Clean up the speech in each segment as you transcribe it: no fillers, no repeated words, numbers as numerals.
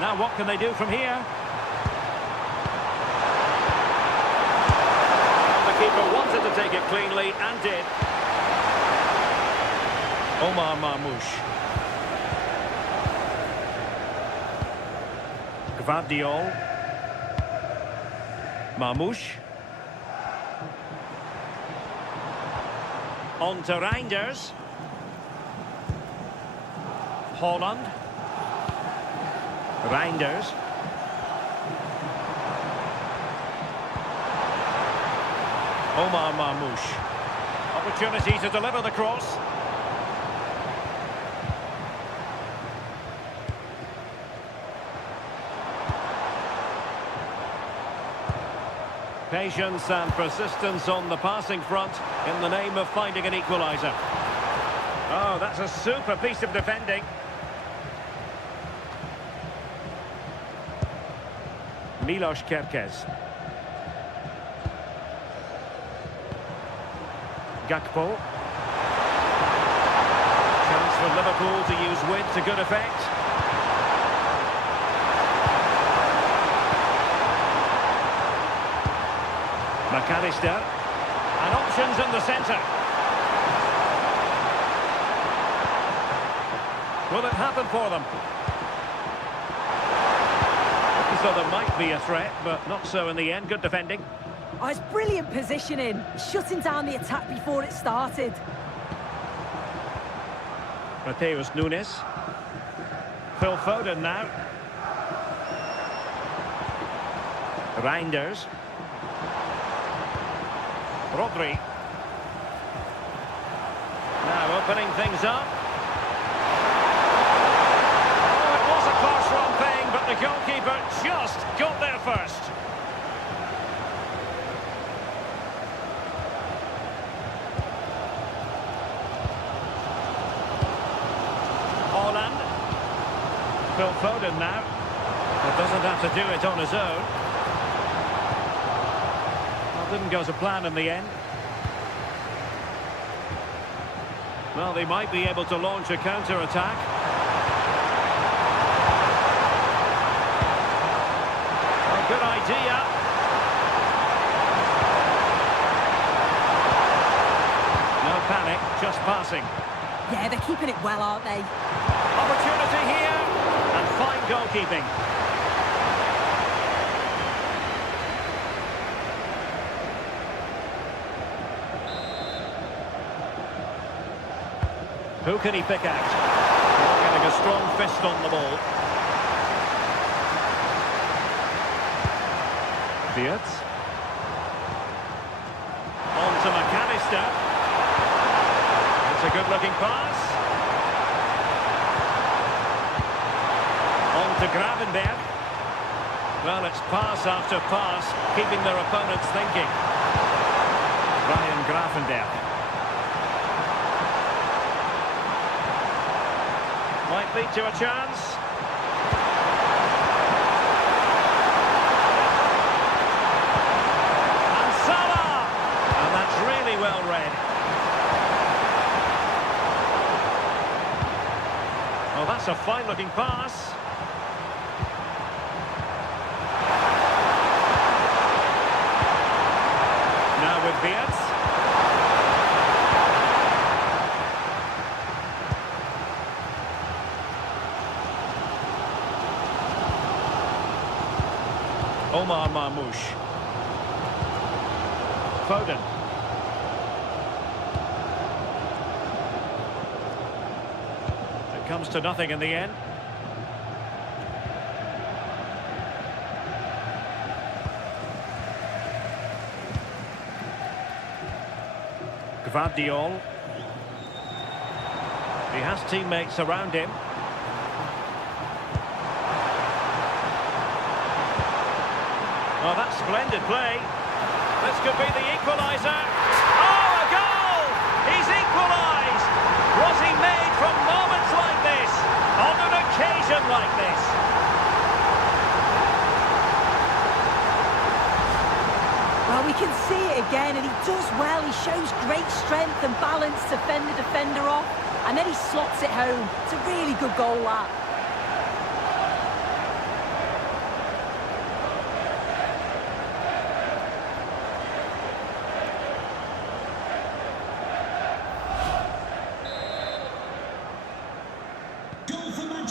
Now what can they do from here? The keeper wanted to take it cleanly and did. Omar Marmoush. Gvardiol. Marmoush. On to Reinders. Holland. Reinders. Omar Marmoush. Opportunity to deliver the cross. Patience and persistence on the passing front in the name of finding an equaliser. Oh, that's a super piece of defending. Milos Kerkez. Gakpo. Chance for Liverpool to use width to good effect. McAllister. And options in the centre. Will it happen for them? So there might be a threat, but not so in the end. Good defending. Oh, it's brilliant positioning, shutting down the attack before it started. Mateus Nunes. Phil Foden now. Reinders. Rodri. Now opening things up. Oh, it was a far-wrong thing, but the goalkeeper just got there first. Holland. Phil Foden now. But doesn't have to do it on his own. Well, didn't go to plan in the end. Well, they might be able to launch a counter-attack. A good idea. No panic, just passing. Yeah, they're keeping it well, aren't they? Opportunity here, and fine goalkeeping. Who can he pick out? Getting a strong fist on the ball. Beards. On to McAllister. It's a good-looking pass. On to Gravenberg. Well, it's pass after pass, keeping their opponents thinking. Ryan Gravenberg. Might lead to a chance. And Salah! And that's really well read. Oh, that's a fine-looking pass. Now with Beards. Omar Marmoush. Foden. It comes to nothing in the end. Gvardiol. He has teammates around him. Oh, that's splendid play. This could be the equaliser. Oh, a goal! He's equalised! Was he made from moments like this? On an occasion like this? Well, we can see it again, and he does well. He shows great strength and balance to fend the defender off, and then he slots it home. It's a really good goal, that.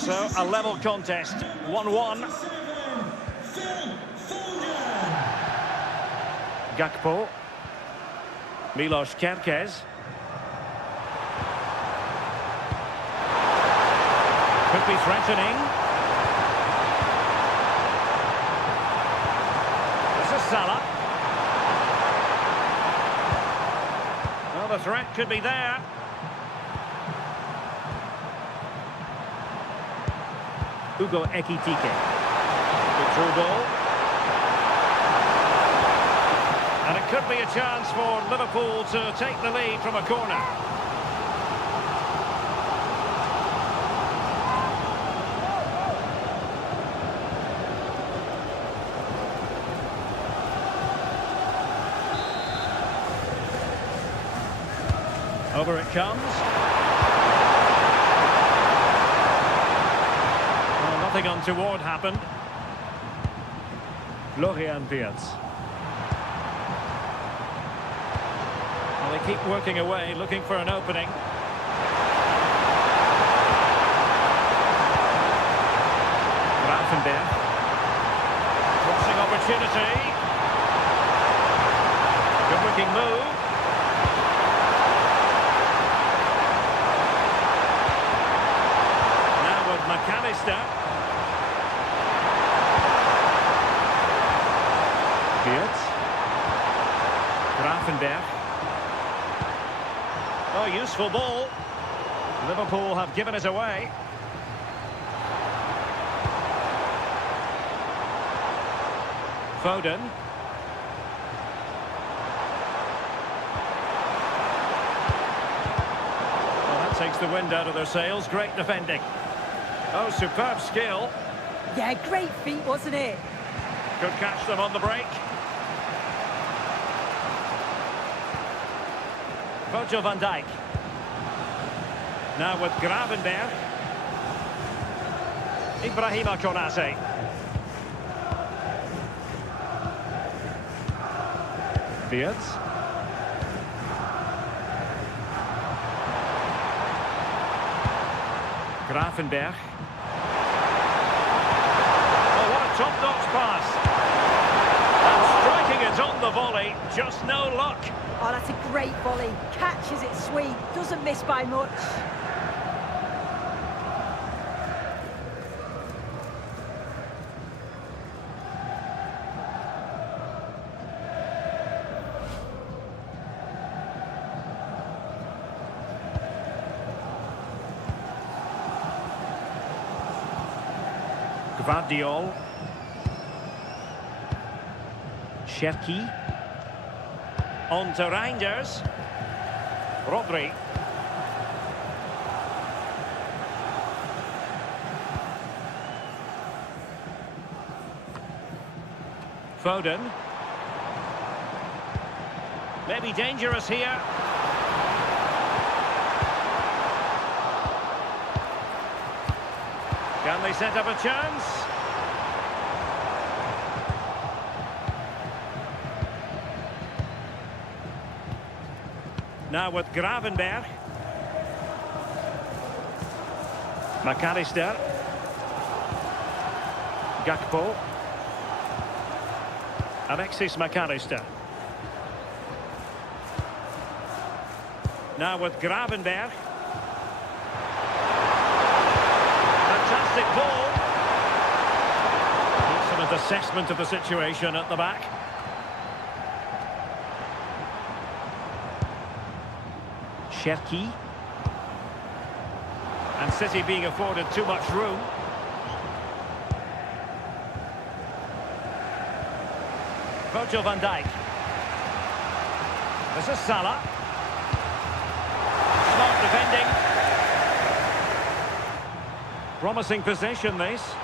So, a level contest, 1-1. Gakpo. Milos Kerkez. Could be threatening. This is Salah. Well, the threat could be there. Hugo Ekitike. Good through ball. And it could be a chance for Liverpool to take the lead from a corner. Over it comes. Well, nothing untoward happened. Florian Wirtz. Well, they keep working away, looking for an opening. Grafenberg. Crossing opportunity. Good-looking move. Now with McAllister. Wirtz. Grafenberg. Oh, useful ball. Liverpool have given it away. Foden. Well, that takes the wind out of their sails. Great defending. Oh, superb skill. Yeah, great feat, wasn't it? Could catch them on the break. Virgil van Dijk. Now with Gravenberg. Ibrahima Konate. Wirtz. Gravenberg. Oh, what a top-notch pass. And striking it on the volley, just no luck. Oh, that's a great volley. Catches it sweet. Doesn't miss by much. Gvardiol. Cherki. On to Reinders. Rodri. Foden. Maybe dangerous here. Can they set up a chance? Now with Gravenberg. McAllister. Gakpo. Alexis McAllister. Now with Gravenberg. Fantastic ball. Excellent assessment of the situation at the back. Cherki. And City being afforded too much room. Virgil van Dijk. This is Salah. Smart defending. Promising possession, this.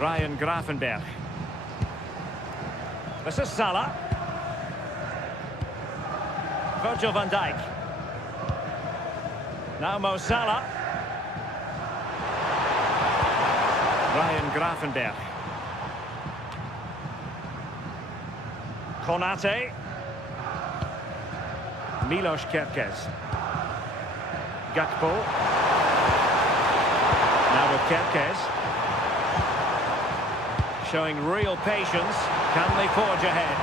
Ryan Gravenberg. This is Salah. Virgil van Dijk. Now Mo Salah. Ryan Gravenberch. Konate. Milos Kerkez. Gakpo. Now with Kerkez. Showing real patience. Can they forge ahead?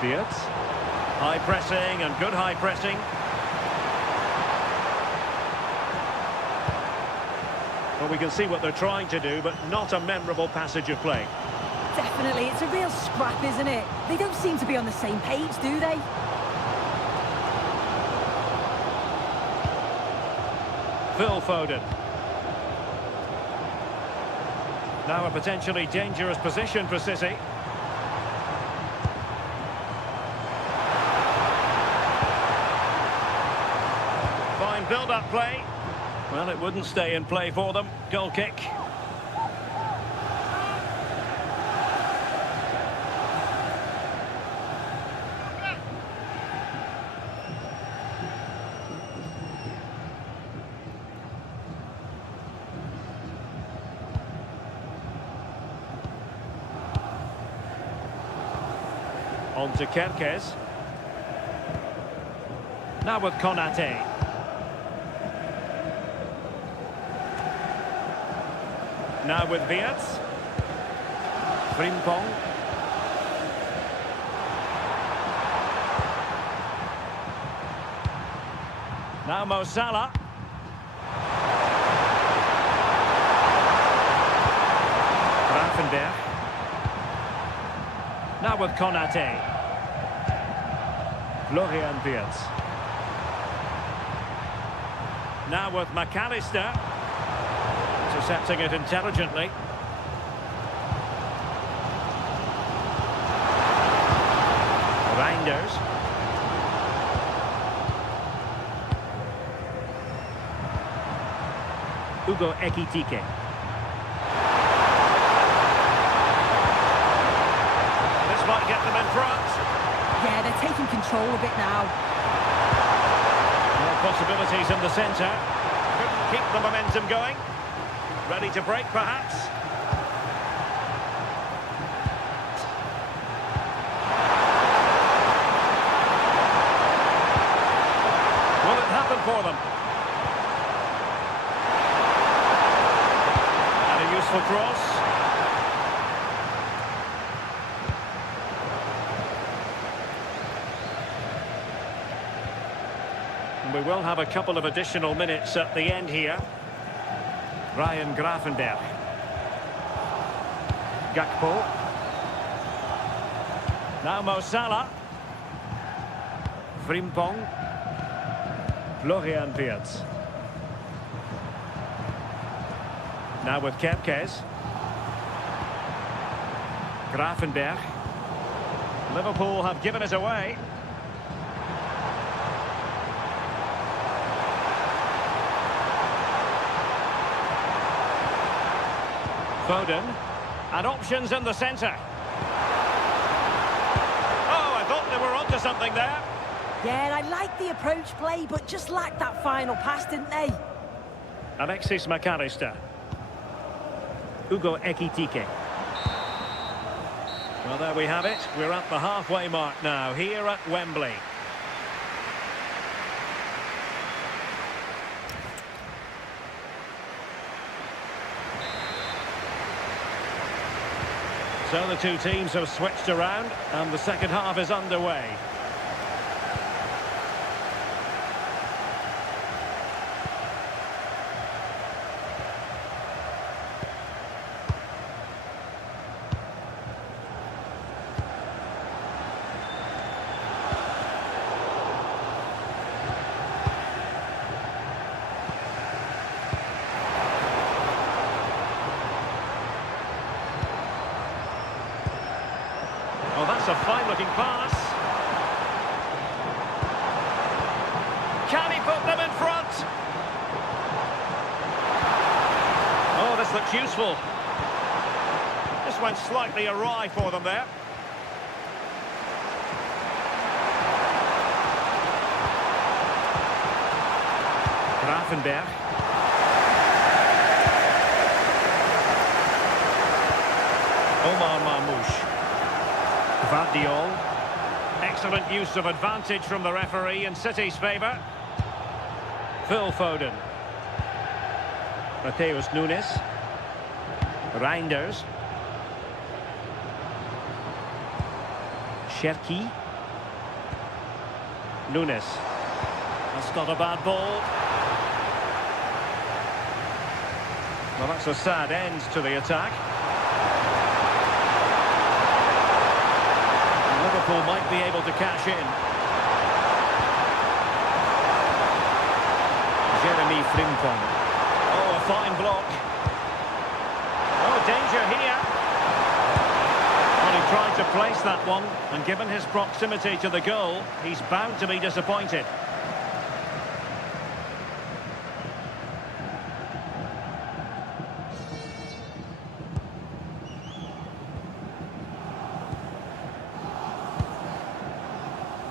Beards. High pressing and good high pressing. Well, we can see what they're trying to do, but not a memorable passage of play. Definitely, it's a real scrap, isn't it? They don't seem to be on the same page, do they? Phil Foden. Now a potentially dangerous position for City. Fine build-up play. Well, it wouldn't stay in play for them. Goal kick. On to Kerkez. Now with Konate. Now with Beerts. Frimpong. Now Mo Salah. Gravenberch. Now with Konate. Florian Beerts. Now with McAllister. Intercepting it intelligently. Reinders. Ugo Ekitike. This might get them in front. Yeah, they're taking control of it now. More possibilities in the centre. Couldn't keep the momentum going. Ready to break, perhaps. Will it happen for them? And a useful cross. And we will have a couple of additional minutes at the end here. Ryan Gravenberch. Gakpo. Now Mo Salah. Frimpong. Florian Beerts. Now with Kerkez. Gravenberch. Liverpool have given it away. Foden, and options in the centre. Oh, I thought they were onto something there. Yeah, I like the approach play, but just lacked that final pass, didn't they? Alexis McAllister. Ugo Ekitike. Well, there we have it. We're at the halfway mark now, here at Wembley. So the two teams have switched around and the second half is underway. Well, that's a fine-looking pass. Can he put them in front? Oh, this looks useful. This went slightly awry for them there. Effenberg. Omar Marmoush. Vardiol. Excellent use of advantage from the referee in City's favour. Phil Foden. Mateus Nunes. Reinders. Cherki. Nunes. That's not a bad ball. Well, that's a sad end to the attack. Liverpool might be able to cash in. Jeremy Frimpong. Oh, a fine block. Oh, danger here. Well, he tried to place that one, and given his proximity to the goal, he's bound to be disappointed.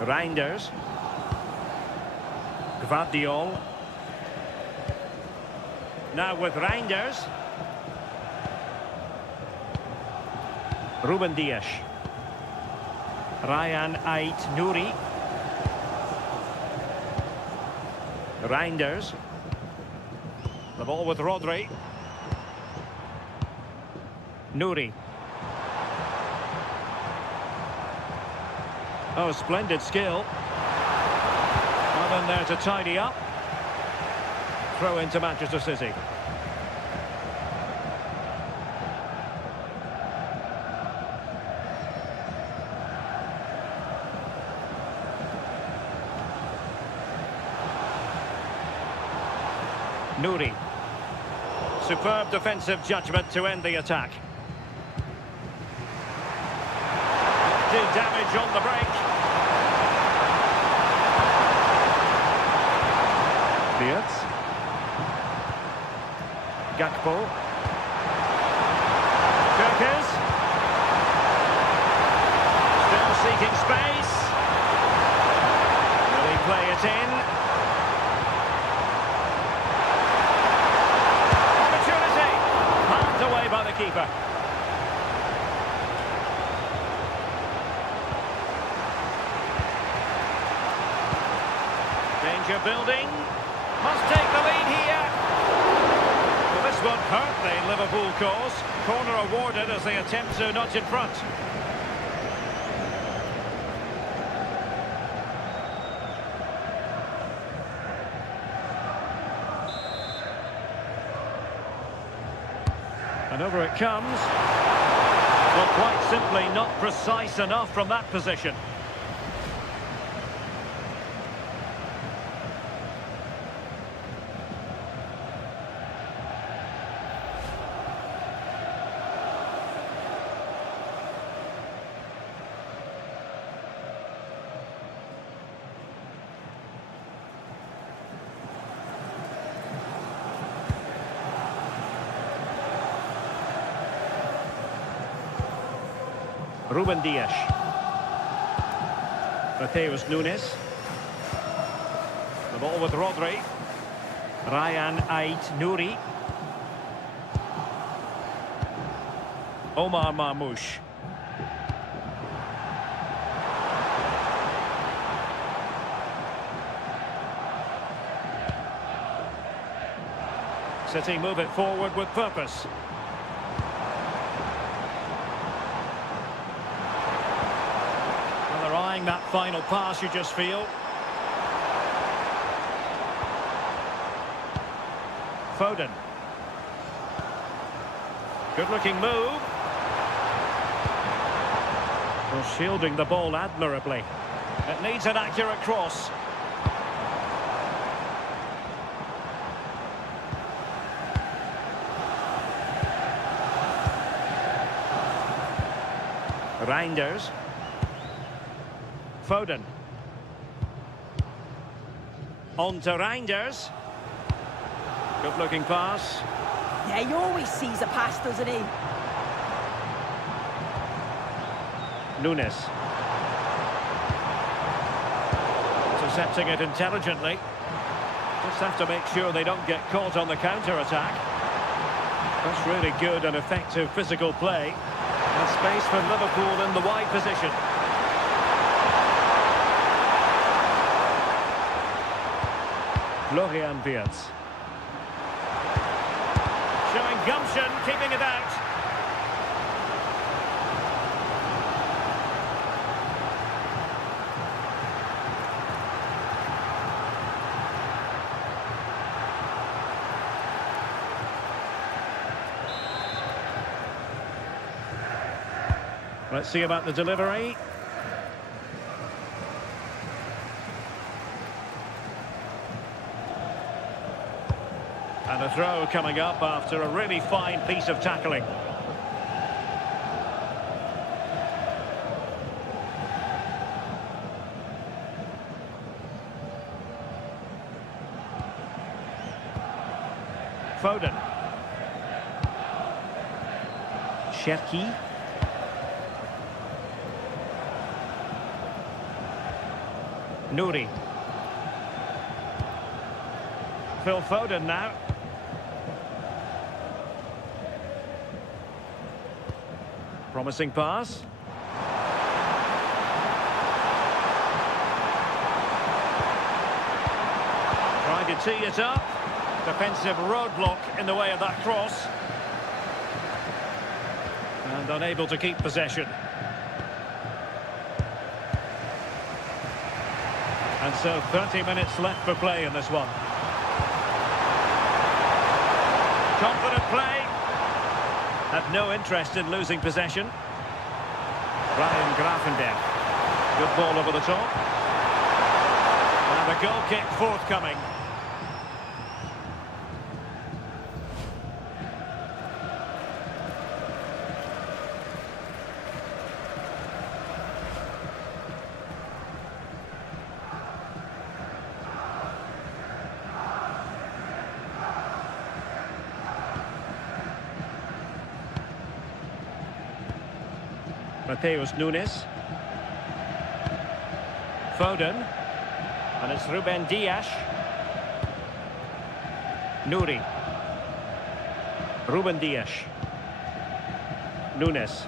Reinders. Gvardiol. Now with Reinders. Ruben Dias. Ryan Ait Nouri. Reinders. The ball with Rodri. Nouri. Oh, splendid skill. Well in there to tidy up. Throw into Manchester City. Nouri. Superb defensive judgment to end the attack. Did damage on the break. Diaz. Gakpo. Kirkers. Still seeking space. Will he play it in? Opportunity. Marked away by the keeper. Danger building. Must take the lead here. Well, this won't hurt the Liverpool cause. Corner awarded as they attempt to nudge in front. And over it comes. Well, quite simply not precise enough from that position. Ruben Dias. Mateus Nunes. The ball with Rodri. Ryan Ait Nouri. Omar Marmoush. City move it forward with purpose. That final pass, you just feel. Foden. Good looking move. Well, shielding the ball admirably. It needs an accurate cross. Reinders. Foden. On to Reinders. Good looking pass. Yeah, he always sees a pass, doesn't he? Nunes. Intercepting it intelligently. Just have to make sure they don't get caught on the counter-attack. That's really good and effective physical play. And space for Liverpool in the wide position. Florian Wirtz. Showing gumption, keeping it out. Let's see about the delivery. And a throw coming up after a really fine piece of tackling. Foden. Cherki. Nouri. Phil Foden now. Promising pass. Trying to tee it up. Defensive roadblock in the way of that cross. And unable to keep possession. And so 30 minutes left for play in this one. Confident play. Have no interest in losing possession. Ryan Gravenberch. Good ball over the top. And a goal kick forthcoming. Mateus Nunes. Foden. And it's Ruben Dias. Nouri. Ruben Dias. Nunes.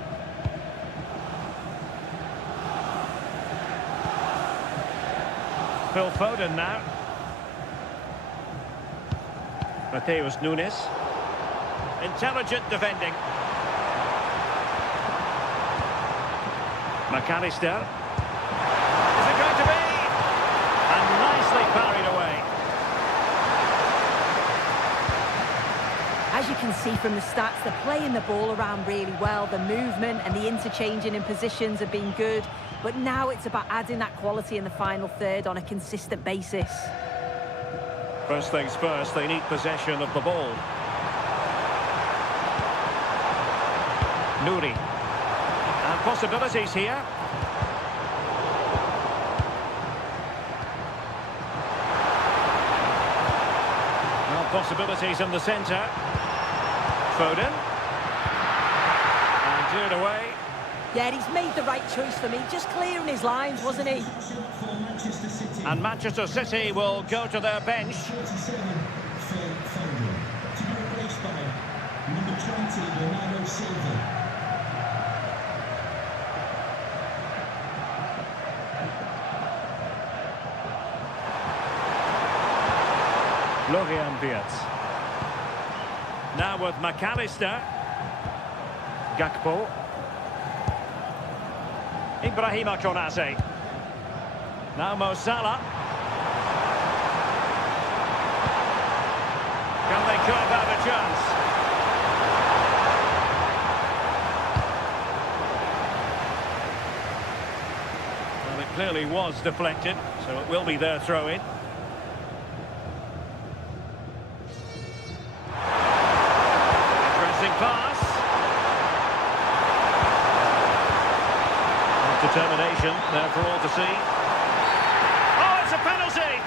Phil Foden now. Mateus Nunes. Intelligent defending. McAllister. Is it going to be? And nicely parried away. As you can see from the stats, they're playing the ball around really well. The movement and the interchanging in positions have been good. But now it's about adding that quality in the final third on a consistent basis. First things first, they need possession of the ball. Nouri. And possibilities here. Well, possibilities in the centre. Foden. And cleared away. Yeah, he's made the right choice for me. Just clearing his lines, wasn't he? And Manchester City will go to their bench. Florian Wirtz. Now with McAllister. Gakpo. Ibrahima Konate. Now Mo Salah. Can they carve out a chance? Well, it clearly was deflected, so it will be their throw-in. Interesting pass. Determination there for all to see. Oh, it's a penalty!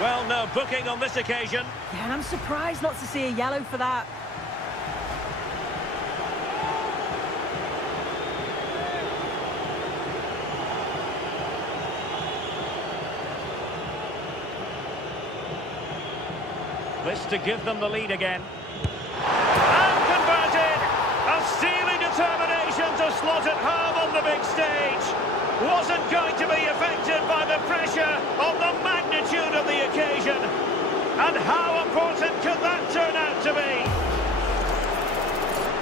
Well, no booking on this occasion. Yeah, and I'm surprised not to see a yellow for that. This to give them the lead again. And converted! A steely determination to slot it home on the big stage. Wasn't going to be affected by the pressure of the magnitude of the occasion. And how important could that turn out to be?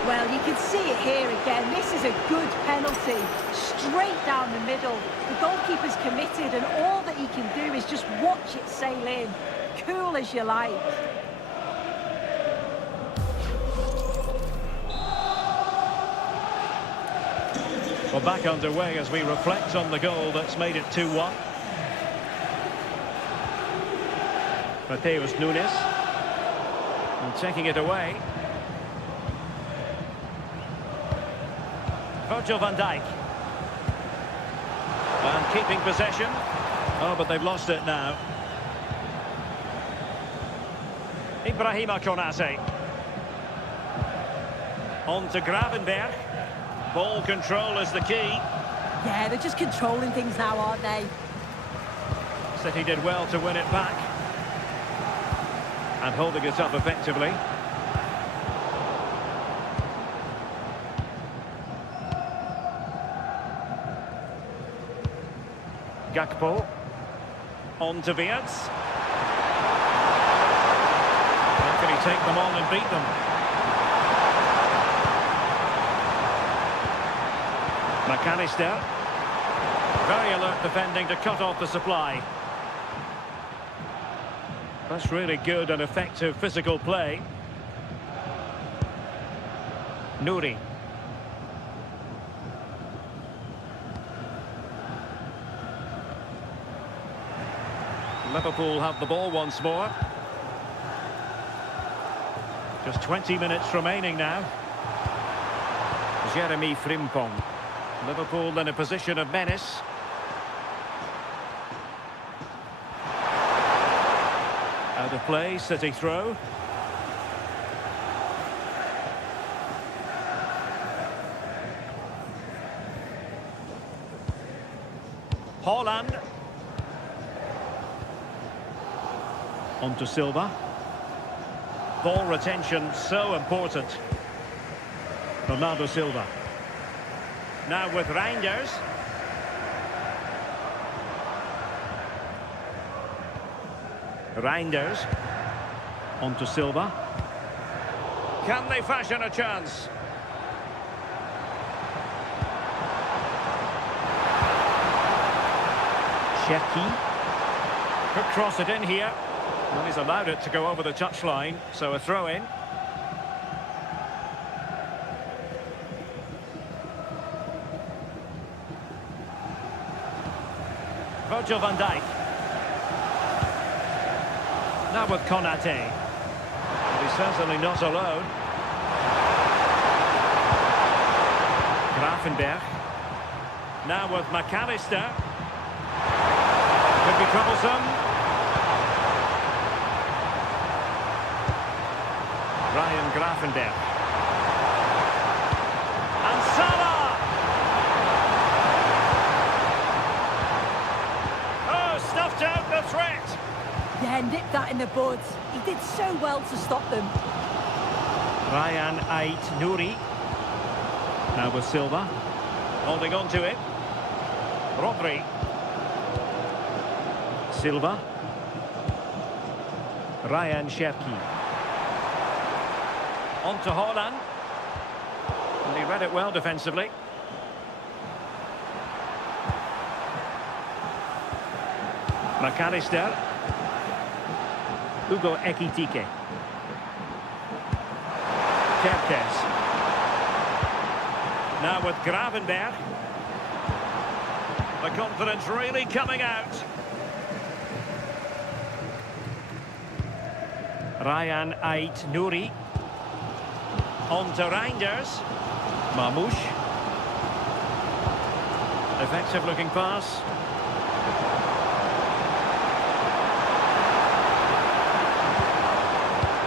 Well, you can see it here again. This is a good penalty. Straight down the middle. The goalkeeper's committed and all that he can do is just watch it sail in. Cool as you like. Well, back underway as we reflect on the goal that's made it 2-1. Mateus Nunes. And taking it away. Virgil van Dijk. And keeping possession. Oh, but they've lost it now. Ibrahima Konate. On to Gravenberg. Ball control is the key. Yeah, they're just controlling things now, aren't they? City did well to win it back. And holding it up effectively. Gakpo. On to Wirtz. How can he take them on and beat them? McAllister. Very alert defending to cut off the supply. That's really good and effective physical play. Nouri. Liverpool have the ball once more. Just 20 minutes remaining now. Jeremy Frimpong. Liverpool in a position of menace. Out of play, City throw. Haaland. On to Silva. Ball retention so important. Bernardo Silva. Now with Reinders. Reinders. On to Silva. Can they fashion a chance? Cherki. Could cross it in here. Well, he's allowed it to go over the touchline, so a throw-in. Virgil van Dijk. Now with Konate. But he's certainly not alone. Gravenberg. Now with McAllister. Could be troublesome. Ryan Gravenberg. And Salah! Oh, snuffed out the threat! Yeah, nipped that in the bud. He did so well to stop them. Ryan Ait-Nouri. Now with Silva. Holding on to it. Rodri. Silva. Ryan Cherki. On to Haaland. And he read it well defensively. McAllister. Hugo Ekitike. Kerkez. Now with Gravenberg. The confidence really coming out. Ryan Ait-Nouri. On to Reinders. Mamouche. Effective looking pass.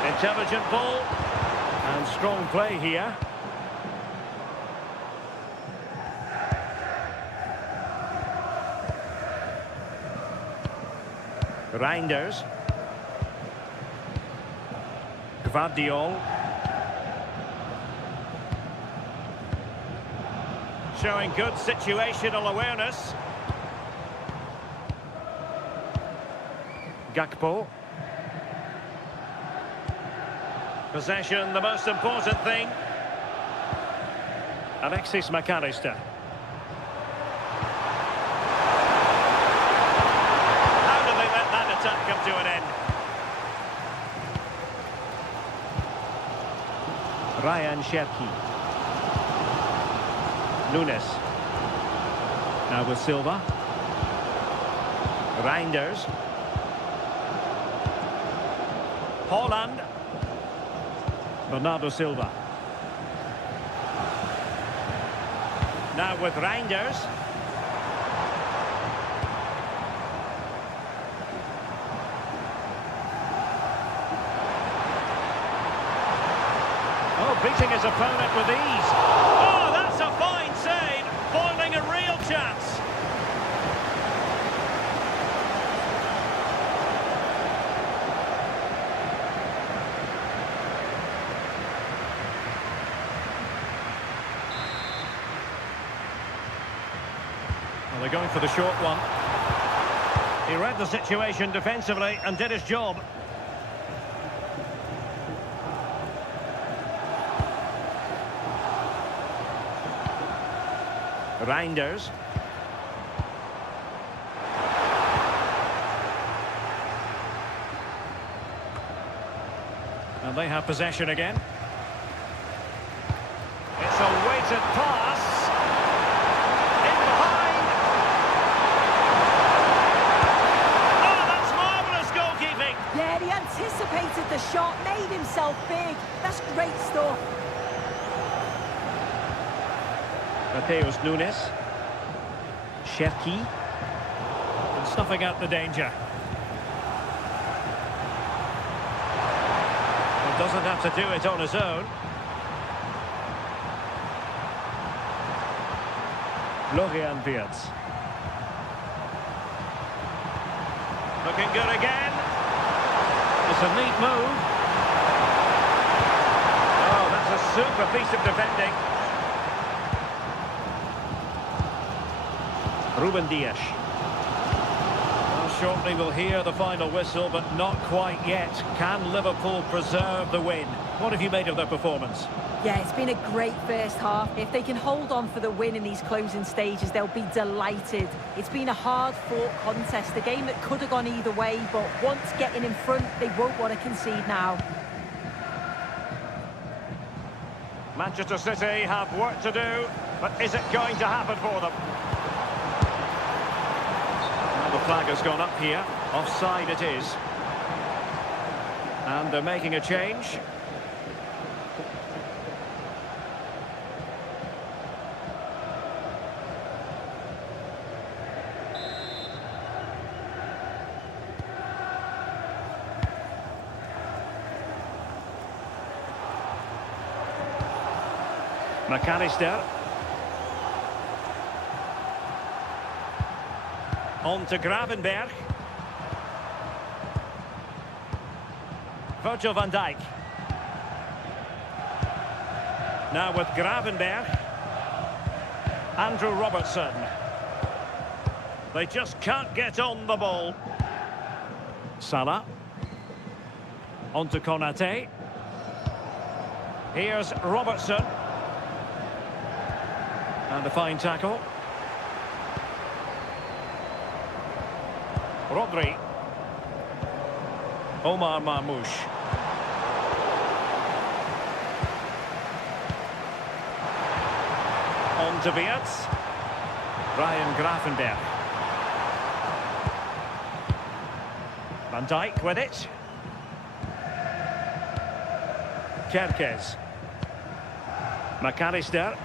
Intelligent ball. And strong play here. Reinders. Gvardiol. Showing good situational awareness. Gakpo. Possession, the most important thing. Alexis McAllister. How do they let that attack come to an end? Ryan Cherki. Nunes. Now with Silva. Reinders. Holland. Bernardo Silva. Now with Reinders. Oh, beating his opponent with ease. Oh, that's a fine save, foiling a real chance. Well, they're going for the short one. He read the situation defensively and did his job. Reinders. And they have possession again. It's a weighted pass. In behind. Oh, that's marvellous goalkeeping. Yeah, he anticipated the shot, made himself big. That's great stuff. Mateus Nunes. Cherki. And snuffing out the danger. He doesn't have to do it on his own. Florian Wirtz. Looking good again. It's a neat move. Oh, that's a super piece of defending. Ruben Dias. Well, shortly we'll hear the final whistle, but not quite yet. Can Liverpool preserve the win? What have you made of their performance? Yeah, it's been a great first half. If they can hold on for the win in these closing stages, they'll be delighted. It's been a hard-fought contest, a game that could have gone either way, but once getting in front, they won't want to concede now. Manchester City have work to do, but is it going to happen for them? The flag has gone up here. Offside it is. And they're making a change. McAllister. On to Gravenberg. Virgil van Dijk. Now with Gravenberg. Andrew Robertson. They just can't get on the ball. Salah. On to Konate. Here's Robertson. And a fine tackle. Rodri. Omar Marmoush. On to Wirtz. Ryan Gravenberg. Van Dijk with it. Kerkez. McAllister.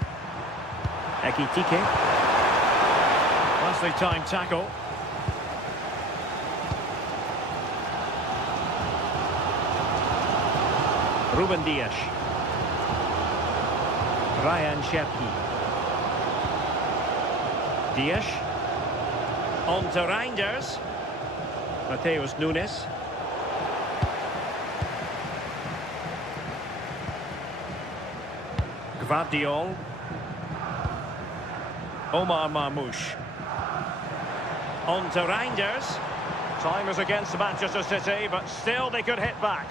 Ekitike. Nicely timed tackle. Ruben Dias. Ryan Cherki. Dias. On to Reinders. Mateus Nunes. Gvardiol. Omar Marmoush. On to Reinders. Time is against Manchester City, but still they could hit back.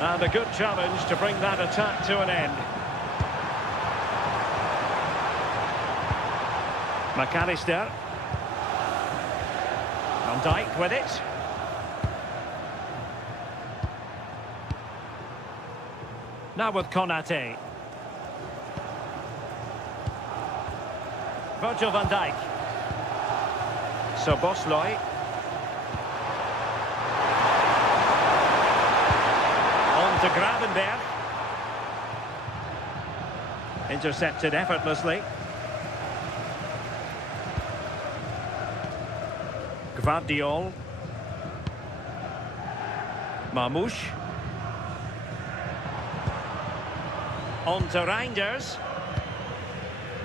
And a good challenge to bring that attack to an end. McAllister. Van Dijk with it. Now with Konate. Virgil van Dijk. Szoboszlai. On to Gravenberg. Intercepted effortlessly. Gvardiol. Marmoush. On to Reinders.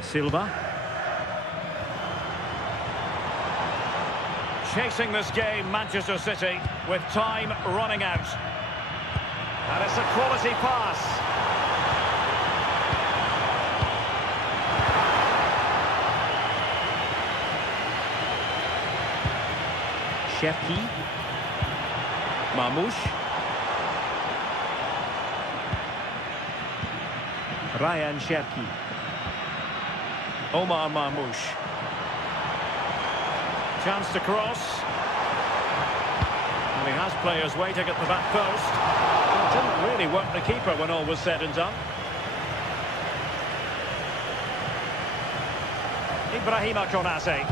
Silva. Chasing this game, Manchester City, with time running out. And it's a quality pass. Cherki. Marmoush. Ryan Cherki. Omar Marmoush. Chance to cross. And he has players waiting at the back post. It didn't really work the keeper when all was said and done. Ibrahima Konate.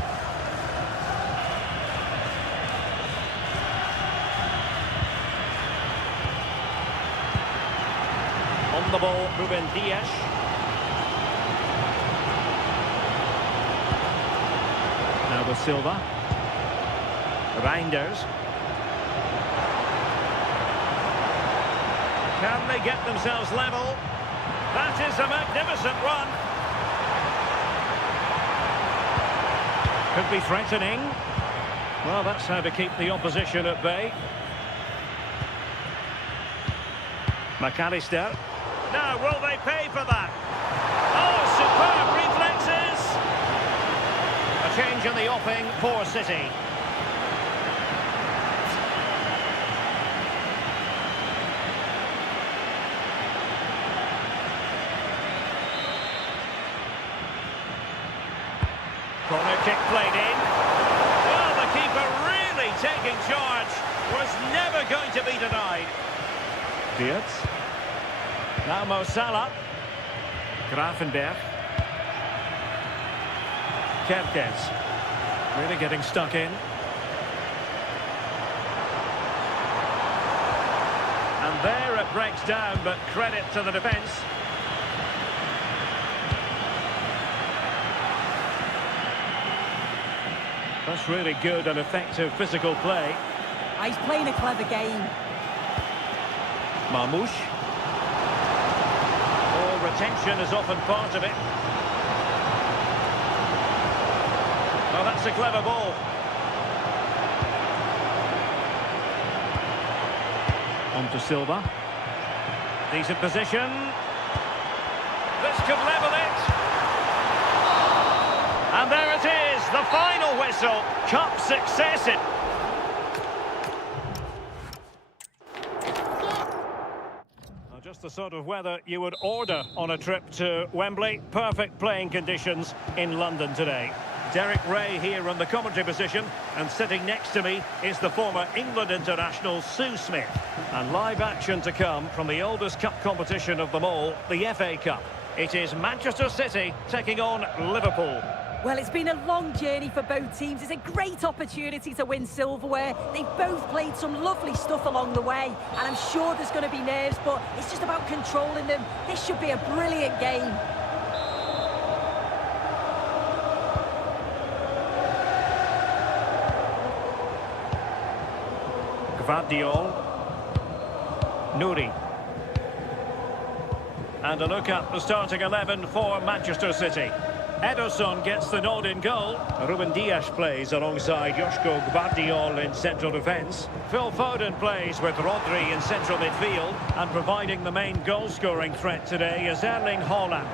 On the ball, Ruben Dias. Now with Silva. Reinders. Can they get themselves level? That is a magnificent run. Could be threatening. Well, that's how to keep the opposition at bay. McAllister. Now, will they pay for that? Oh, superb reflexes! A change in the offing for City. Corner kick played in. Well, the keeper really taking charge. Was never going to be denied. Dietz. Now Mo Salah. Gravenberg. Kerkez. Really getting stuck in. And there it breaks down, but credit to the defence. That's really good and effective physical play. He's playing a clever game. Marmoush. Oh, retention is often part of it. Oh, that's a clever ball. On to Silva. Decent position. This could level it. And there it is, the final whistle. Cup success it. Just the sort of weather you would order on a trip to Wembley. Perfect playing conditions in London today. Derek Ray here in the commentary position, and sitting next to me is the former England international Sue Smith. And live action to come from the oldest cup competition of them all, the FA Cup. It is Manchester City taking on Liverpool. Well, it's been a long journey for both teams. It's a great opportunity to win silverware. They've both played some lovely stuff along the way, and I'm sure there's going to be nerves, but it's just about controlling them. This should be a brilliant game. Gvardiol. Nouri. And a look at the starting 11 for Manchester City. Ederson gets the nod in goal. Ruben Dias plays alongside Joško Gvardiol in central defence. Phil Foden plays with Rodri in central midfield. And providing the main goal-scoring threat today is Erling Haaland.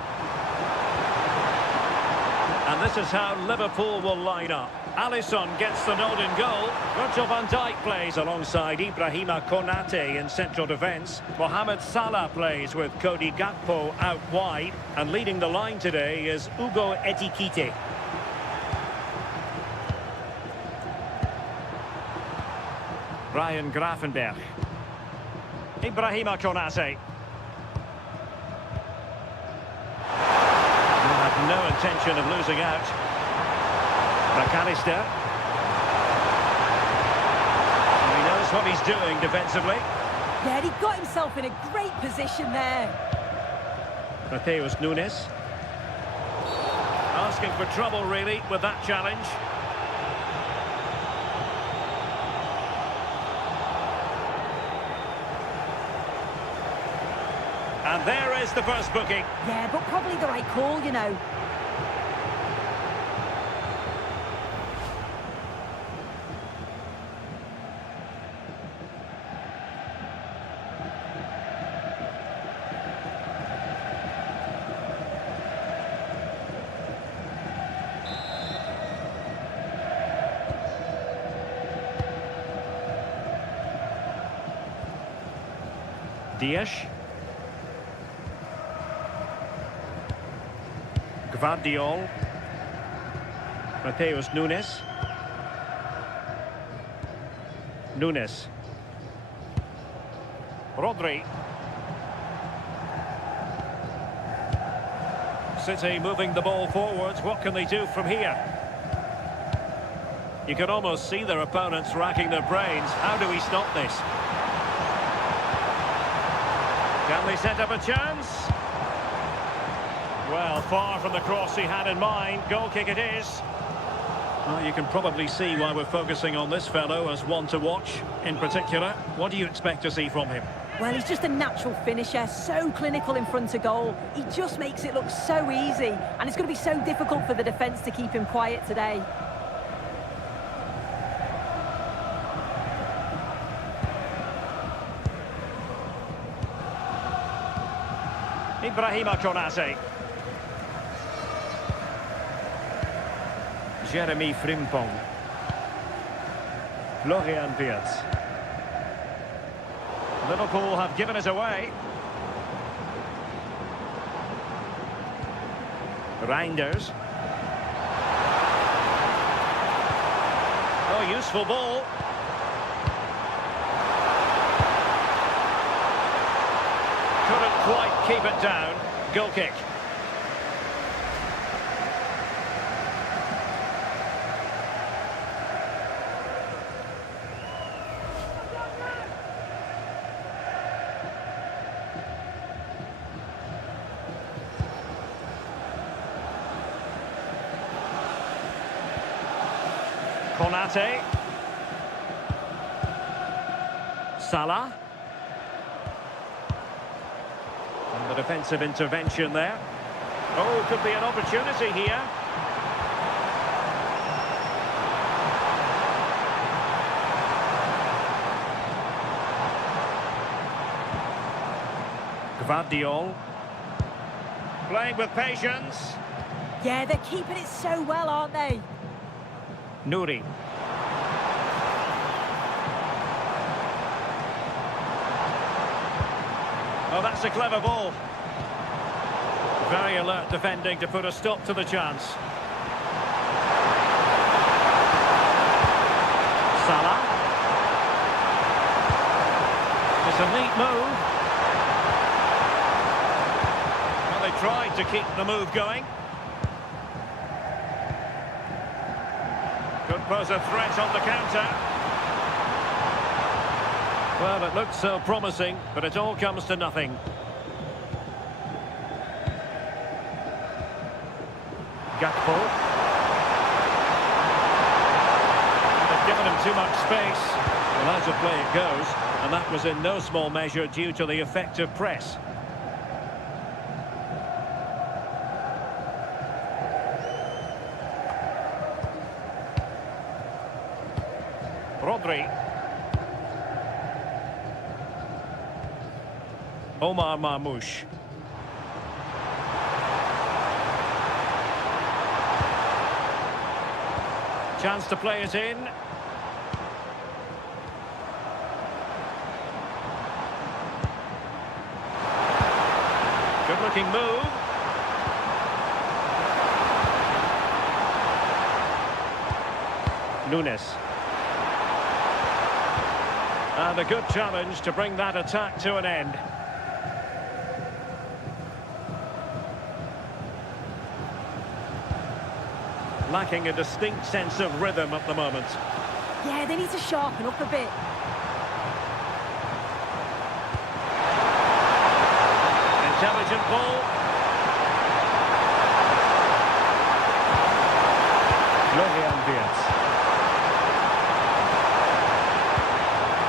And this is how Liverpool will line up. Alisson gets the nod in goal. Virgil van Dijk plays alongside Ibrahima Konate in central defence. Mohamed Salah plays with Cody Gakpo out wide. And leading the line today is Hugo Ekitike. Ryan Gravenberch. Ibrahima Konate. Had no intention of losing out. McAllister. He knows what he's doing defensively. Yeah, he got himself in a great position there. Mateus Nunes. Asking for trouble, really, with that challenge. And there is the first booking. Yeah, but probably the right call, you know. Dias. Gvardiol. Mateus Nunes. Nunes. Rodri. City moving the ball forwards. What can they do from here? You can almost see their opponents racking their brains. How do we stop this? Can they set up a chance? Well, far from the cross he had in mind. Goal kick it is. Well, you can probably see why we're focusing on this fellow as one to watch. In particular, what do you expect to see from him? Well, he's just a natural finisher, so clinical in front of goal. He just makes it look so easy, and it's going to be so difficult for the defence to keep him quiet today. Ibrahima Konate. Jeremy Frimpong. Florian Wirtz. Liverpool have given it away. Reinders. Oh, useful ball. Couldn't quite keep it down. Goal kick. Konate. Salah. And the defensive intervention there. Oh, could be an opportunity here. Gvardiol. Playing with patience. Yeah, they're keeping it so well, aren't they? Nouri. Oh, that's a clever ball. Very alert defending to put a stop to the chance. Salah. It's a neat move. Well, they tried to keep the move going. Could pose a threat on the counter. Well, it looked so promising, but it all comes to nothing. Gakpo. They've given him too much space. Well, out of play it goes, and that was in no small measure due to the effective press. Rodri. Omar Marmoush. Chance to play it in. Good looking move. Nunes. And a good challenge to bring that attack to an end. Lacking a distinct sense of rhythm at the moment. Yeah, they need to sharpen up a bit. Intelligent ball. Florian Wirtz.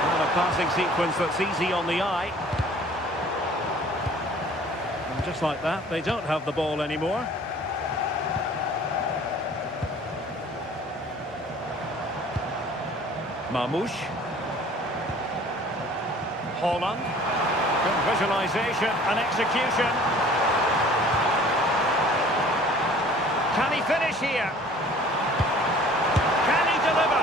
And a passing sequence that's easy on the eye. And just like that, they don't have the ball anymore. Marmoush. Haaland. Good visualisation and execution. Can he finish here? Can he deliver?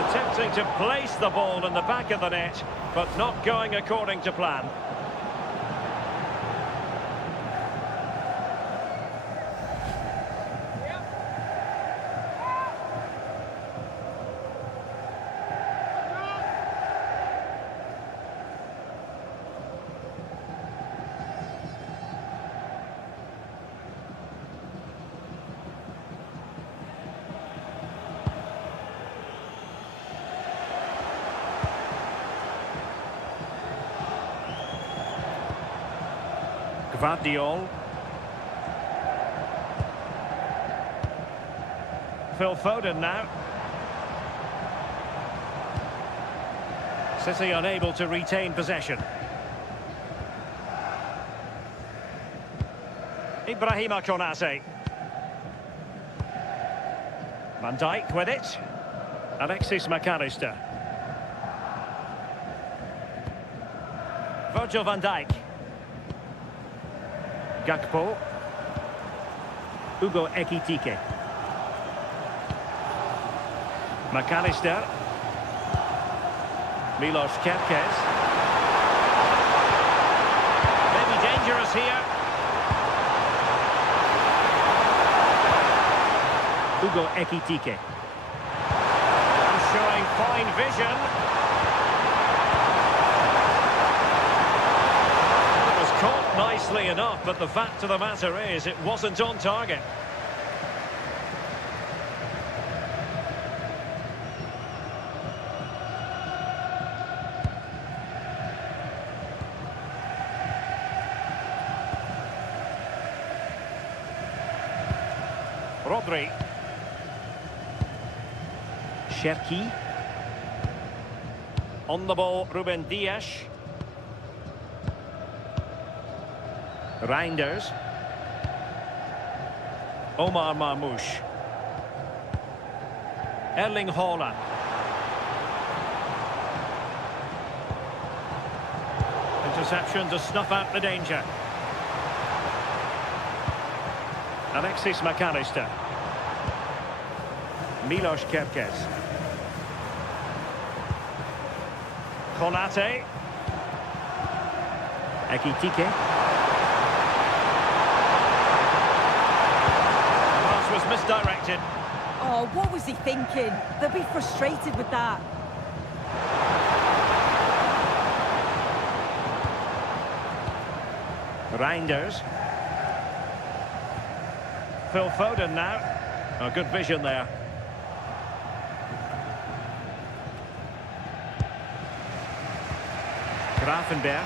Attempting to place the ball in the back of the net, but not going according to plan. Gvardiol. Phil Foden now. City unable to retain possession. Ibrahima Konate. Van Dijk with it. Alexis McAllister. Virgil van Dijk. Gakpo. Hugo Ekitike. McAllister. Milos Kerkez. Maybe dangerous here. Hugo Ekitike. Showing fine vision. Caught nicely enough, but the fact of the matter is it wasn't on target. Rodri. Cherki. On the ball, Ruben Dias. Reinders. Omar Marmoush. Erling Haaland. Interception to snuff out the danger. Alexis McAllister. Milos Kerkez. Konate. Ekitike. Was misdirected. Oh, what was he thinking? They'll be frustrated with that. Reinders. Phil Foden now. Oh, good vision there. Grafenberg.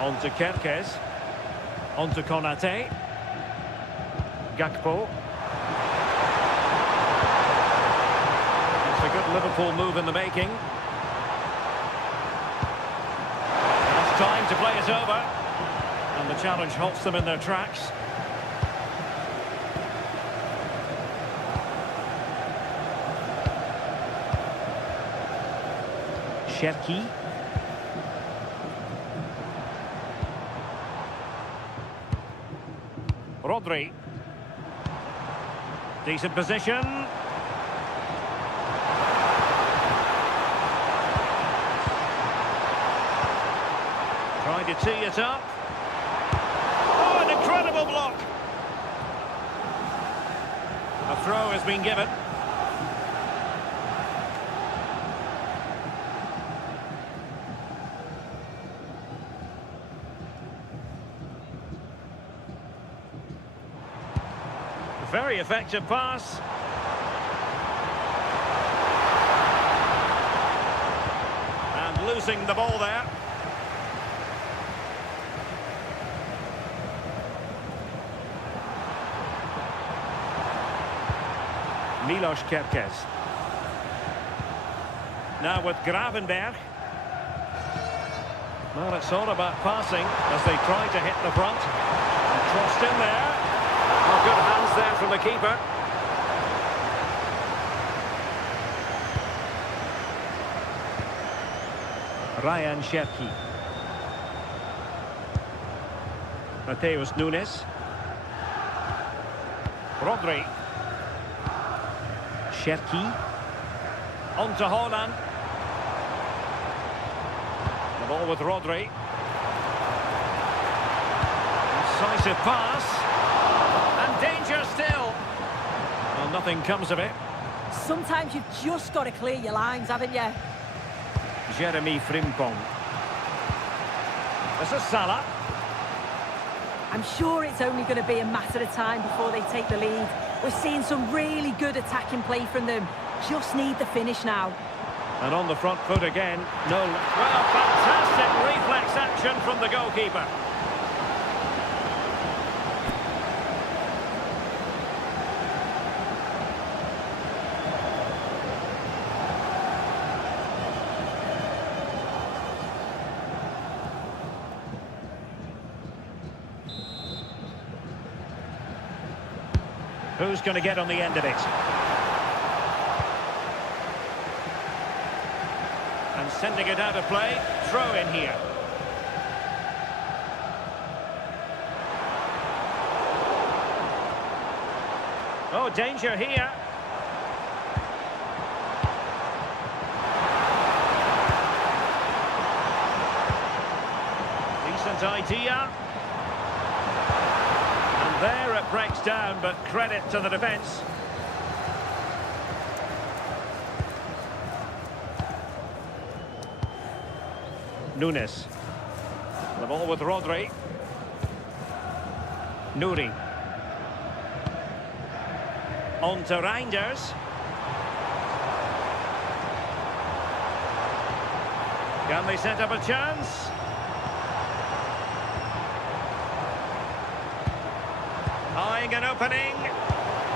On to Kerkez. On to Konate. Gakpo. It's a good Liverpool move in the making. It's time to play it over. And the challenge halts them in their tracks. Cherki. Rodri. Decent position. Trying to tee it up. Oh, an incredible block. A throw has been given. Very effective pass. And losing the ball there. Milos Kerkez. Now with Gravenberg. Well, it's all about passing as they try to hit the front. And crossed in there. Oh, good hands there from the keeper. Ryan Cherki. Mateus Nunes. Rodri. Cherki. On to Haaland. The ball with Rodri. Incisive pass. And danger still. Well, nothing comes of it. Sometimes you've just got to clear your lines, haven't you? Jeremy Frimpong. This is Salah. I'm sure it's only going to be a matter of time before they take the lead. We're seeing some really good attacking play from them. Just need the finish now. And on the front foot again. No. Well, fantastic reflex action from the goalkeeper. Who's going to get on the end of it? And sending it out of play. Throw in here. Oh, danger here. Decent idea. There it breaks down, but credit to the defence. Nunes. The ball with Rodri. Nouri. On to Reinders. Can they set up a chance? Eyeing an opening.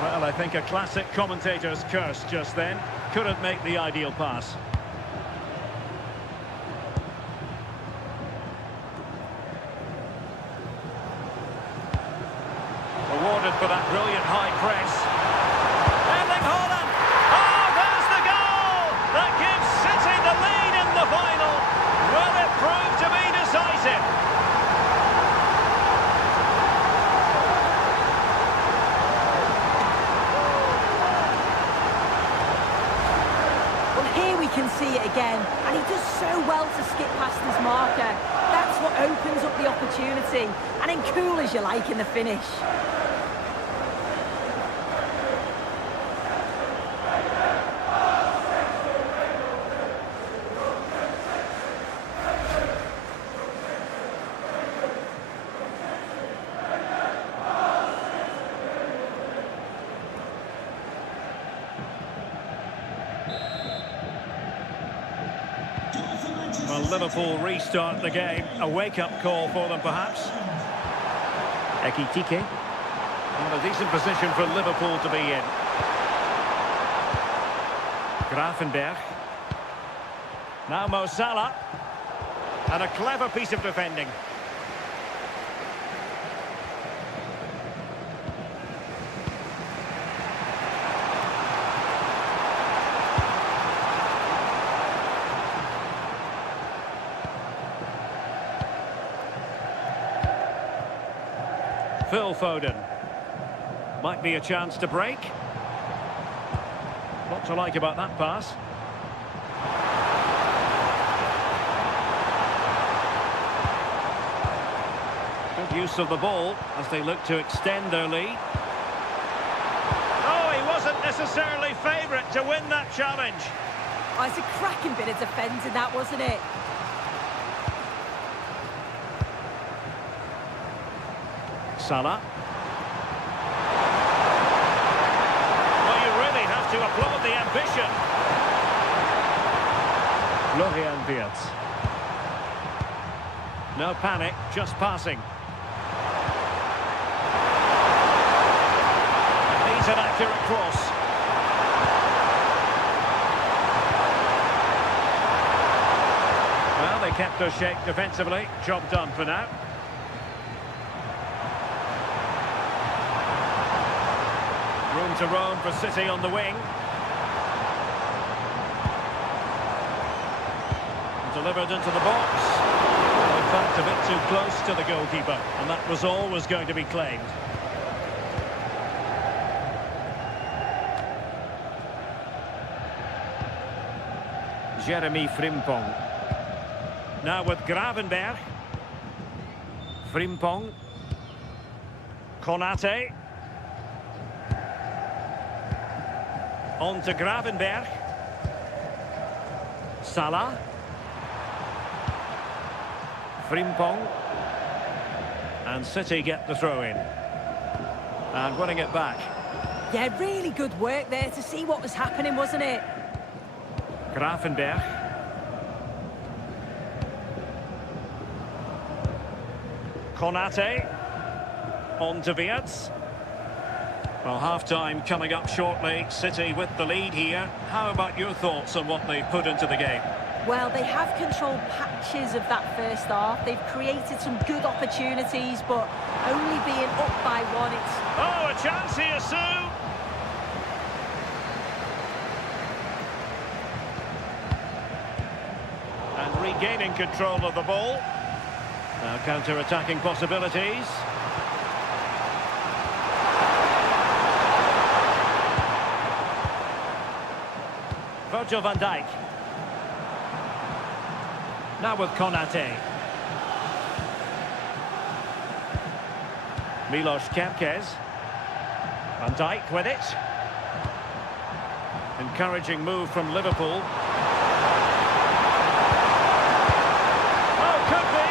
Well, I think a classic commentator's curse just then. Couldn't make the ideal pass. Awarded for that brilliant high press. Erling Haaland. Oh, there's the goal that gives City the lead in the final. Will it prove to be decisive? Can see it again, and he does so well to skip past his marker. That's what opens up the opportunity, and in cool as you like in the finish. Well, Liverpool restart the game. A wake-up call for them, perhaps. Ekitike. Well, a decent position for Liverpool to be in. Gravenberg. Now Mo Salah. And a clever piece of defending. Phil Foden. Might be a chance to break. What to like about that pass? Good use of the ball as they look to extend their lead. Oh, he wasn't necessarily favourite to win that challenge. Oh, it's a cracking bit of defending, that, wasn't it? Salah. Well, you really have to applaud the ambition. Florian Wirtz. No panic, just passing. Needs an accurate cross. Well, they kept their shape defensively. Job done for now. Room to roam for City on the wing. Delivered into the box. In fact, a bit too close to the goalkeeper, and that was always going to be claimed. Jeremy Frimpong. Now with Gravenberg. Frimpong. Konate. On to Gravenberg. Salah. Frimpong. And City get the throw in. And winning it back. Yeah, really good work there to see what was happening, wasn't it? Gravenberg. Konate. On to Wirtz. Well, half-time coming up shortly. City with the lead here. How about your thoughts on what they've put into the game? Well, they have controlled patches of that first half. They've created some good opportunities, but only being up by one, it's... Oh, a chance here, Sue! And regaining control of the ball. Now counter-attacking possibilities. Virgil van Dijk. Now with Konate. Milos Kerkez. Van Dijk with it. Encouraging move from Liverpool. Oh, could be.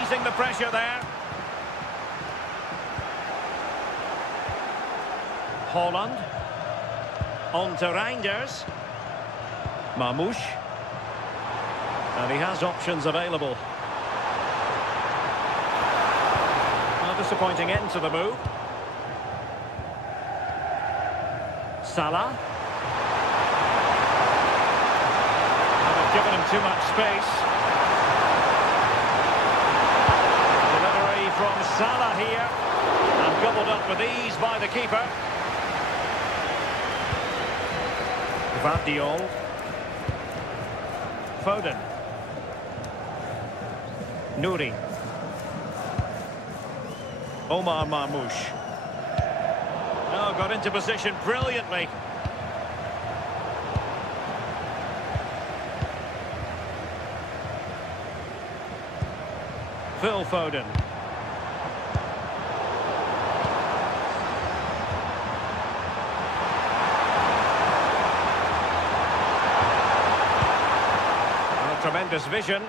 Easing the pressure there. Holland. On to Reinders. Mamouche. And he has options available. A disappointing end to the move. Salah. And they've given him too much space. Delivery from Salah here. And gobbled up with ease by the keeper. Vardiol. Foden. Nouri. Omar Mamouche. Oh, got into position brilliantly. Phil Foden. Tremendous vision.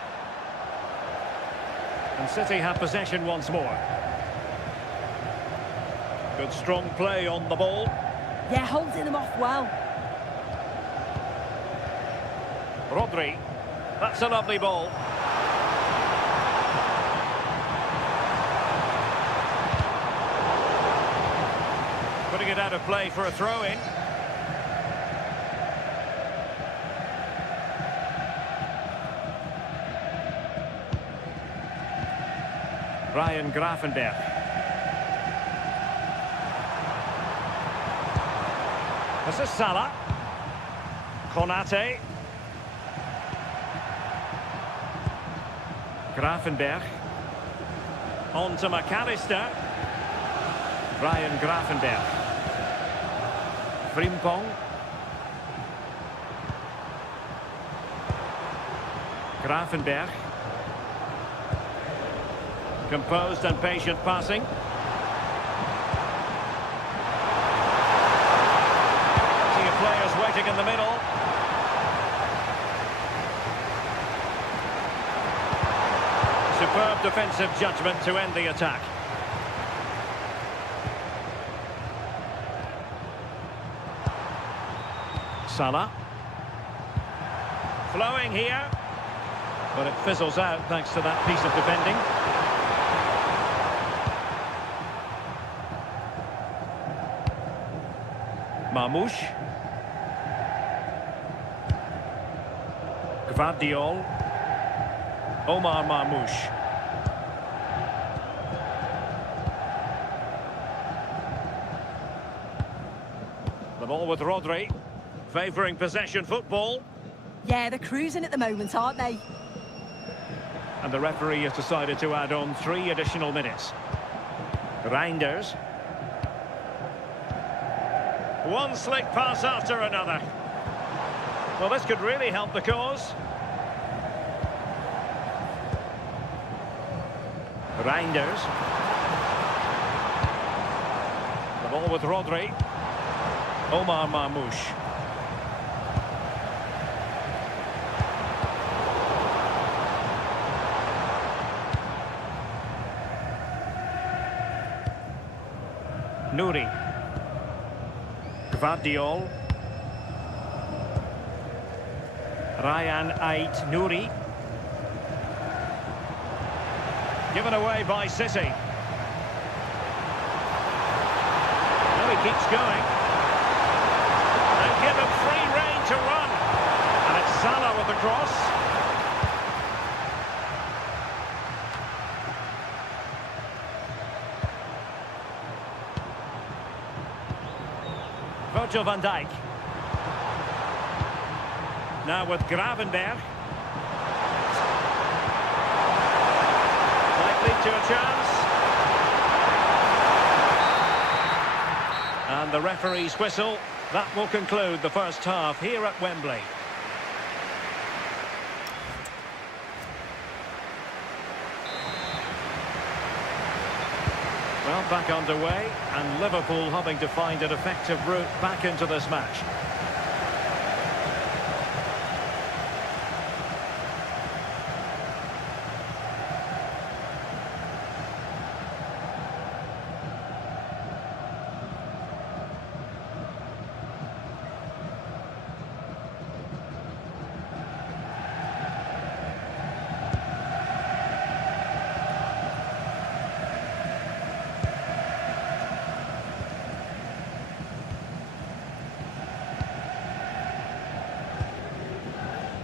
And City have possession once more. Good strong play on the ball. Yeah, holding them off well. Rodri. That's a lovely ball. Putting it out of play for a throw-in. Ryan Gravenberg. This is Salah. Konate. Gravenberg. On to McAllister. Ryan Gravenberch. Frimpong. Gravenberch. Composed and patient passing. See players waiting in the middle. Superb defensive judgment to end the attack. Salah. Flowing here. But it fizzles out thanks to that piece of defending. Marmoush. Gvardiol. Omar Marmoush. The ball with Rodri. Favouring possession football. Yeah, they're cruising at the moment, aren't they? And the referee has decided to add on 3 additional minutes. Reinders. One slick pass after another. Well, this could really help the cause. Reinders. The ball with Rodri. Omar Marmoush. Nouri. Gvardiol. Ryan Ait-Nouri. Given away by City. Now he keeps going. And give him free rein to run. And it's Salah with the cross. Virgil van Dijk. Now with Gravenberch. Might lead to a chance. And the referee's whistle. That will conclude the first half here at Wembley. Well, back underway, and Liverpool having to find an effective route back into this match.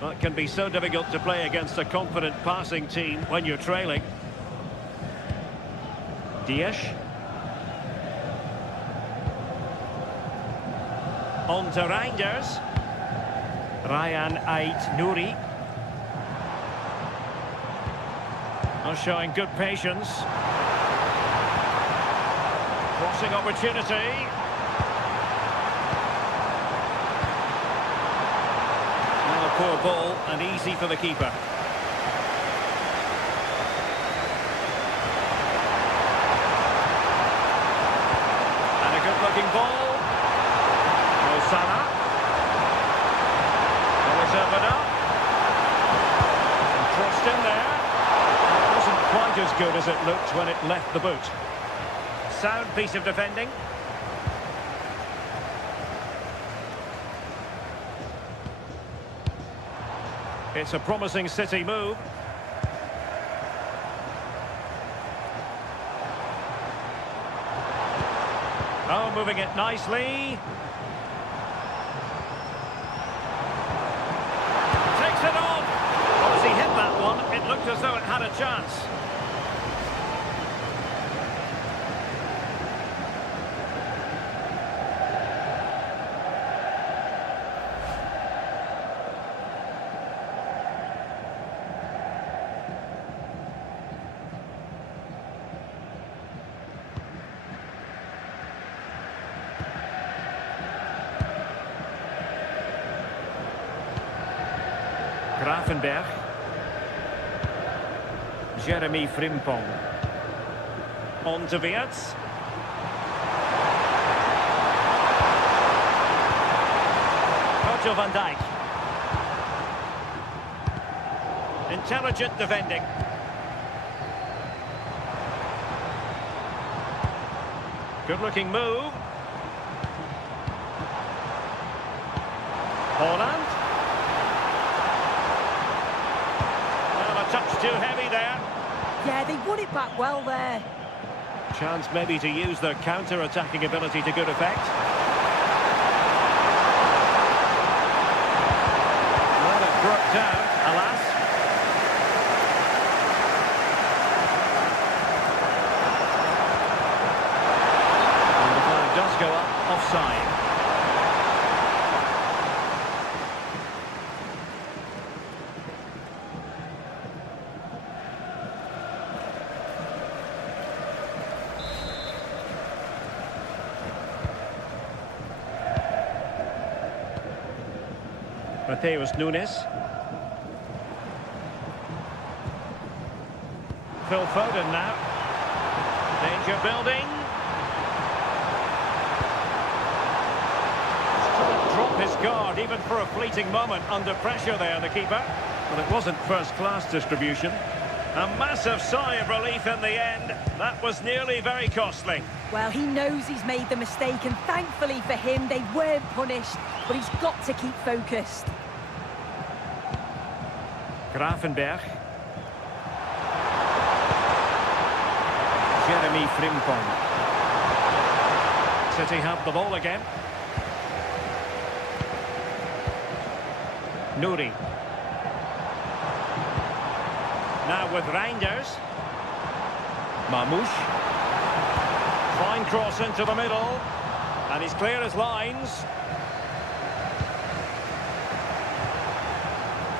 Well, it can be so difficult to play against a confident passing team when you're trailing. Dias. On to Reinders. Ryan Ait-Nouri. Showing good patience. Crossing opportunity. Poor ball and easy for the keeper. And a good-looking ball. Mo Salah. Well, it's opened up. And crossed in there. It wasn't quite as good as it looked when it left the boot. Sound piece of defending. It's a promising City move. Oh, moving it nicely. Takes it on. Well, as he hit that one, it looked as though it had a chance. Grafenberg. Jeremy Frimpong. On to Wirtz. Virgil van Dijk. Intelligent defending. Good-looking move. Holland. Well, a touch too heavy there. Yeah, they won it back well there. Chance maybe to use their counter-attacking ability to good effect. Well, it broke down, alas. And the flag does go up, offside. Mateus Nunes. Phil Foden now. Danger building. Couldn't drop his guard even for a fleeting moment under pressure there, the keeper. Well, it wasn't first-class distribution. A massive sigh of relief in the end. That was nearly very costly. Well, he knows he's made the mistake, and thankfully for him, they weren't punished. But he's got to keep focused. Grafenberg. Jeremy Frimpong. City have the ball again. Nouri. Now with Reinders. Mamouche. Fine cross into the middle. And he's clear as lines.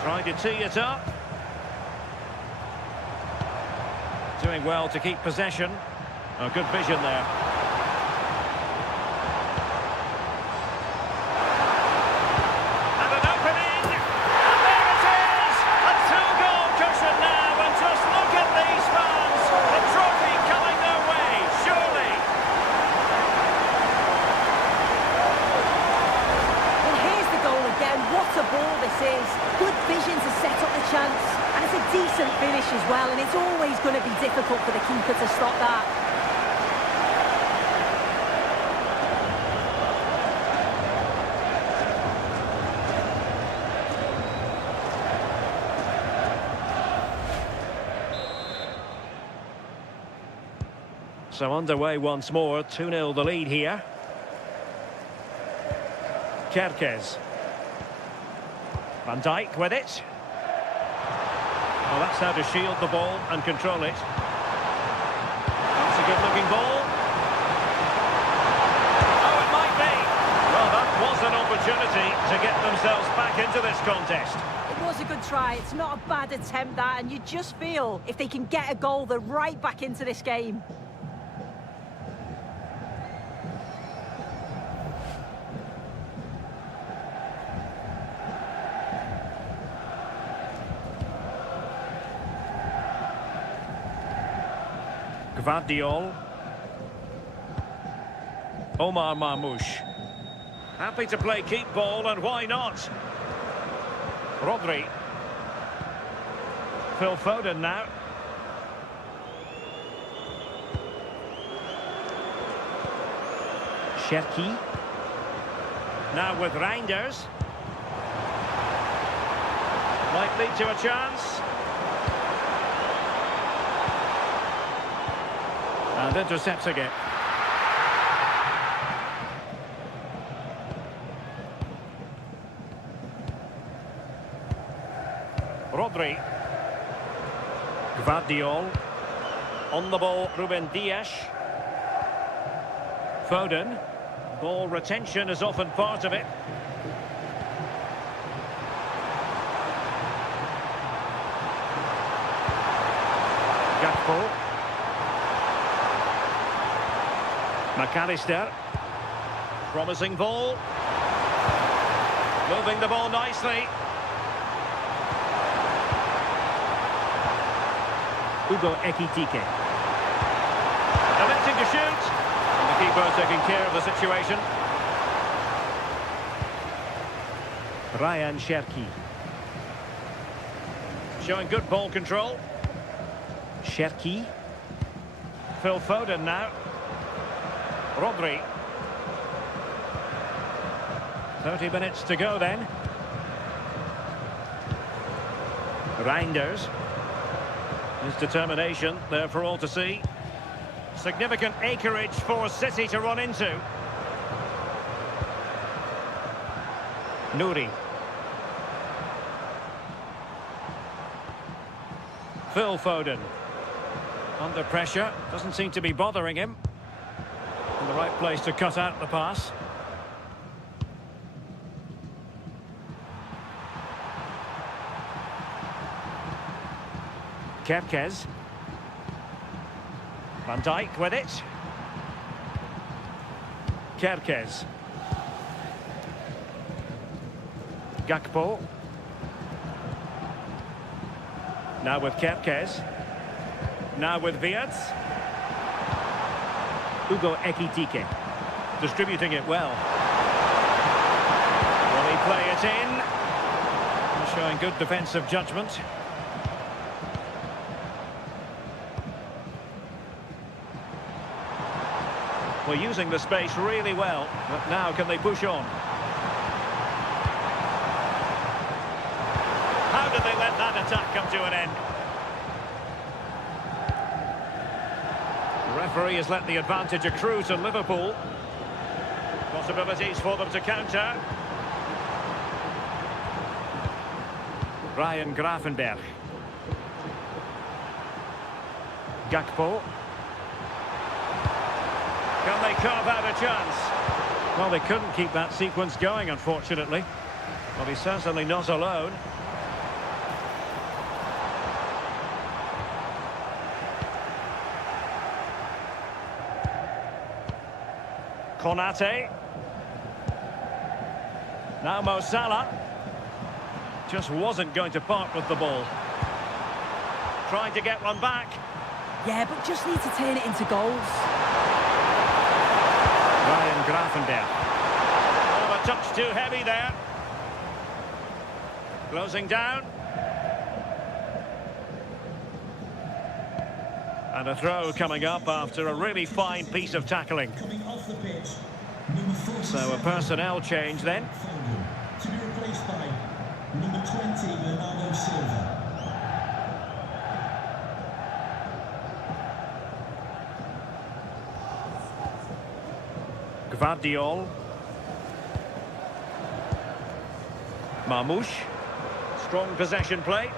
Trying to tee it up. Doing well to keep possession. Oh, good vision there. And an opening! And there it is! A two-goal cushion now, and just look at these fans! The trophy coming their way, surely! Well, here's the goal again. What a ball this is. Good vision to set up the chance. And it's a decent finish as well, and it's always going to be difficult for the keeper to stop that. So underway once more, 2-0 the lead here. Kerkez. Van Dijk with it. Well, that's how to shield the ball and control it. That's a good-looking ball. Oh, it might be. Well, that was an opportunity to get themselves back into this contest. It was a good try. It's not a bad attempt, that, and you just feel if they can get a goal, they're right back into this game. Gvardiol. Omar Mamouche. Happy to play keep ball, and why not? Rodri. Phil Foden now. Cherki. Now with Reinders. Might lead to a chance. And intercepts again. Rodri. Gvardiol. On the ball, Ruben Dias. Foden. Ball retention is often part of it. Gakpo. McAllister. Promising ball. Moving the ball nicely. Ekitike. Electing to shoot. And the keeper taking care of the situation. Ryan Cherki. Showing good ball control. Cherki. Phil Foden now. Rodri. 30 minutes to go then. Reinders. His determination there for all to see. Significant acreage for City to run into. Nouri. Phil Foden. Under pressure. Doesn't seem to be bothering him. In the right place to cut out the pass. Kerkez. Van Dijk with it. Kerkez. Gakpo. Now with Kerkez. Now with Wirtz. Ekitike. Distributing it well. Will he play it in? Showing good defensive judgment. We're using the space really well, but now can they push on? How did they let that attack come to an end? The referee has let the advantage accrue to Liverpool. Possibilities for them to counter. Ryan Gravenberch. Gakpo. Can they carve out a chance? Well, they couldn't keep that sequence going, unfortunately. Well, he's certainly not alone. Konate. Now Mo Salah. Just wasn't going to part with the ball. Trying to get one back. Yeah, but just need to turn it into goals. Ryan Gravenberch. Oh, a touch too heavy there. Closing down. And a throw coming up after a really fine piece of tackling. Coming off the pitch, So a personnel change then. to be replaced by number 20, Bernardo Silva. Gvardiol. Marmouche. Strong possession play.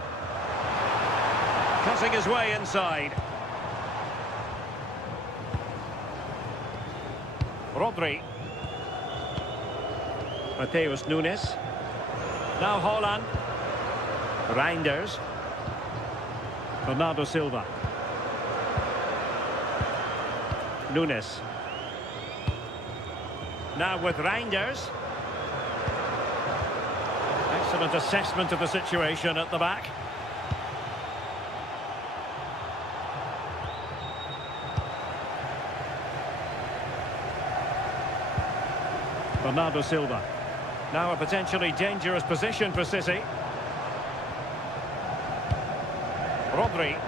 Cutting his way inside. Rodri. Mateus Nunes. Now Haaland. Reinders. Bernardo Silva. Nunes. Now with Reinders. Excellent assessment of the situation at the back. Bernardo Silva. Now a potentially dangerous position for City. Rodri.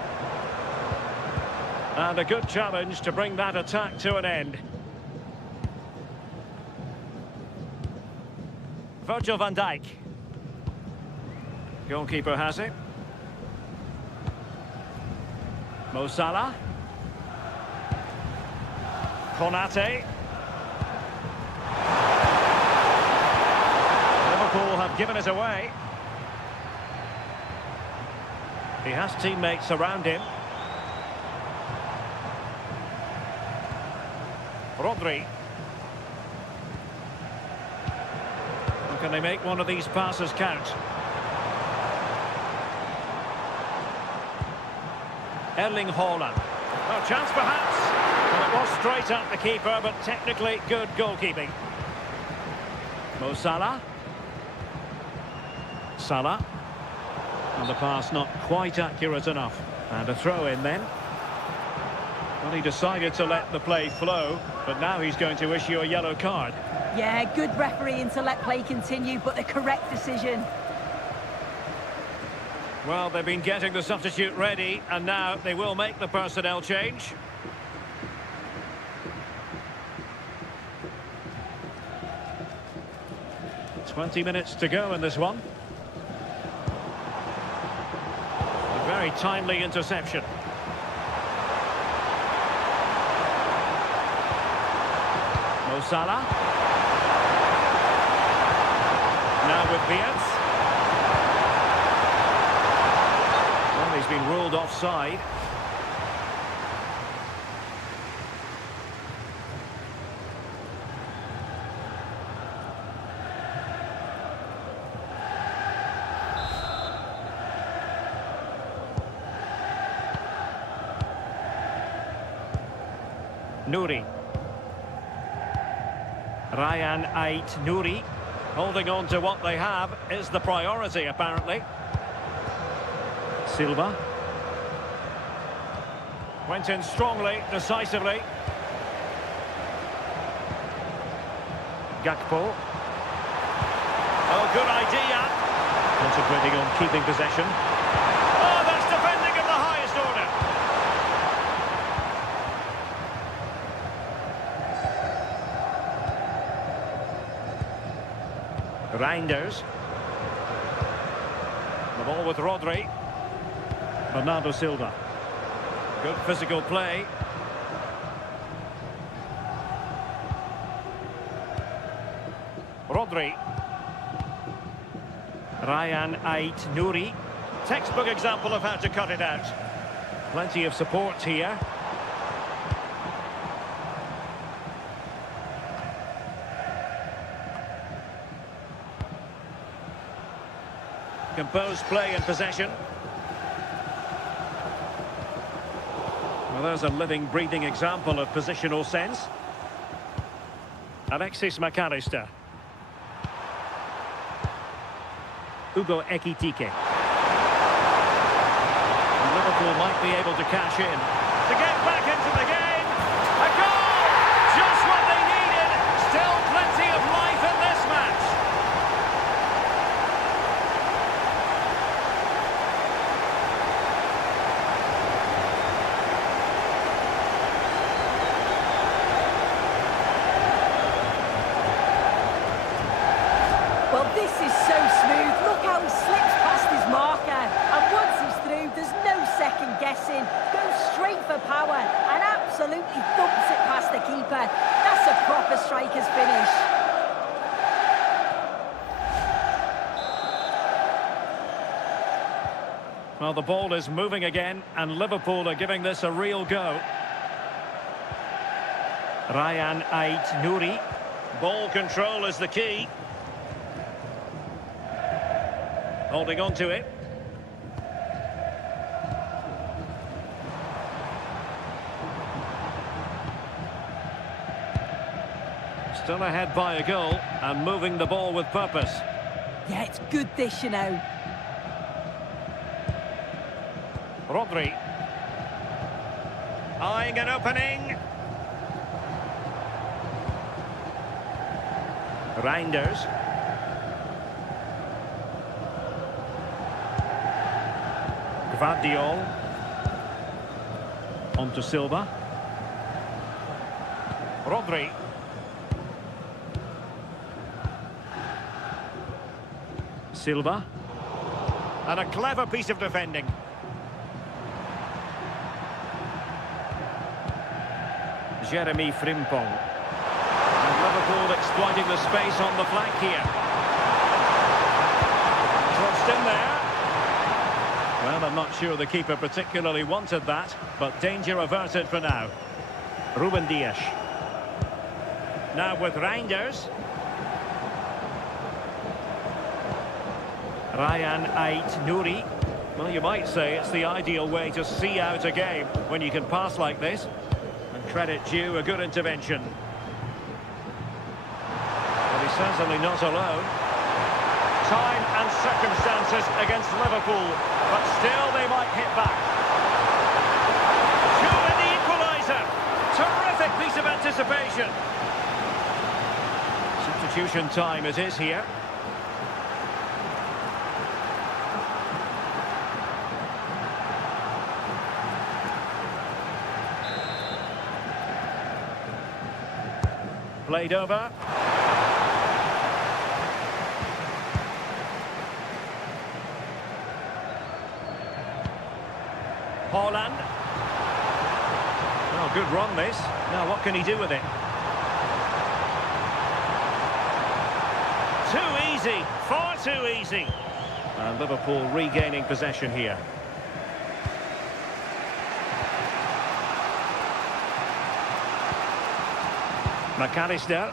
And a good challenge to bring that attack to an end. Virgil van Dijk. Goalkeeper has it. Mo Salah. Konate. Liverpool have given it away. He has teammates around him. Rodri. Can they make one of these passes count? Erling Haaland. Oh, chance perhaps. Well, it was straight at the keeper, but technically good goalkeeping. Mo Salah. Salah. And the pass not quite accurate enough. And a throw in then. Well, he decided to let the play flow, but now he's going to issue a yellow card. Yeah, good refereeing to let play continue, but the correct decision. Well, they've been getting the substitute ready, and now they will make the personnel change. "20 minutes to go in this one. A very timely interception. Mo Salah. Now with Diaz. Well, he's been ruled offside. Nouri. Ryan Ait-Nouri. Holding on to what they have is the priority, apparently. Silva. Went in strongly, decisively. Gakpo. Oh, good idea. Concentrating on keeping possession. Oh, that's defending of the highest order. Reinders. The ball with Rodri. Bernardo Silva. Good physical play. Rodri. Ryan Ait-Nouri. Textbook example of how to cut it out. Plenty of support here. Composed play and possession. Well, there's a living, breathing example of positional sense. Alexis McAllister. Hugo Ekitike. Liverpool might be able to cash in. To get back into the game. A goal! Just what they needed. Still plenty of life in this match. Well, this is so smooth. Look how he slips past his marker. And once he's through, there's no second guessing. Goes straight for power and absolutely thumps it past the keeper. That's a proper striker's finish. Well, the ball is moving again, and Liverpool are giving this a real go. Ryan Ait-Nouri. Ball control is the key. Holding on to it. Still ahead by a goal and moving the ball with purpose. Yeah, it's good this, you know. Rodri. Eyeing an opening. Reinders. Gvardiol. On to Silva. Rodri. Silva. And a clever piece of defending. Jeremy Frimpong. And Liverpool exploiting the space on the flank here. Crossed in there. Well, I'm not sure the keeper particularly wanted that, but danger averted for now. Ruben Dias. Now with Reinders. Ryan Ait-Nouri. Well, you might say it's the ideal way to see out a game when you can pass like this. And credit due, a good intervention. But he's certainly not alone. Time and circumstances against Liverpool, but still they might hit back. Surely the equaliser. Terrific piece of anticipation. Substitution time it is here. Played over. Haaland. Oh, good run this. Now what can he do with it? Too easy, far too easy. And Liverpool regaining possession here. McAllister.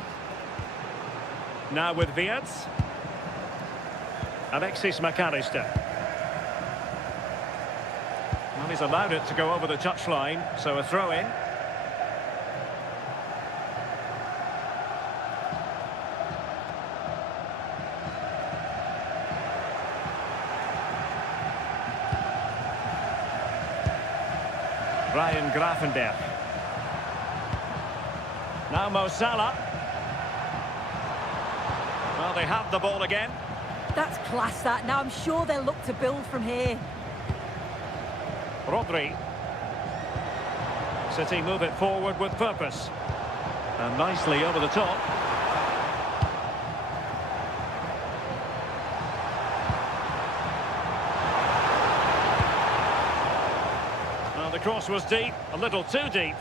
Now with Wirtz. Alexis McAllister. Well, he's allowed it to go over the touchline, so a throw-in. Ryan Gravenberch. Now Mo Salah. Well, they have the ball again. That's class, that. Now I'm sure they'll look to build from here. Rodri. City move it forward with purpose. And nicely over the top. Well, the cross was deep, a little too deep.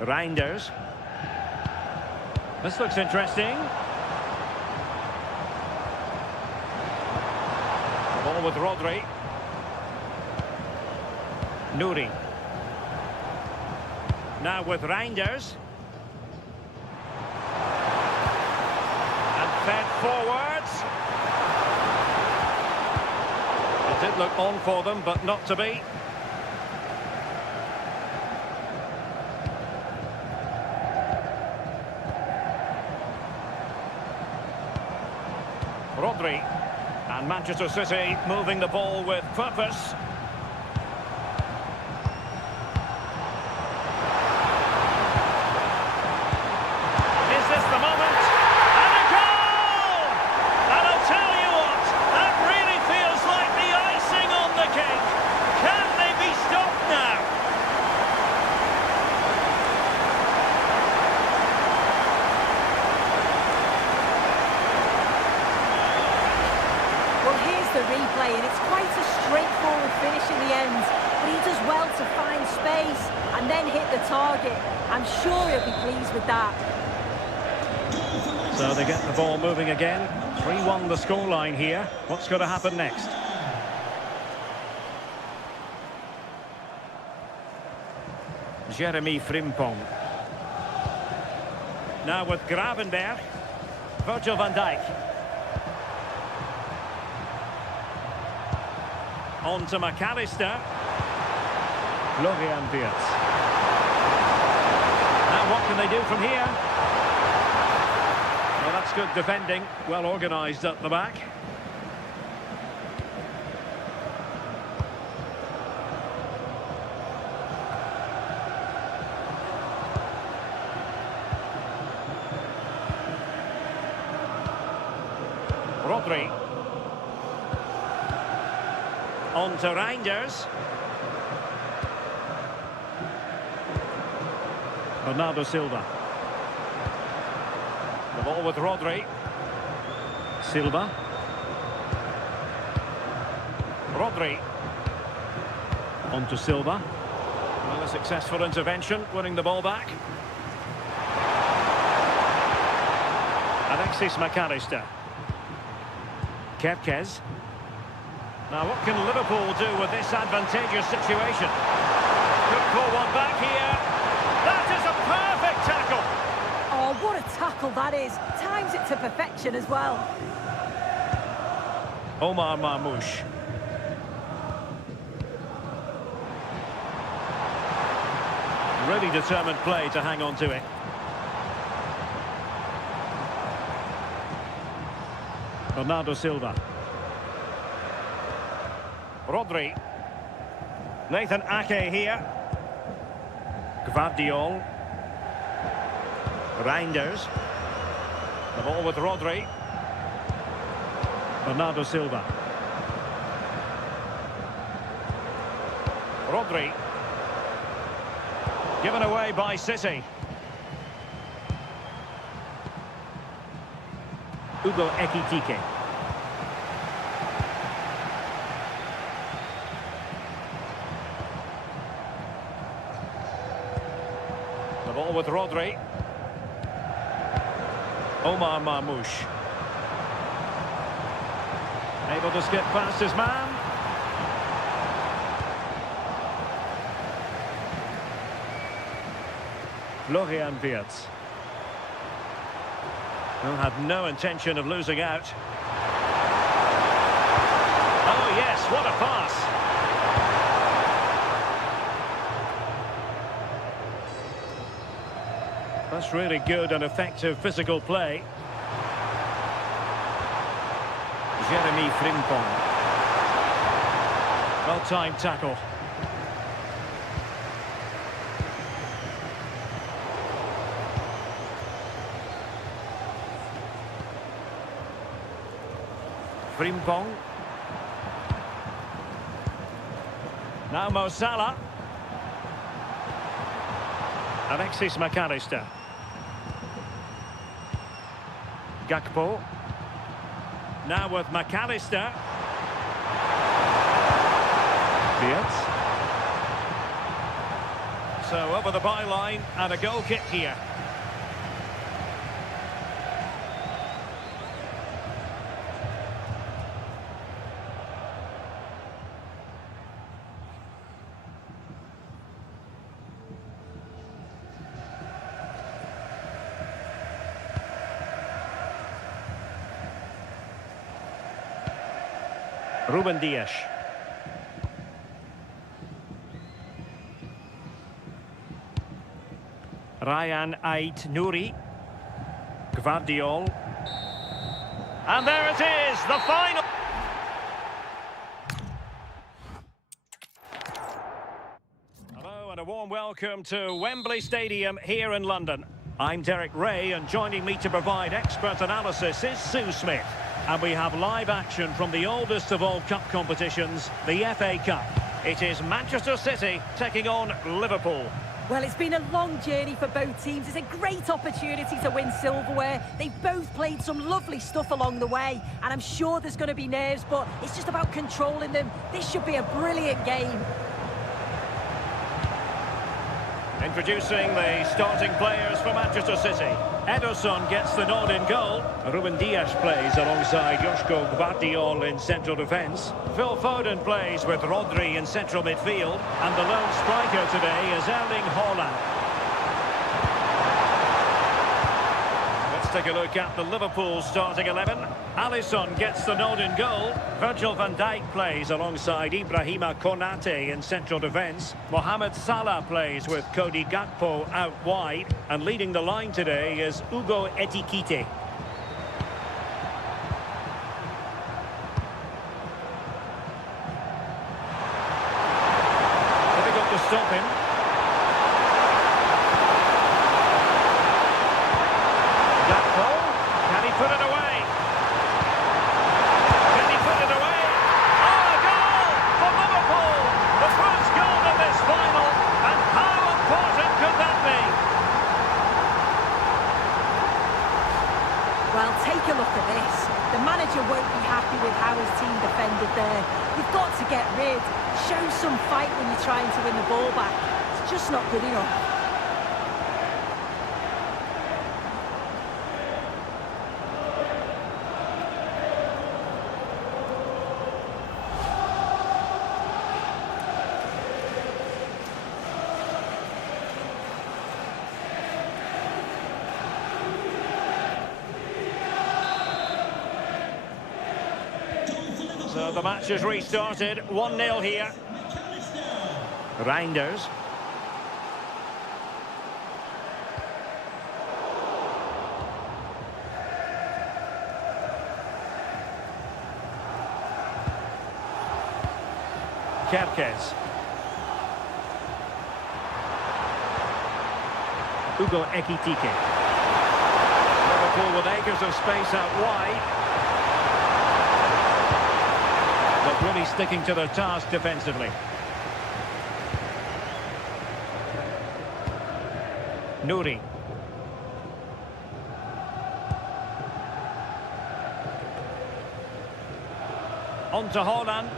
Reinders. This looks interesting. Ball with Rodri. Nouri. Now with Reinders. And fed forwards. It did look on for them, but not to be. Rodri. And Manchester City moving the ball with purpose. Is this the moment? And a goal! And I'll tell you what, that really feels like the icing on the cake. Can they be stopped now? The replay, and it's quite a straightforward finish in the end, but he does well to find space and then hit the target. I'm sure he'll be pleased with that. So they get the ball moving again. 3-1 the scoreline here. What's going to happen next? Jeremy Frimpong. Now with Gravenberch. Virgil van Dijk. On to McAllister. Florian Wirtz. Now what can they do from here? Well, that's good defending. Well organised at the back. Rodri. On to Reinders. Bernardo Silva. The ball with Rodri. Silva. Rodri. On to Silva. Well, a successful intervention, winning the ball back. Alexis McAllister. Kerkez. Now, what can Liverpool do with this advantageous situation? Could pull one back here. That is a perfect tackle. Oh, what a tackle that is. Times it to perfection as well. Omar Really determined play to hang on to it. Bernardo Silva. Rodri. Nathan Ake here. Gvardiol. Reinders. The ball with Rodri. Bernardo Silva. Rodri. Given away by City. Ugo Ekitike. The ball with Rodri. Omar Marmoush. Able to skip past his man. Florian Wirtz. Who had no intention of losing out. Oh yes, what a pass. That's really good and effective physical play. Jeremy Frimpong. Well-timed tackle. Frimpong. Now Mo Salah. Alexis McAllister. Gakpo. Now with McAllister. Wirtz. So over the byline and a goal kick here. Ruben Dias. Ryan Ait Nouri. Gvardiol. And there it is, the final. Hello and a warm welcome to Wembley Stadium here in London. I'm Derek Ray, and joining me to provide expert analysis is Sue Smith. And we have live action from the oldest of all cup competitions, the FA Cup. It is Manchester City taking on Liverpool. Well, it's been a long journey for both teams. It's a great opportunity to win silverware. They've both played some lovely stuff along the way, and I'm sure there's going to be nerves, but it's just about controlling them. This should be a brilliant game. Introducing the starting players for Manchester City. Ederson gets the nod in goal. Ruben Dias plays alongside Joško Gvardiol in central defence. Phil Foden plays with Rodri in central midfield. And the lone striker today is Erling Haaland. Let's take a look at the Liverpool starting 11. Alisson gets the nod in goal. Virgil van Dijk plays alongside Ibrahima Konate in central defence. Mohamed Salah plays with Cody Gakpo out wide. And leading the line today is Ugo Ekitike. Difficult to stop him. Gakpo, can he put it away? Can he put it away? Oh, a goal for Liverpool! The first goal of this final, and how important could that be? Well, take a look at this. The manager won't be happy with how his team defended there. You've got to get rid. Show some fight when you're trying to win the ball back. It's just not good enough. So the match has restarted, 1-0 here. Reinders. Kerkez. Hugo Ekitike. Liverpool with acres of space out wide. But really sticking to their task defensively. Nouri. On to Haaland.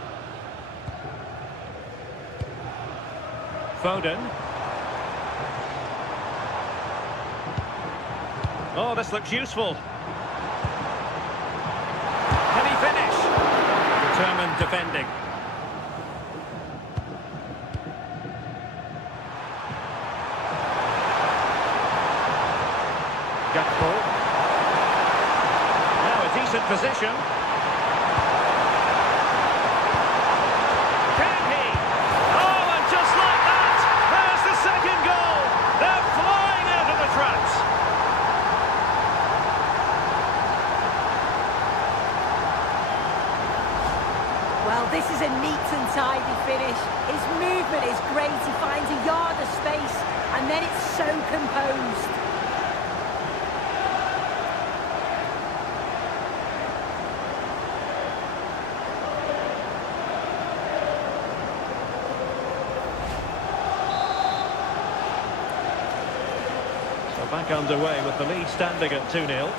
Foden. Oh, this looks useful. Can he finish? Determined defending. Gakpo. Now a decent position. Can he? Oh, and just like that, there's the second goal. They're flying out of the traps. Well, this is a neat and tidy finish. His movement is great. He finds a yard of space, and then it's so composed. So back underway with the lead standing at 2-0.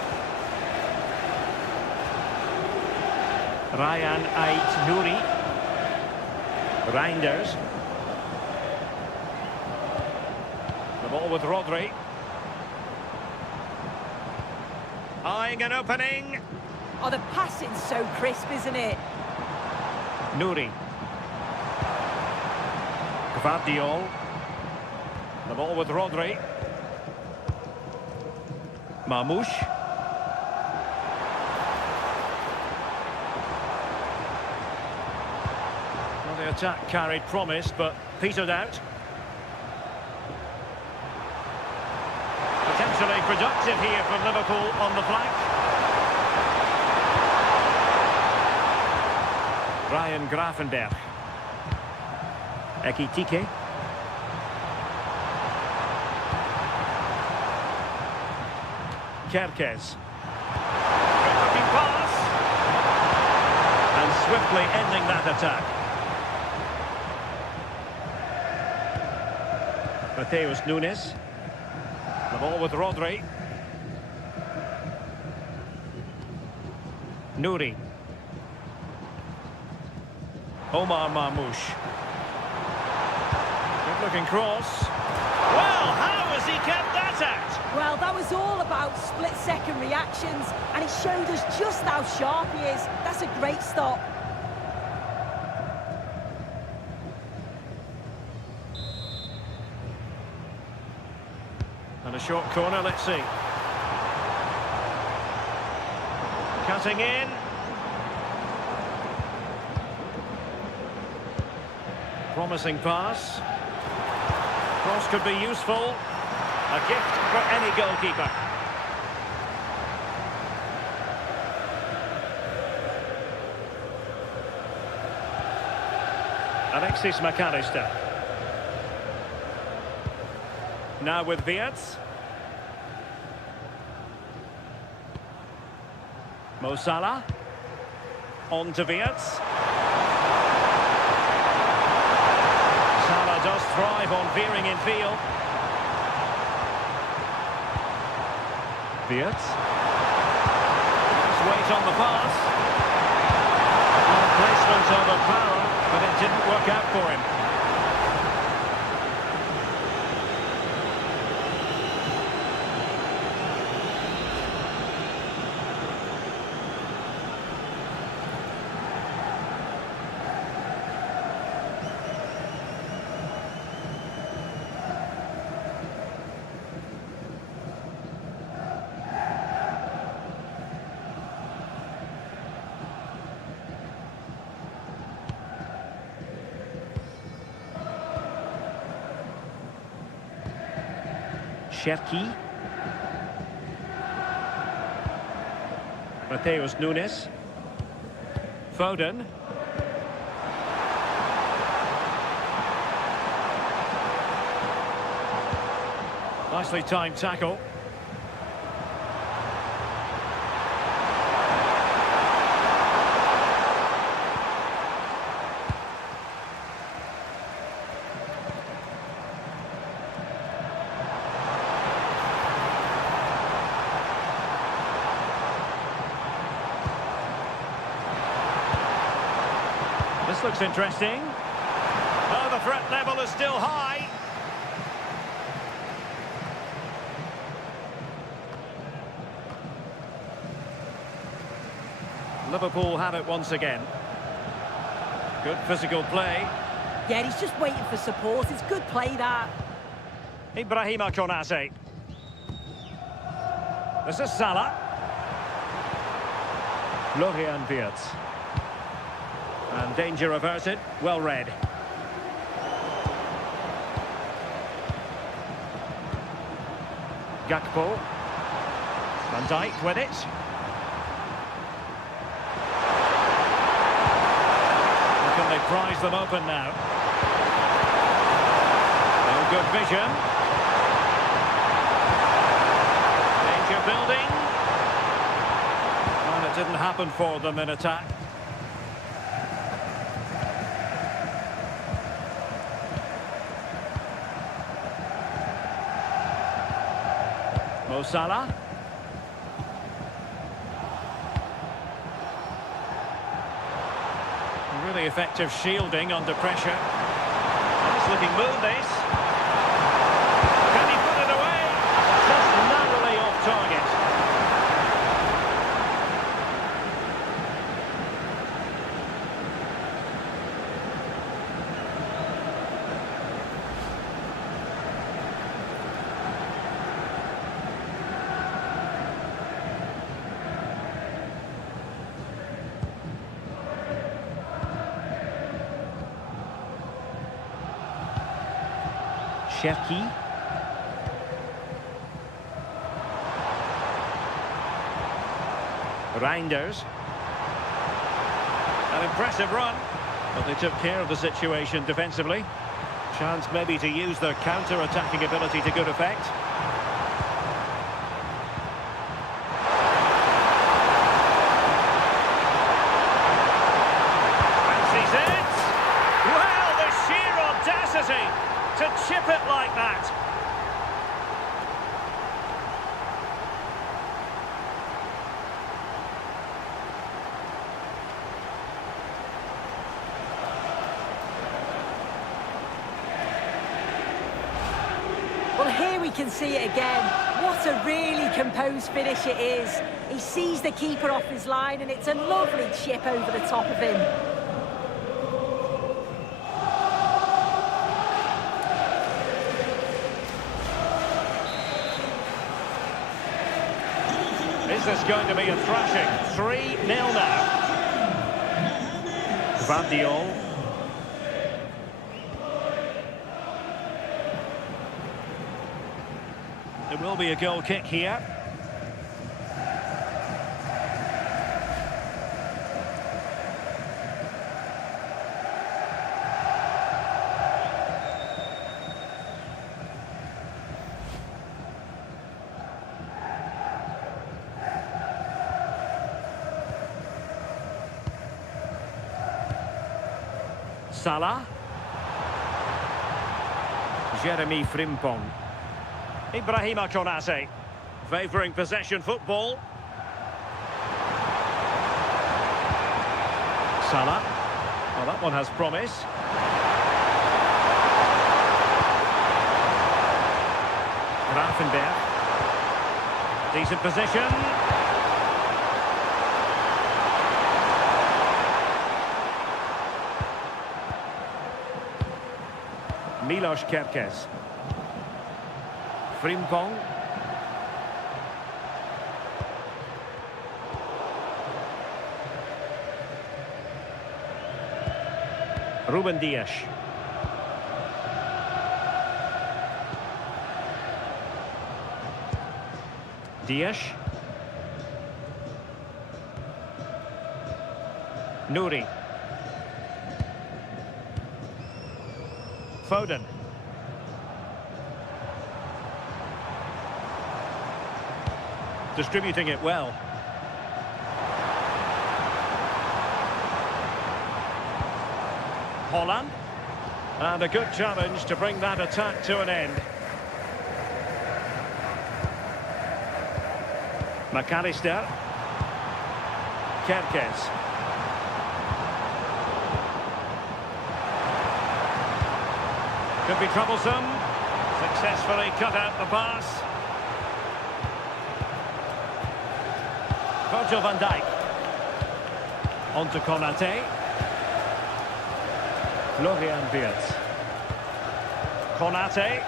Ryan Ait-Nouri. Reinders. The ball with Rodri. Eyeing an opening. Oh, the passing's so crisp, isn't it? Nouri. Gvardiol. The ball with Rodri. Mamouche. Well, the attack carried promise, but petered out. Potentially productive here from Liverpool on the flank. Ryan Gravenberch. Ekitike. Kerkez. Good-looking pass. And swiftly ending that attack. Mateus Nunes. The ball with Rodri. Nouri. Omar Mamouche. Good-looking cross. Well, how has he kept that out? Well, that was all about split-second reactions, and it showed us just how sharp he is. That's a great stop. And a short corner, let's see. Cutting in. Promising pass. Cross could be useful. A gift for any goalkeeper. Alexis McAllister. Now with Wirtz. Mo Salah. On to Wirtz. Salah does thrive on veering in field. Wirtz. Just wait on the pass. Well, placement over power, but it didn't work out for him. Cherki. Mateus Nunes. Foden. Nicely timed tackle. This looks interesting. Oh, the threat level is still high. Liverpool have it once again. Good physical play. Yeah, he's just waiting for support. It's good play, that. Ibrahima Konate. This is Salah. Florian Wirtz. And danger averted. Well read. Gakpo. Van Dijk with it. Can they prize them open now? No good vision. Danger building. And it didn't happen for them in attack. Mo Salah. Really effective shielding under pressure. Nice looking move, this. Can he put it away? Just narrowly off target. Cherki. Reinders. An impressive run, but they took care of the situation defensively. Chance maybe to use their counter-attacking ability to good effect. Fancies it! Well, the sheer audacity to chip it like that. Well, here we can see it again. What a really composed finish it is. He sees the keeper off his line, and it's a lovely chip over the top of him. Is this going to be a thrashing? 3-0 now. Van Diol. There will be a goal kick here. Salah. Jeremy Frimpong. Ibrahima Konate. Favouring possession football. Salah. Well, that one has promise. Grafenberg. Decent position. Milos Kerkez. Frimpong. Ruben Dias. Dias. Nouri. Foden. distributing it well. Holland. And a good challenge to bring that attack to an end. McAllister. Kerkez. Could be troublesome. Successfully cut out the pass. Virgil van Dijk. On to Konate. Florian Wirtz. Konate.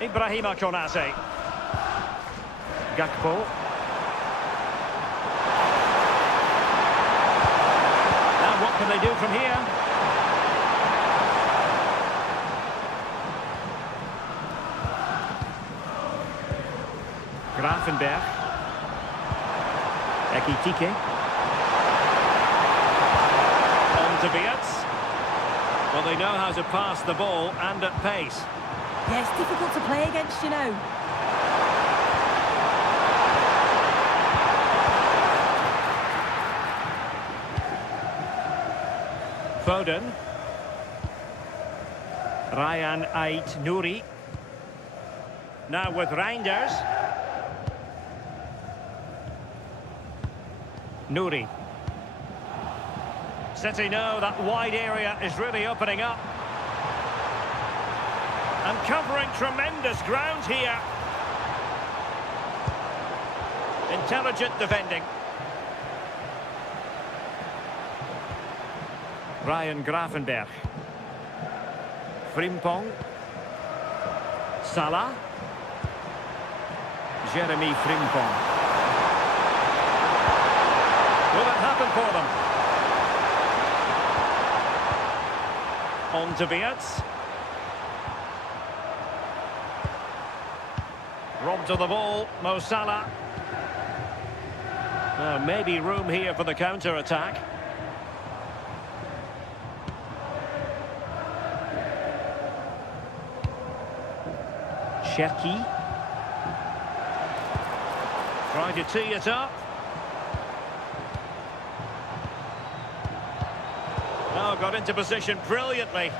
Ibrahima Konate. Gakpo. Now what can they do from here? Gravenberg. Ekitike. On to Wirtz. Well, they know how to pass the ball and at pace. Yeah, it's difficult to play against, you know. Foden. Ryan Ait-Nouri. Now with Reinders. Nouri. City know that wide area is really opening up. And covering tremendous ground here. Intelligent defending. Ryan Gravenberg. Frimpong. Salah. Jeremy Frimpong. Will it happen for them? On to Wirtz. Robbed of the ball, Mo Salah. Now maybe room here for the counter-attack. Cherki. Trying to tee it up. Oh, got into position brilliantly.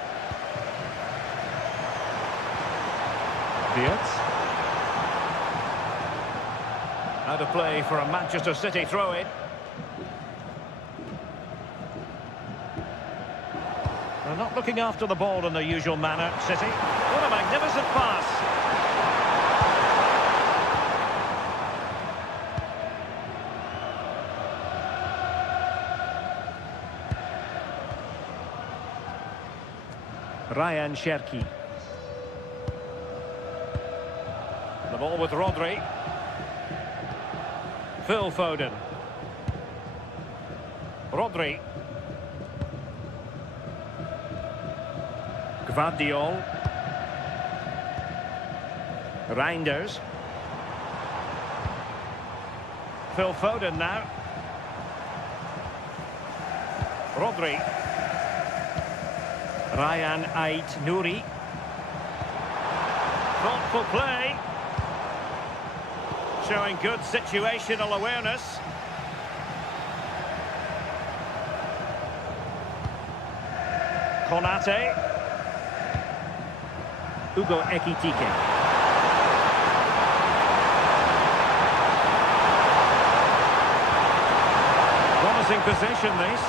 Wirtz. Out of play for a Manchester City throw-in. They're not looking after the ball in the usual manner, City. What a magnificent pass. Ryan Cherki. The ball with Rodri. Phil Foden. Rodri. Gvardiol. Reinders. Phil Foden now. Rodri. Ryan Ait-Nouri. Thoughtful play. Showing good situational awareness. Konate. Ugo Ekitike. Promising position, this.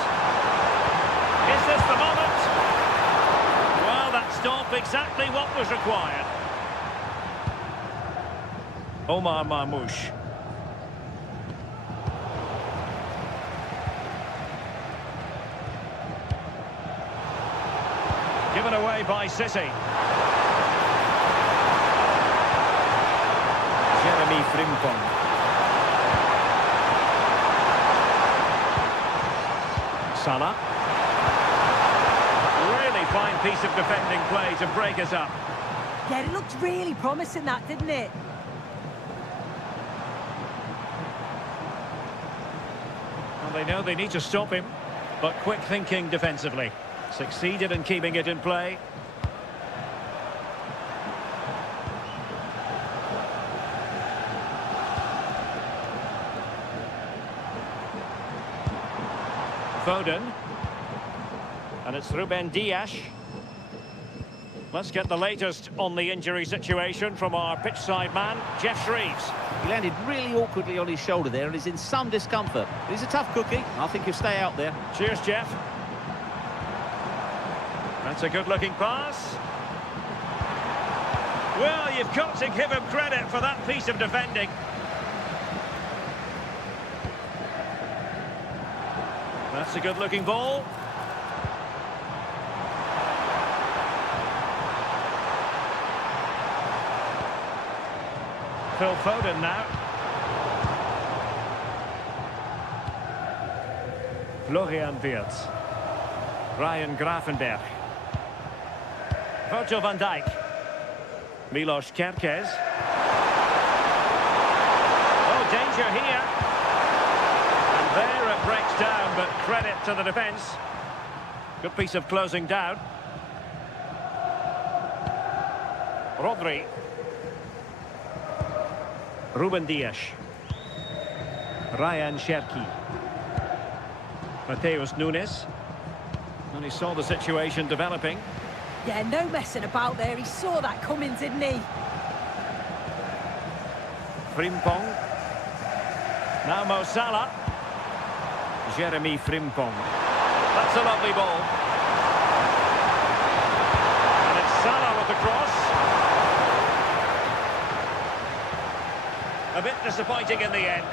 Is this the moment? Well, that stopped exactly what was required. Omar Marmoush. Given away by City. Jeremy Frimpong. Salah. Really fine piece of defending play to break us up. Yeah, it looked really promising, that, didn't it? And they know they need to stop him, but quick thinking defensively. Succeeded in keeping it in play. Foden. And it's Ruben Dias. Let's get the latest on the injury situation from our pitchside man, Jeff Shreves. He landed really awkwardly on his shoulder there and is in some discomfort. He's a tough cookie. I think he'll stay out there. Cheers, Jeff. That's a good-looking pass. Well, you've got to give him credit for that piece of defending. That's a good-looking ball. Phil Foden now. Florian Wirtz. Ryan Gravenberch. Virgil van Dijk. Milos Kerkez. Oh, danger here. And there it breaks down, but credit to the defence. Good piece of closing down. Rodri. Ruben Dias. Ryan Cherki. Mateus Nunes. And he saw the situation developing. Yeah, no messing about there. He saw that coming, didn't he? Frimpong. Now Mo Salah. Jeremy Frimpong. That's a lovely ball. And it's Salah with the cross. A bit disappointing in the end.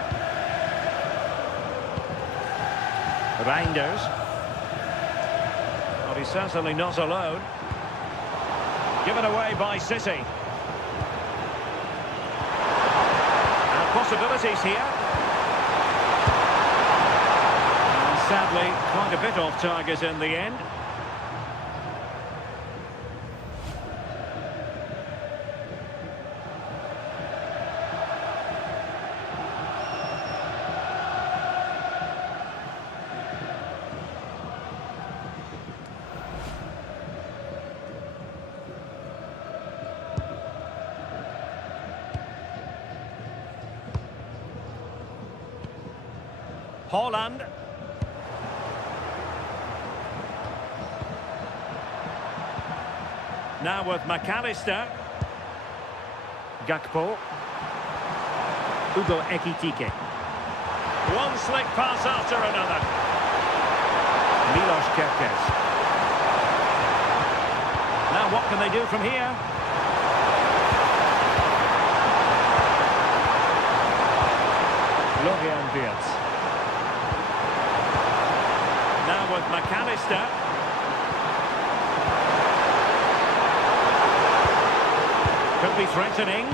Reinders. Well, he's certainly not alone. Given away by City. And possibilities here. And sadly, quite a bit off target in the end. Haaland. Now with McAllister. Gakpo. Ugo Ekitike. One slick pass after another. Milos Kerkez. Now what can they do from here? Florian Wirtz. Now with McAllister. Could be threatening.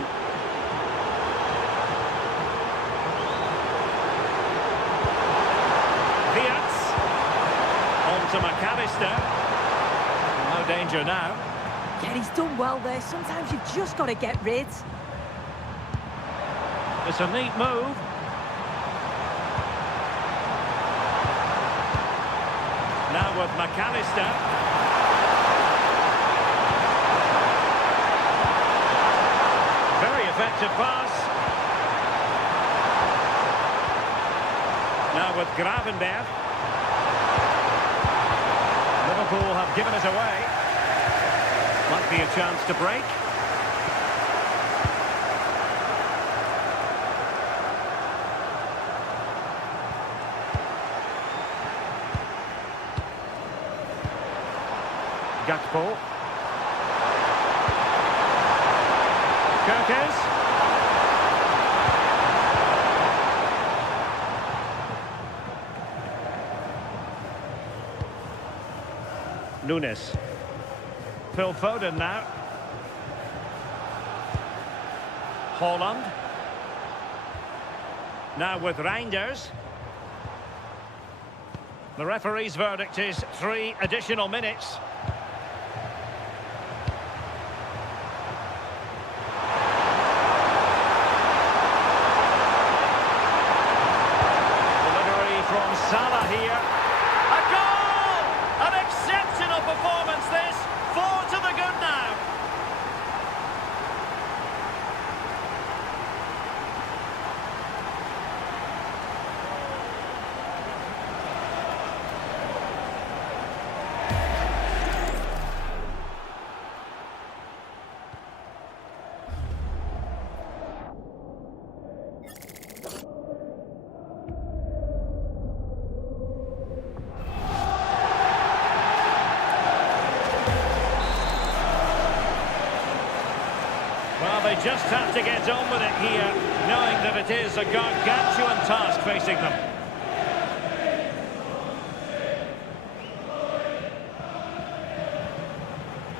Wirtz. On to McAllister. No danger now. Yeah, he's done well there. Sometimes you've just got to get rid. It's a neat move. Now with McAllister. Very effective pass. Now with Gravenberch. Liverpool have given it away. Might be a chance to break. Gakpo. Kerkez. Nunes. Phil Foden now. Haaland. Now with Reinders. The referee's verdict is 3 additional minutes. Salah here. A goal! An exceptional performance this. 4 to the good now. just have to get on with it here, knowing that it is a gargantuan task facing them.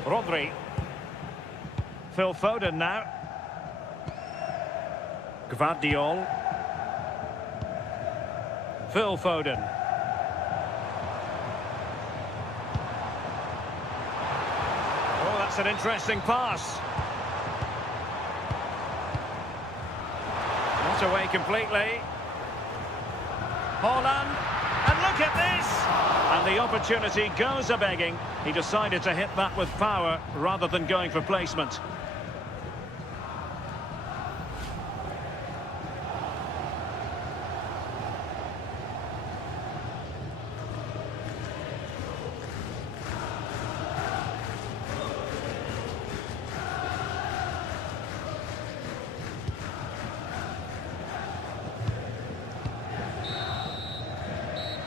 Rodri. Phil Foden now. Gvardiol. Phil Foden. Oh, that's an interesting pass. Not away completely. Haaland. And look at this! And the opportunity goes a-begging. He decided to hit that with power rather than going for placement.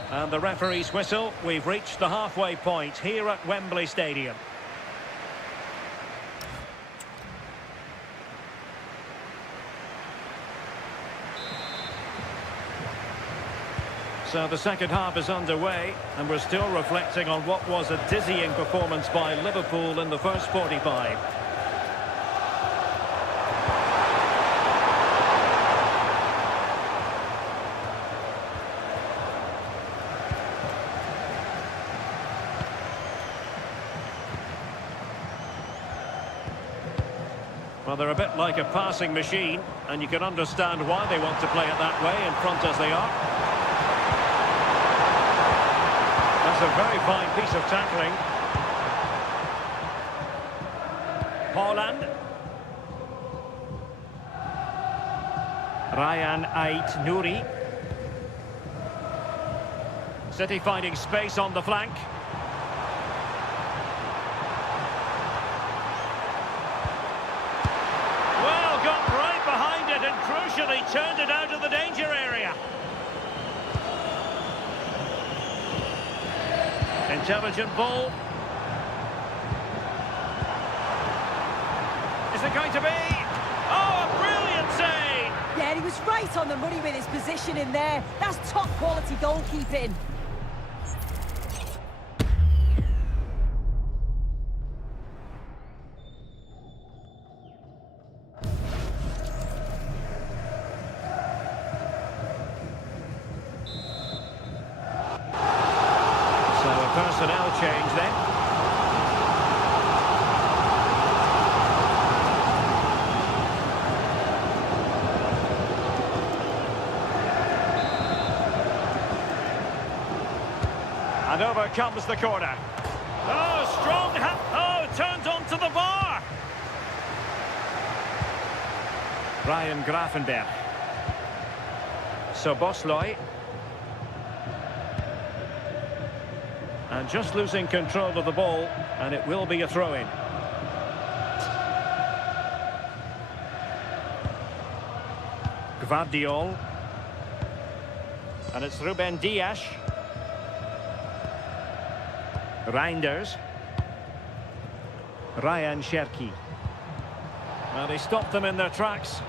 And the referee's whistle. We've reached the halfway point here at Wembley Stadium. So the second half is underway, and we're still reflecting on what was a dizzying performance by Liverpool in the first 45. Well, they're a bit like a passing machine, and you can understand why they want to play it that way, in front as they are. That's a very fine piece of tackling. Haaland. Ryan Ait-Nouri. City finding space on the flank. Crucially turned it out of the danger area. Intelligent ball. Is it going to be? Oh, a brilliant save! Yeah, he was right on the money with his position in there. That's top quality goalkeeping. Personnel change then. And over comes the corner. Oh, strong turns onto the bar. Ryan Gravenberg. Szoboszlai. And just losing control of the ball, and it will be a throw-in. Gvardiol. And it's Ruben Dias. Reinders. Ryan Cherki. Well, they stopped them in their tracks.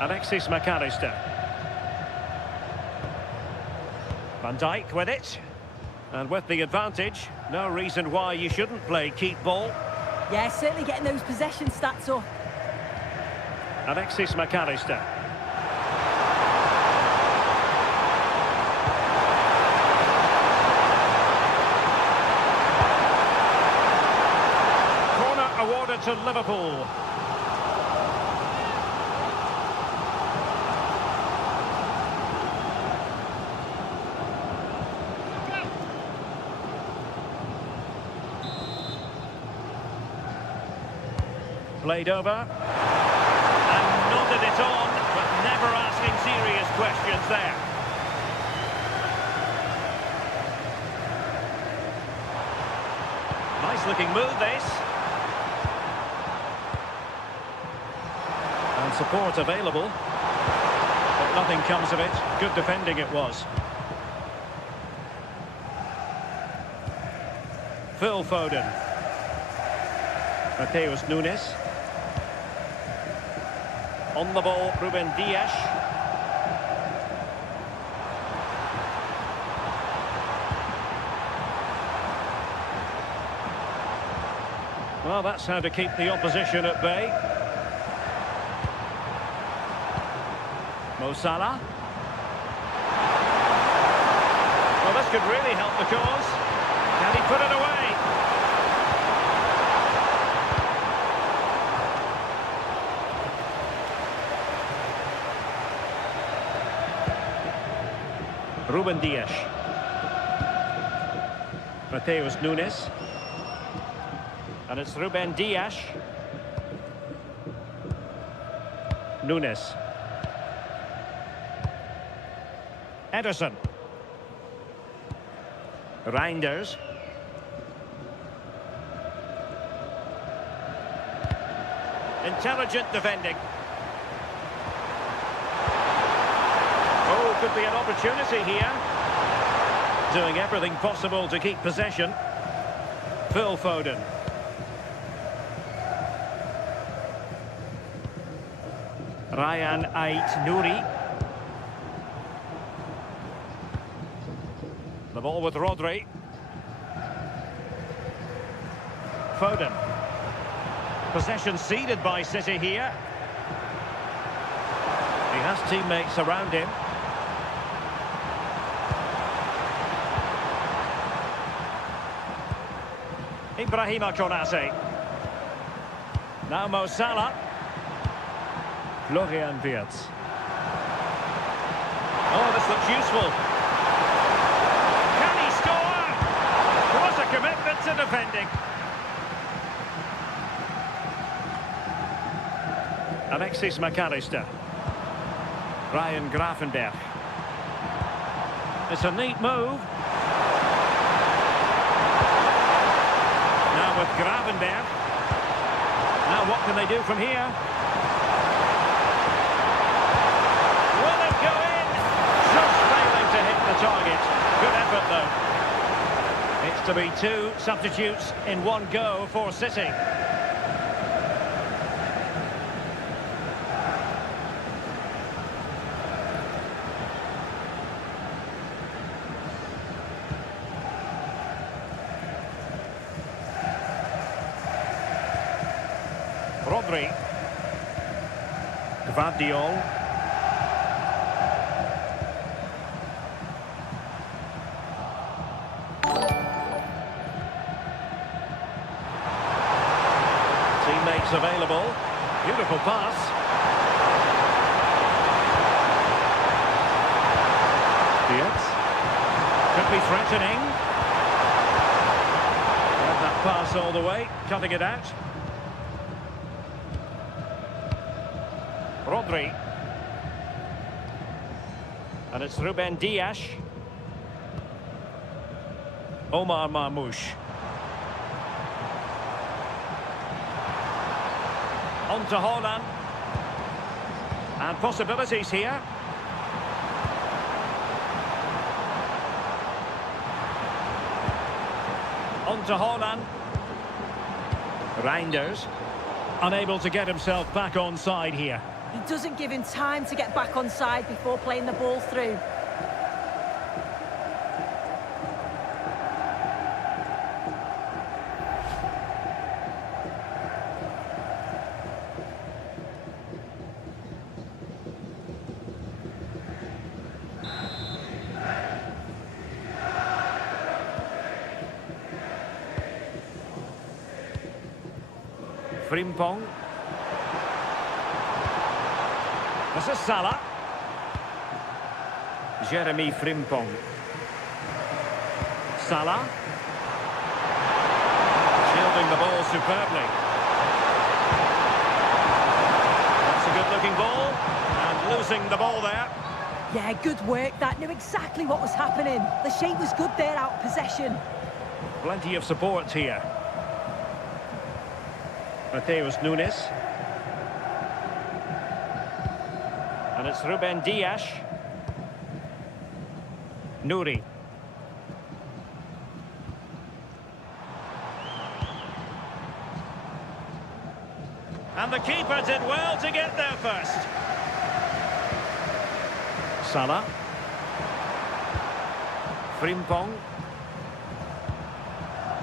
Alexis McAllister. Van Dijk with it. And with the advantage, no reason why you shouldn't play keep ball. Yeah, certainly getting those possession stats up. Alexis McAllister. Corner awarded to Liverpool. Played over, and nodded it on, but never asking serious questions there. Nice looking move, this. And support available, but nothing comes of it. Good defending it was. Phil Foden. Mateus Nunes. On the ball, Ruben Dias. Well, that's how to keep the opposition at bay. Mo Salah. Well, this could really help the cause. Can he put it away? Ruben Dias. Mateus Nunes. And it's Ruben Dias. Nunes. Ederson. Reinders. Intelligent defending. Oh, could be an opportunity here. Doing everything possible to keep possession. Phil Foden. Ryan Ait-Nouri. The ball with Rodri. Foden. Possession ceded by City here. He has teammates around him. Ibrahima Konate. Now Mo Salah. Florian Wirtz. Oh, this looks useful. Can he score? What a commitment to defending. Alexis McAllister. Ryan Gravenberch. It's a neat move. Now with Gravenberch. Now what can they do from here? Will it go in? Just failing to hit the target. Good effort though. It's to be 2 substitutes in 1 go for City. Rodri. Gvardiol. Teammates available. Beautiful pass. Diaz. Could be threatening. And that pass all the way, cutting it out. Rodri. And it's Ruben Dias. Omar Marmoush. On to Haaland. And possibilities here. On to Haaland. Reinders. Unable to get himself back on side here. He doesn't give him time to get back on side before playing the ball through. Frimpong. This is Salah. Jeremy Frimpong. Salah. Shielding the ball superbly. That's a good-looking ball. And losing the ball there. Yeah, good work. That knew exactly what was happening. The shape was good there, out of possession. Plenty of support here. Mateus Nunes. And it's Ruben Dias. Nouri. And the keeper did well to get there first. Salah. Frimpong.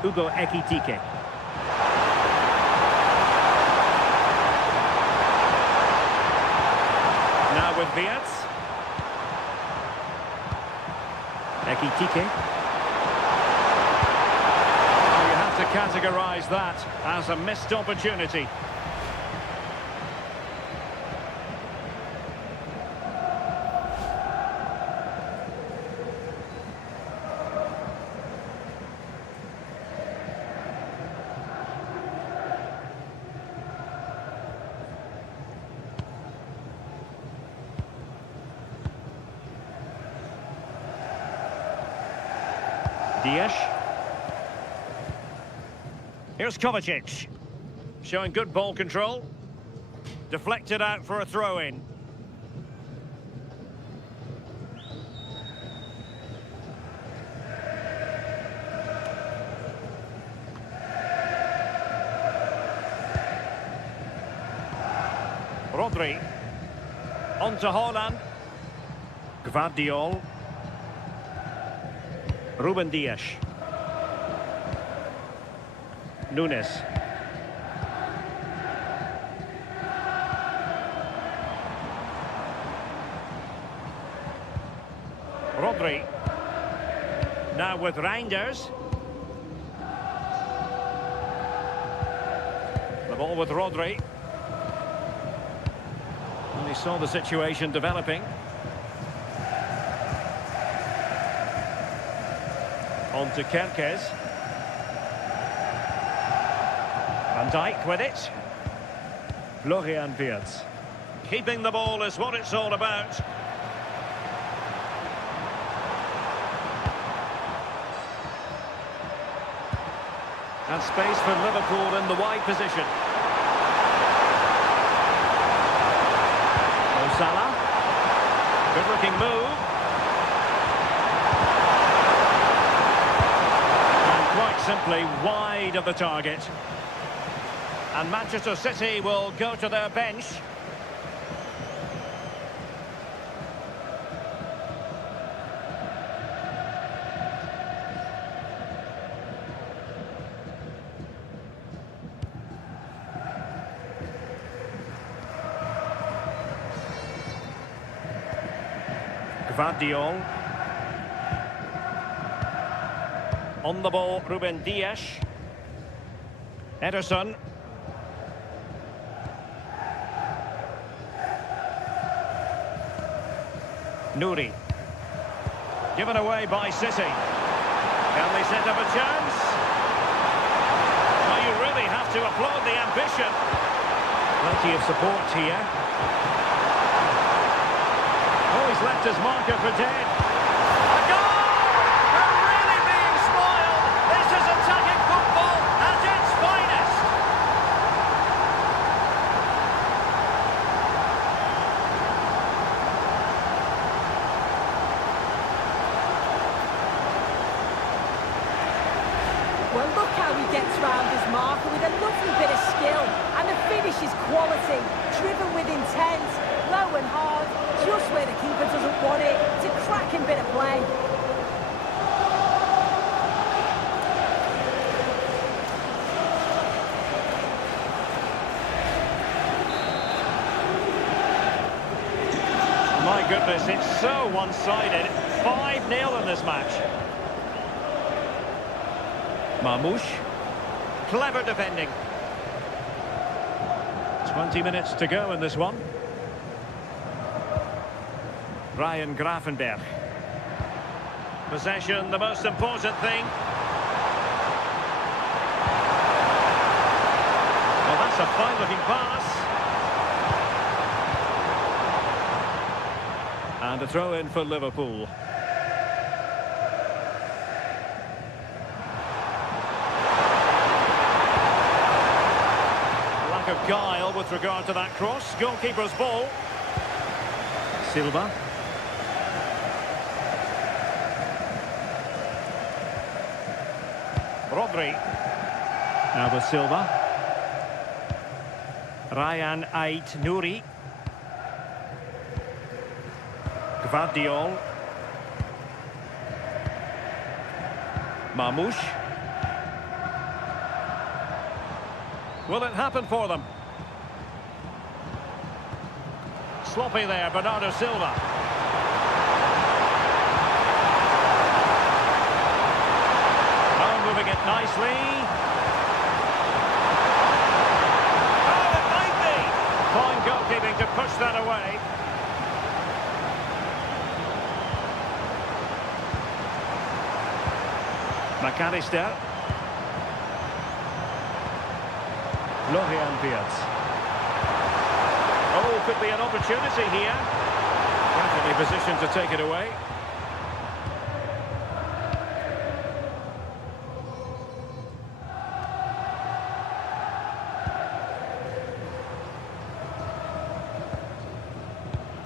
Ugo Ekitike. Now with Viets. Ekitike. You have to categorise that as a missed opportunity. Dias. Here's Kovacic. Showing good ball control. Deflected out for a throw-in. Rodri. On to Haaland. Gvardiol. Ruben Dias. Nunes. Rodri. Now with Reinders. The ball with Rodri. And he saw the situation developing. On to Kerkez. Van Dijk with it. Florian Wirtz. Keeping the ball is what it's all about. And space for Liverpool in the wide position. Mo Salah. Good looking move. Quite simply wide of the target. And Manchester City will go to their bench. Gvardiol. On the ball, Ruben Dias. Ederson. Nouri. Given away by City. Can they set up a chance? Well, you really have to applaud the ambition. Plenty of support here. Oh, he's left his marker for dead. A goal! Attacking football at its finest. Well, look how he gets round his marker with a lovely bit of skill. And the finish is quality, driven with intent, low and hard, just where the keeper doesn't want it. It's a cracking bit of play. My goodness, it's so one-sided. 5-0 in this match. Marmoush. Clever defending. 20 minutes to go in this one. Ryan Gravenberch. Possession, the most important thing. Well, that's a fine-looking pass. And a throw-in for Liverpool. Lack of guile with regard to that cross. Goalkeeper's ball. Silva. Rodri. Now with Silva. Ryan Ait Nouri. Gvardiol. Mamouche. Will it happen for them? Sloppy there, Bernardo Silva. Oh, moving it nicely. Oh, it might be! Fine goalkeeping to push that away. McAllister. Florian Wirtz. Oh, could be an opportunity here. Definitely positioned to take it away.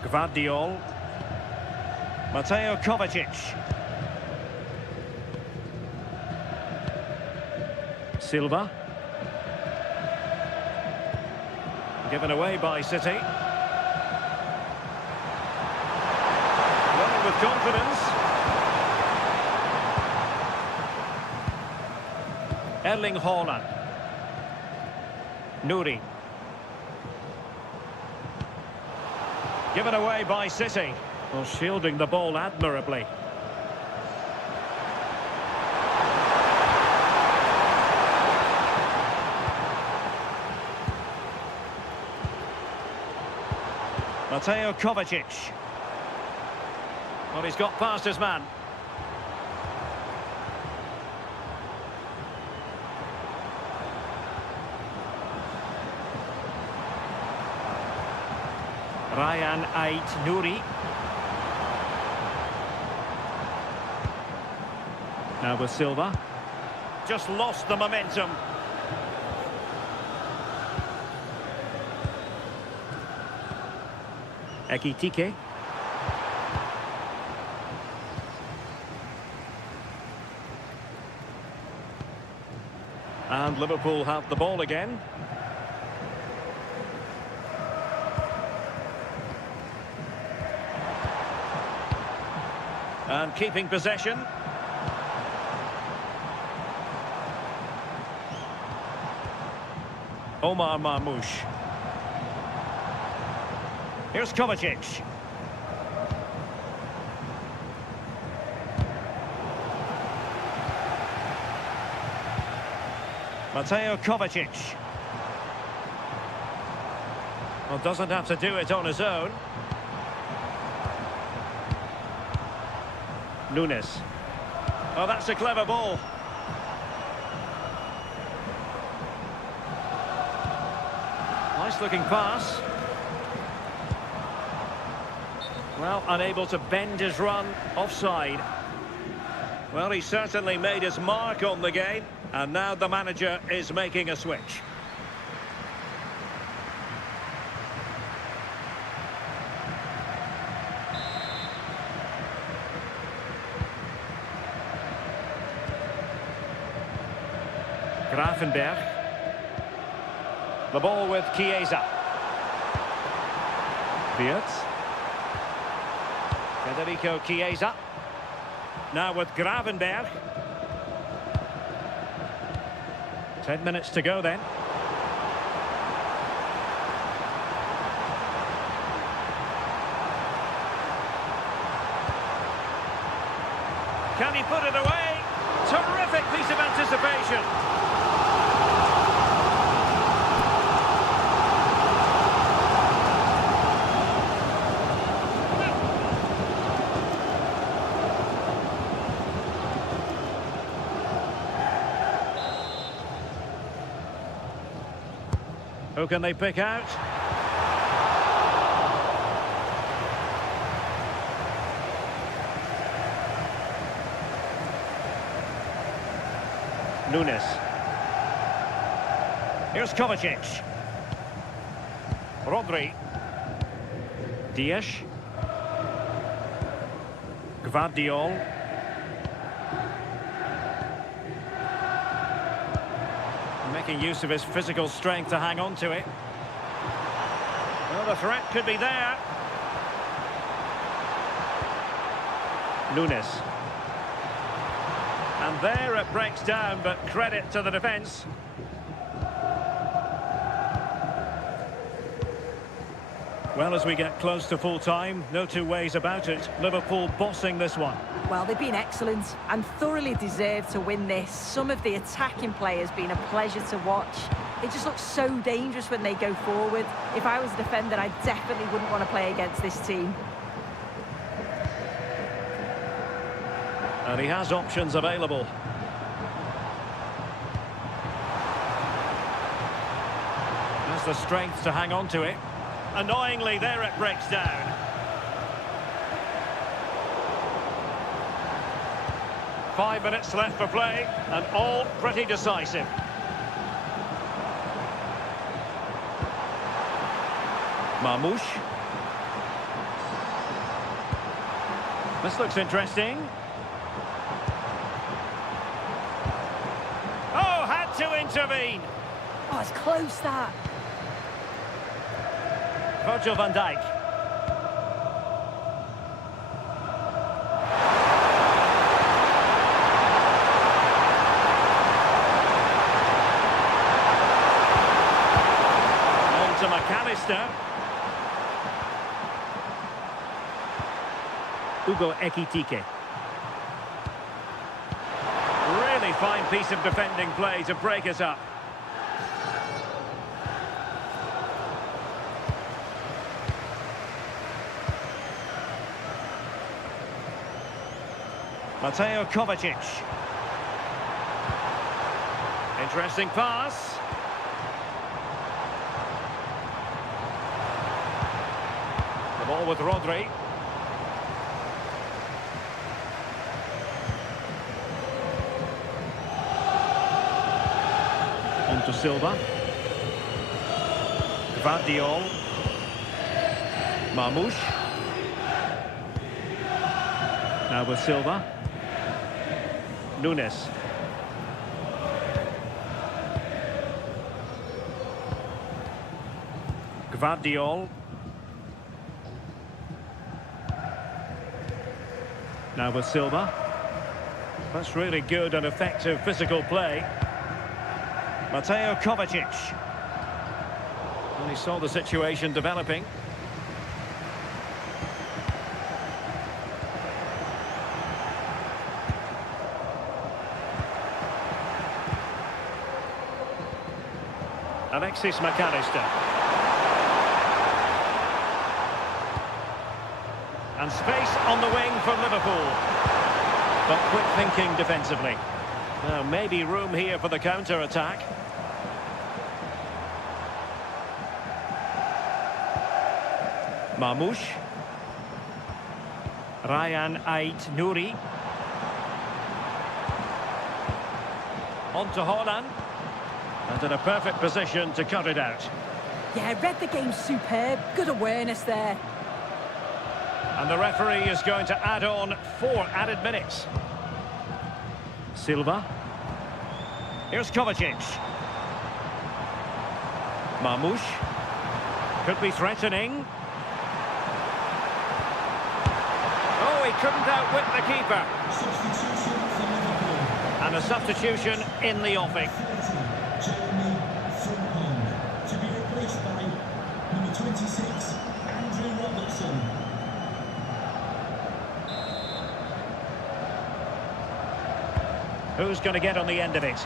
Gvardiol. Mateo Kovacic. Silva. Given away by City. Running with confidence. Erling Haaland. Nouri. Given away by City. Well, shielding the ball admirably. Mateo Kovacic. Well, he's got past his man. Ryan Ait Nouri. Now with Silva. Just lost the momentum. Ekitike. And Liverpool have the ball again. And keeping possession. Omar Mamouche. Here's Kovacic. Mateo Kovacic. Well, doesn't have to do it on his own. Nunes. Oh, that's a clever ball. Nice looking pass. Well, unable to bend his run, offside. Well, he certainly made his mark on the game, and now the manager is making a switch. Gravenberch. The ball with Chiesa. Wirtz. Federico Chiesa. Now with Gravenberch. 10 minutes to go then. Can he put it away? Terrific piece of anticipation. Who can they pick out? Nunes. Here's Kovacic. Rodri. Diaz. Gvardiol. Making use of his physical strength to hang on to it. the threat could be there. Nunes. And there it breaks down, but credit to the defence. Well, as we get close to full-time, no two ways about it. Liverpool bossing this one. Well, they've been excellent and thoroughly deserved to win this. Some of the attacking play has been a pleasure to watch. It just looks so dangerous when they go forward. If I was a defender, I definitely wouldn't want to play against this team. And he has options available. Has the strength to hang on to it. Annoyingly, there it breaks down. Five minutes left for play, and all pretty decisive. Marmoush. This looks interesting. Oh, had to intervene. Oh, it's close, that. Virgil van Dijk. On to McAllister. Hugo Ekitike. Really fine piece of defending play to break us up. Mateo Kovacic. Interesting pass. The ball with Rodri. On to Silva. Gvardiol. Marmoush. Now with Silva. Nunes. Gvardiol. Now with Silva. That's really good and effective physical play. Mateo Kovacic. And he saw the situation developing. Alexis McAllister. And space on the wing for Liverpool. But quick thinking defensively. Now maybe room here for the counter-attack. Marmoush. Ryan Ait-Nouri. On to Haaland. And in a perfect position to cut it out. Yeah, read the game superb. Good awareness there. And the referee is going to add on 4 added minutes. Silva. Here's Kovacic. Marmoush. Could be threatening. Oh, he couldn't outwit the keeper. Substitution for Liverpool. And a substitution in the offing. To be replaced by number 26, Andrew Robertson. Who's going to get on the end of it?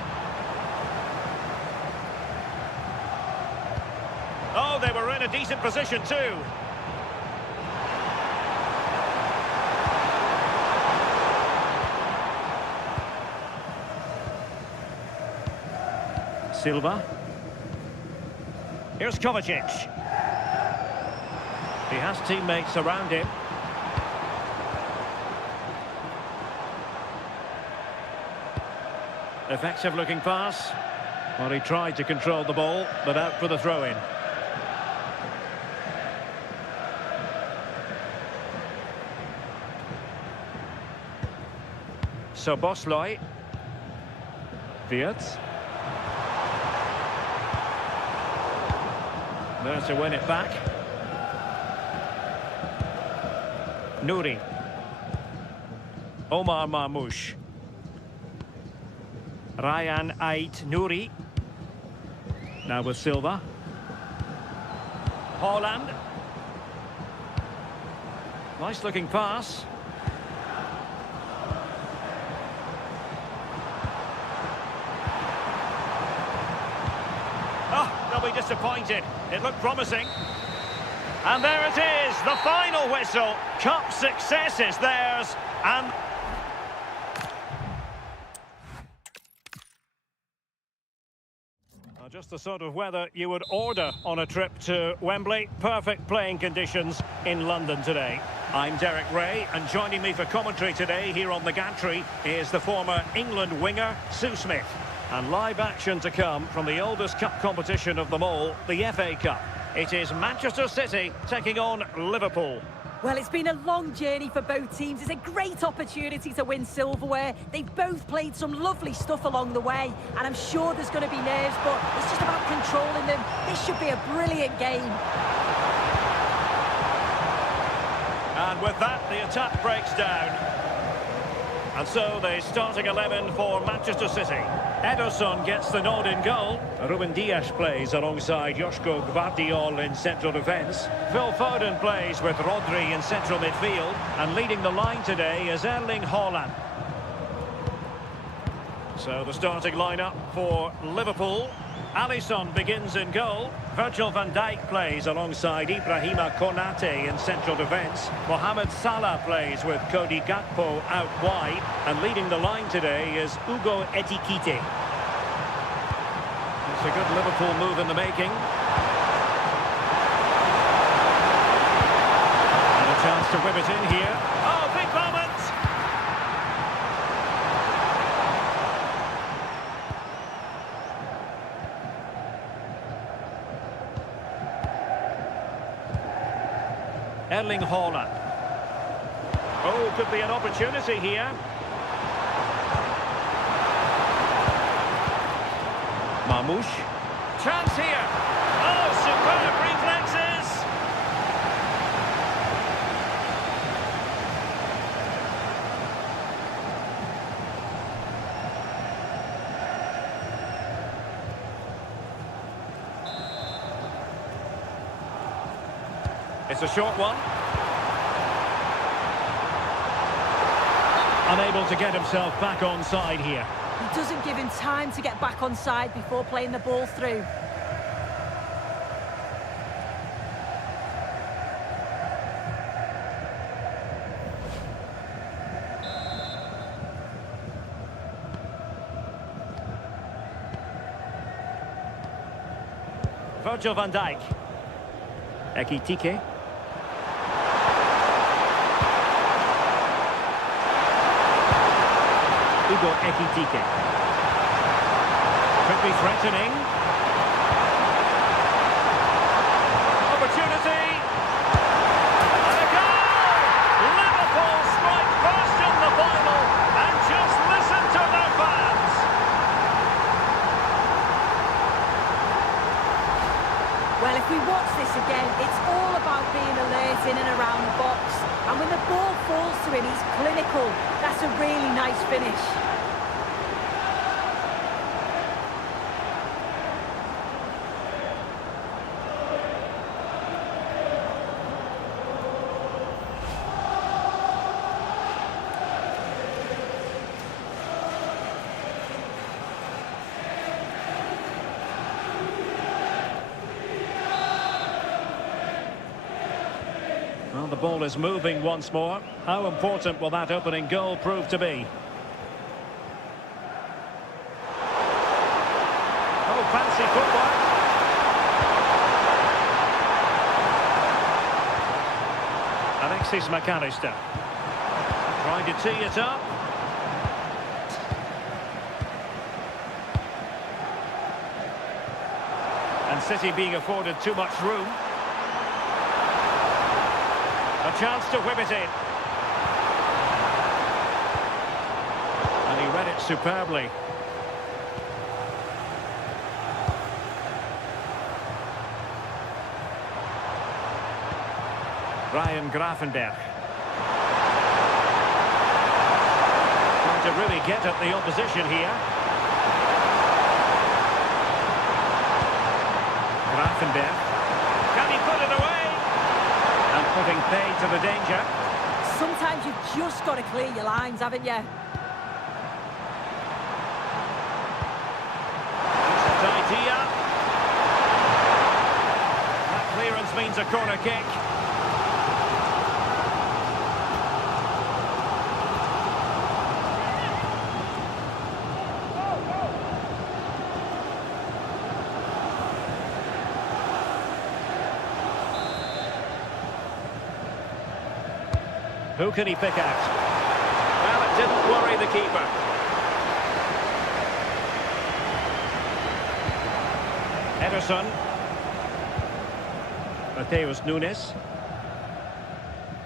Oh, they were in a decent position too. Silva. Here's Kovacic. He has teammates around him. Effective looking pass. Well, he tried to control the ball, but out for the throw-in. So Bosley. Wirtz. There to win it back. Nouri. Omar Marmoush. Ryan Ait Nouri. Now with Silva. Haaland. Nice looking pass. Oh, they'll be disappointed. It looked promising. And there it is, the final whistle. Cup success is theirs. And just the sort of weather you would order on a trip to Wembley. Perfect playing conditions in London today. I'm Derek Ray, and joining me for commentary today here on the gantry is the former England winger, Sue Smith. And live action to come from the oldest cup competition of them all, the FA Cup. It is Manchester City taking on Liverpool. Well, it's been a long journey for both teams. It's a great opportunity to win silverware. They've both played some lovely stuff along the way, and I'm sure there's going to be nerves, but it's just about controlling them. This should be a brilliant game. And with that, the attack breaks down. And so the starting 11 for Manchester City. Ederson gets the nod in goal. Ruben Dias plays alongside Joško Gvardiol in central defence. Phil Foden plays with Rodri in central midfield. And leading the line today is Erling Haaland. So the starting lineup for Liverpool. Alisson begins in goal. Virgil van Dijk plays alongside Ibrahima Konate in central defence. Mohamed Salah plays with Cody Gakpo out wide. And leading the line today is Hugo Ekitike. It's a good Liverpool move in the making. And a chance to whip it in here. Oh, big moment! Erling Haaland. Oh, could be an opportunity here. Marmoush. Chance here. Oh, superb reflexes. It's a short one. Unable to get himself back on side here. He doesn't give him time to get back on side before playing the ball through. Virgil van Dijk. Ekitike. Hugo Ekitike. Could be threatening. Opportunity. And a goal! Liverpool strike first in the final. And just listen to their fans. Well, if we watch this again, it's all about being alert in and around the box. And when the ball falls to him, he's clinical. That's a really nice finish. Well, the ball is moving once more. How important will that opening goal prove to be? Oh, fancy footwork. Alexis McAllister. Trying to tee it up. And City being afforded too much room. A chance to whip it in. And he read it superbly. Ryan Gravenberch. to really get at the opposition here. Grafenberg. Can he put it away? And putting pay to the danger. Sometimes you've just got to clear your lines, haven't you? Decent idea. That clearance means a corner kick. Who can he pick out? Well, it didn't worry the keeper. Ederson. Mateus Nunes.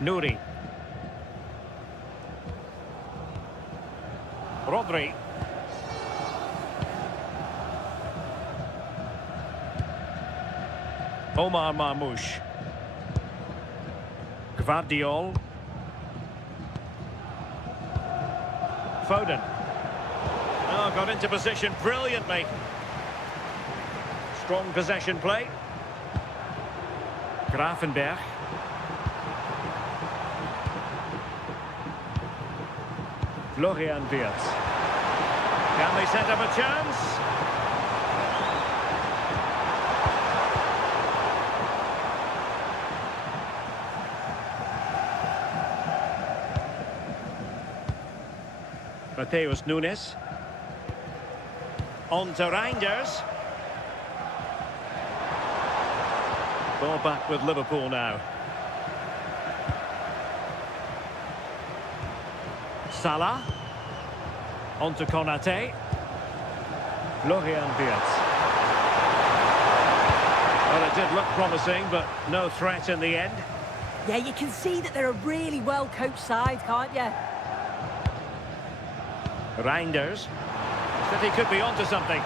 Nuri. Rodri. Omar Marmoush. Gvardiol. Foden. Oh, got into position brilliantly. Strong possession play. Grafenberg. Florian Wirtz. Can they set up a chance? Mateus Nunes. On to Reinders. Ball back with Liverpool now. Salah. On to Konate. Florian Wirtz. Well, it did look promising, but no threat in the end. Yeah, you can see that they're a really well-coached side, can't you? Reinders. City could be onto something.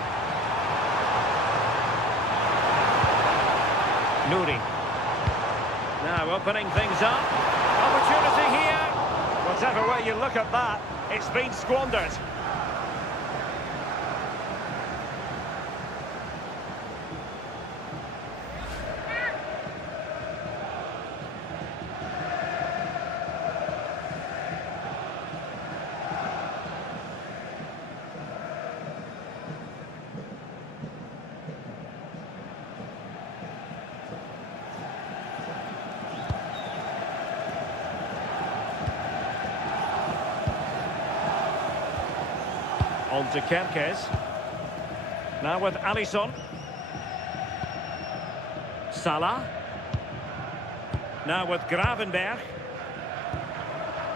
Nuri. Now opening things up. Opportunity here. Whatever way you look at that, it's been squandered. On to Kerkez. Now with Alisson. Salah. Now with Gravenberg.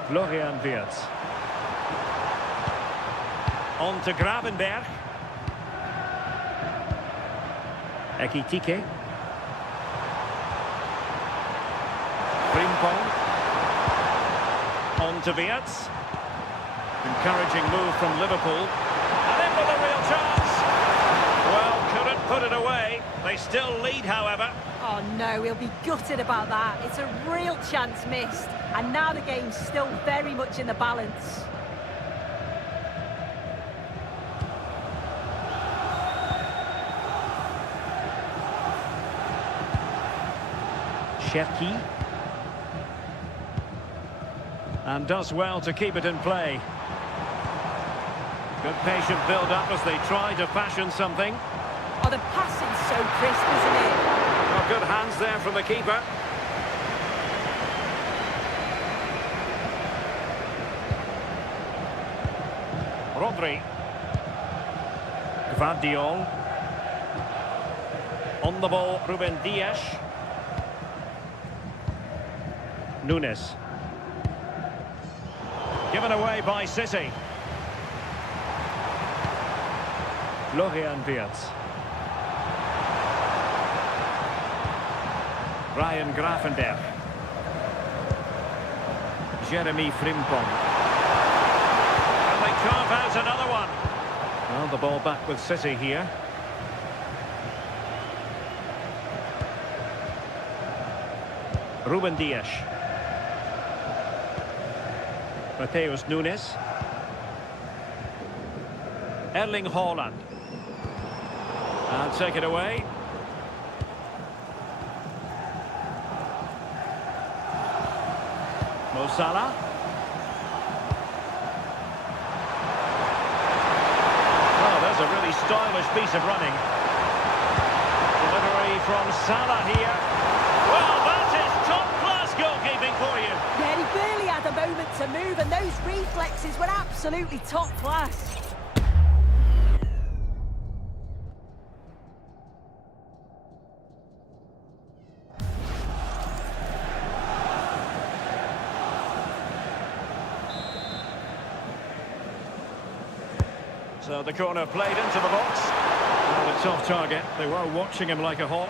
Florian Wirtz. On to Gravenberg. Ekitike. Frimpong. On to Wirtz. Encouraging move from Liverpool. And in with a real chance. Well, couldn't put it away. They still lead, however. Oh no, he'll be gutted about that. It's a real chance missed. And now the game's still very much in the balance. Cherki. And does well to keep it in play. Good patient build-up as they try to fashion something. Oh, the passing's so crisp, isn't it? Oh, good hands there from the keeper. Rodri. Gvardiol. On the ball, Ruben Dias. Nunes. Given away by City. Florian Wirtz. Ryan Grafenberg. Jeremy Frimpong. And they carve out another one. Well, the ball back with City here. Ruben Dias. Mateus Nunes. Erling Haaland. And take it away. Mo Salah. Oh, there's a really stylish piece of running. Delivery from Salah here. Well, that is top-class goalkeeping for you. Yeah, he barely had a moment to move, and those reflexes were absolutely top class. So the corner played into the box. Well, a tough target. They were watching him like a hawk.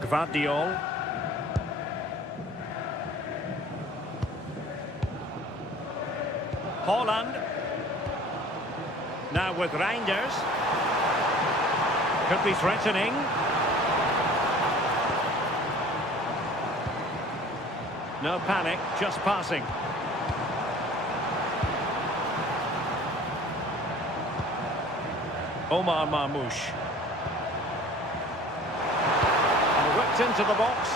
Gvardiol. Haaland. Now with Reinders. Could be threatening. No panic, just passing. Omar Marmoush. And whipped into the box.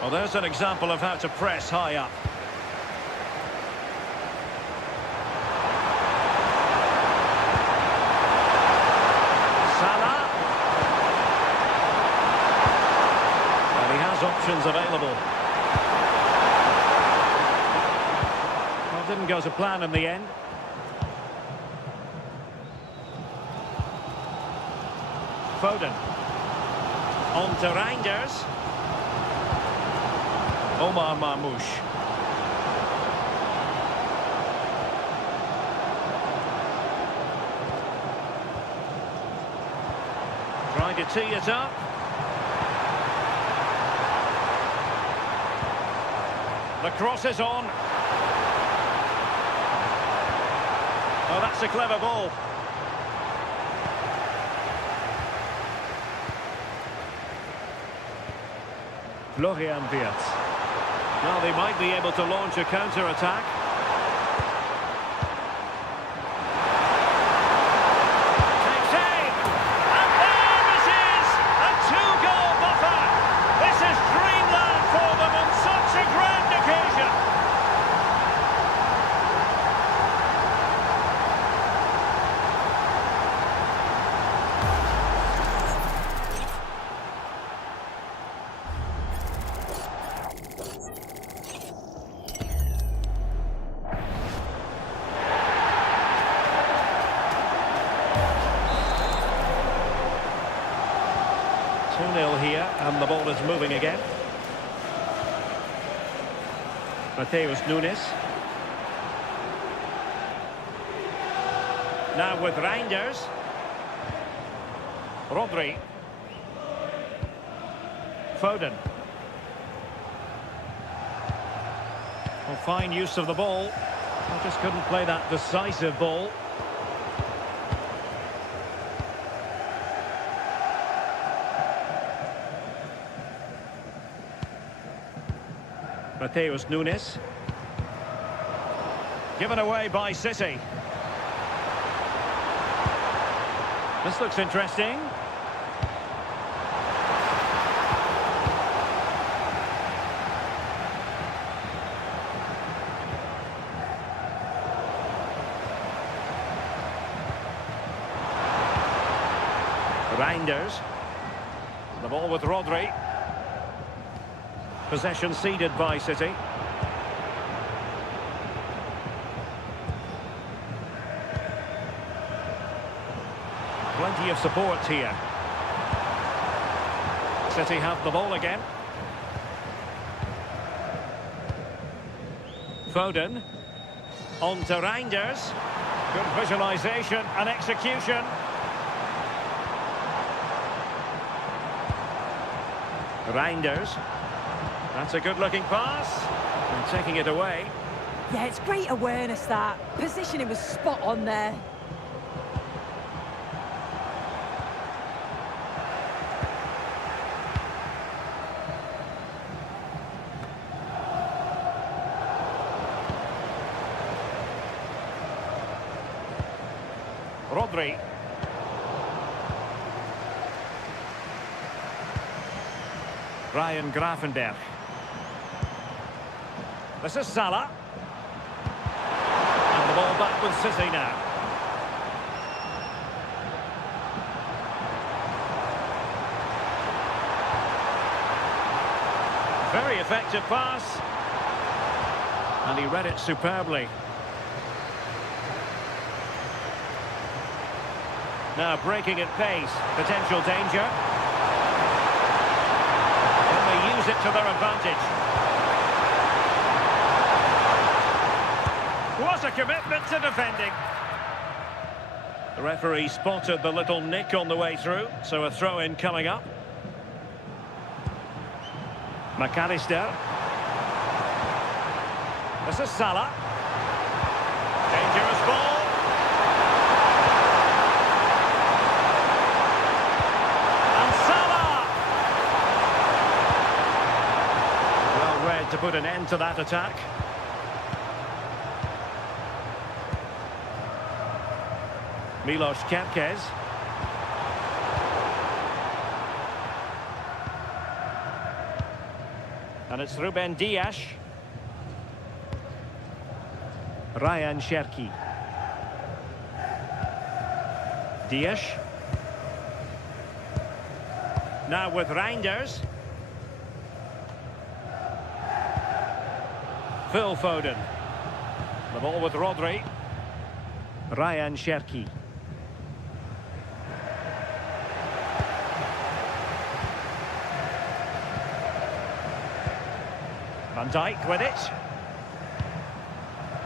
Well, there's an example of how to press high up. Options available. Well, didn't go to plan in the end. Foden. On to Reinders. Omar Marmoush. Trying to tee it up. The cross is on. Oh, that's a clever ball. Florian Wirtz. Now they might be able to launch a counter-attack. Takes aim. And there it is! A two-goal buffer. This is dreamland for them on such a grand occasion. Here, and the ball is moving again. Mateus Nunes. Now with Reinders. Rodri. Foden. Well, fine use of the ball. I just couldn't play that decisive ball. Mateus Nunes. Given away by City. This looks interesting. Reinders. The ball with Rodri. Possession ceded by City. Plenty of support here. City have the ball again. Foden. On to Reinders. Good visualisation and execution. Reinders. That's a good-looking pass. And taking it away. Yeah, it's great awareness, that. Positioning was spot on there. Rodri. Ryan Gravenberch. This is Salah. And the ball back with City now. Very effective pass. And he read it superbly. Now breaking at pace. Potential danger. Can they use it to their advantage? What a commitment to defending. The referee spotted the little nick on the way through, so a throw-in coming up. McAllister. This is Salah. Dangerous ball. And Salah! Well read to put an end to that attack. Milos Kerkez. And it's Ruben Dias. Ryan Cherki. Dias. Now with Reinders. Phil Foden. The ball with Rodri. Ryan Cherki. Van Dijk with it.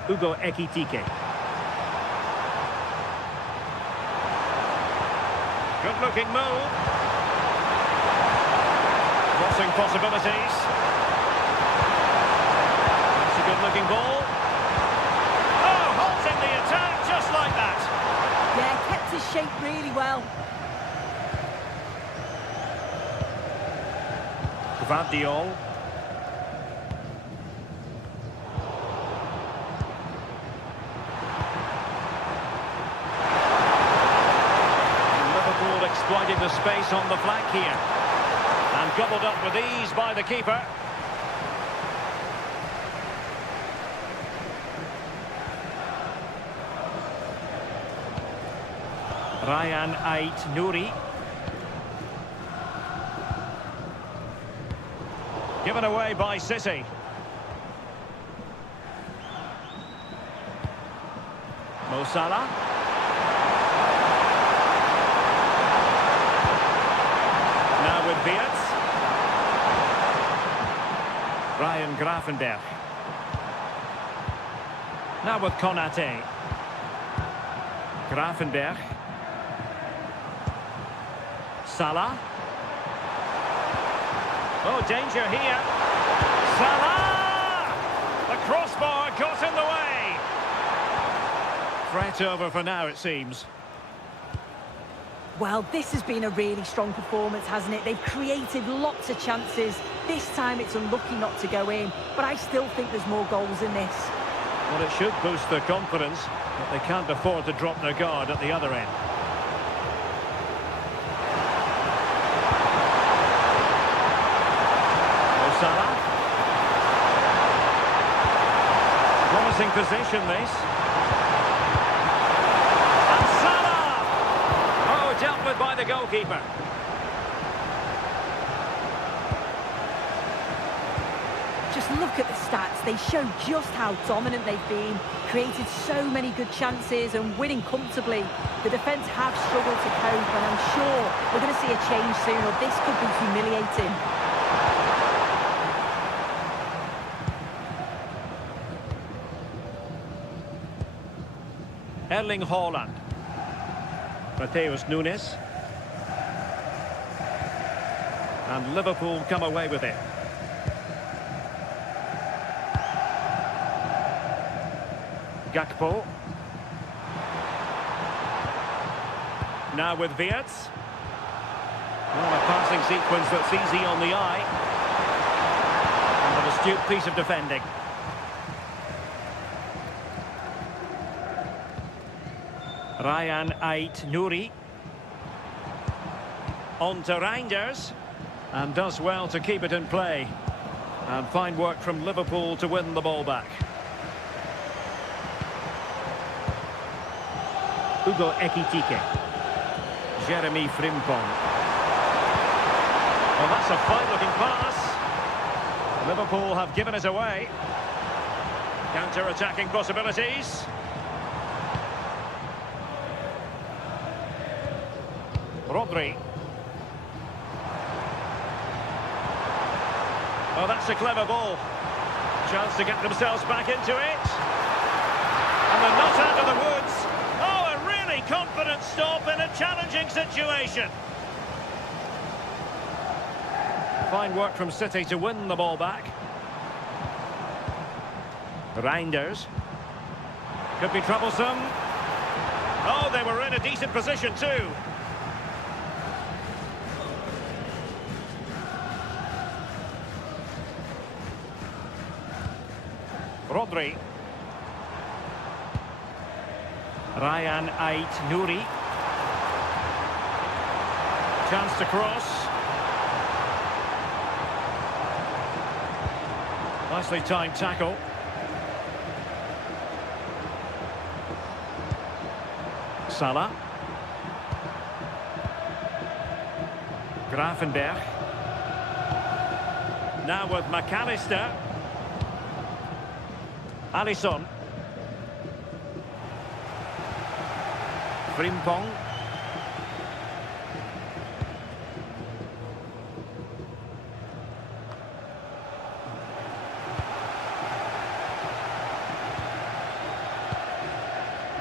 Hugo Ekitike. Good looking move. Crossing possibilities. That's a good looking ball. Oh, halting the attack just like that. Yeah, kept his shape really well. Gvardiol. Exploiting the space on the flank here. And gobbled up with ease by the keeper. Ryan Ait Nouri. Given away by City. Mo Salah. With Beats. Ryan Gravenberch. Now with Konate. Gravenberch. Salah. Oh, danger here. Salah! The crossbar got in the way. Threat over for now, it seems. Well, this has been a really strong performance, hasn't it? They've created lots of chances. This time it's unlucky not to go in, but I still think there's more goals in this. Well, it should boost their confidence, but they can't afford to drop their guard at the other end. Mo Salah. Promising position, this. Dealt with by the goalkeeper. Just look at the stats. They show just how dominant they've been. Created so many good chances and winning comfortably. The defence have struggled to cope, and I'm sure we're going to see a change soon, or this could be humiliating. Erling Haaland. Mateus Nunes. And Liverpool come away with it. Gakpo. Now with Wirtz. Well, a passing sequence that's easy on the eye. And an astute piece of defending. Ryan Ait-Nouri. On to Reinders. And does well to keep it in play. And fine work from Liverpool to win the ball back. Hugo Ekitike. Jeremy Frimpong. Well, that's a fine-looking pass. Liverpool have given it away. Counter-attacking possibilities. Rodri. Oh, that's a clever ball. Chance to get themselves back into it. And they're not out of the woods. Oh, a really confident stop in a challenging situation. Fine work from City to win the ball back. Reinders. Could be troublesome. Oh, they were in a decent position too. Rodri. Ryan Ait-Nouri. Chance to cross. Nicely timed tackle. Salah. Gravenberch. Now with McAllister. Alisson. Frimpong.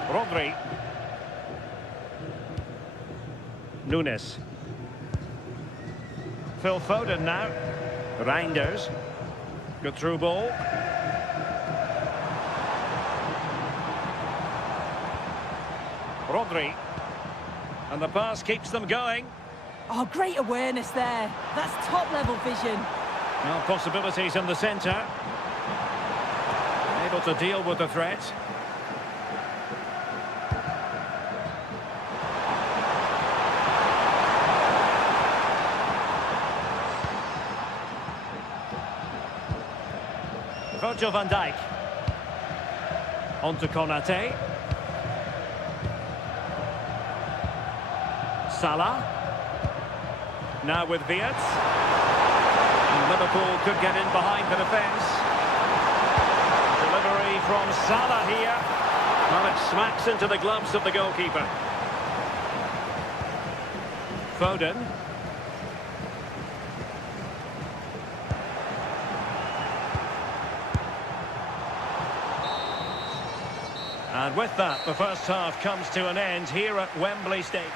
Rodri. Nunes. Phil Foden now. Reinders. Good through ball. Rodri. And the pass keeps them going. Oh, great awareness there. That's top-level vision. Well, possibilities in the centre. Able to deal with the threat. Virgil van Dijk. On to Konate. Salah. Now with Wirtz. And Liverpool could get in behind the defence. Delivery from Salah here. Well, it smacks into the gloves of the goalkeeper. Foden. And with that, the first half comes to an end here at Wembley Stadium.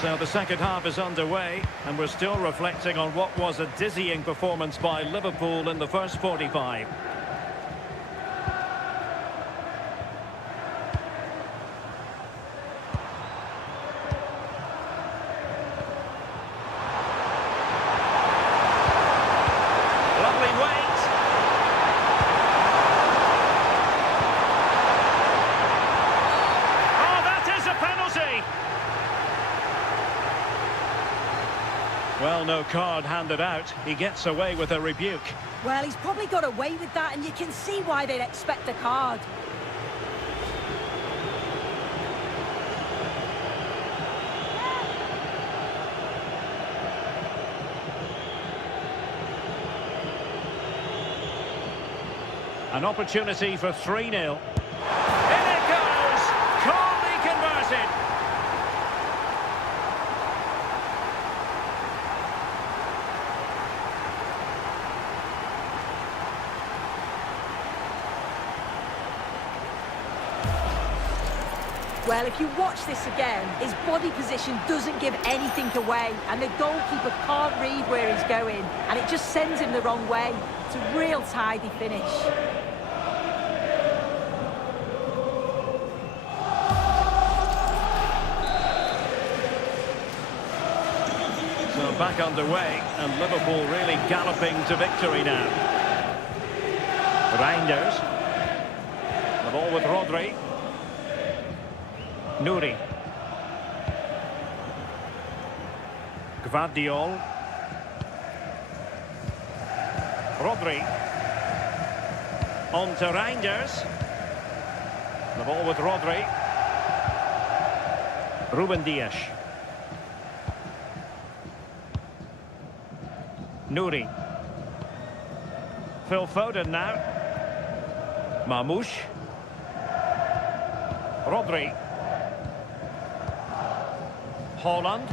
So the second half is underway, and we're still reflecting on what was a dizzying performance by Liverpool in the first 45. Lovely weight. Oh, that is a penalty. Well, no card handed out. He gets away with a rebuke. Well, he's probably got away with that, and you can see why they'd expect a card. An opportunity for 3-0. In it goes! Calmly converted. Well, if you watch this again, his body position doesn't give anything away, and the goalkeeper can't read where he's going, and it just sends him the wrong way. It's a real tidy finish. So back underway, and Liverpool really galloping to victory now. Reinders. The ball with Rodri. Nouri. Gvardiol. Rodri. On to Reinders. The ball with Rodri. Ruben Dias. Nouri. Phil Foden now. Marmoush. Rodri. Haaland.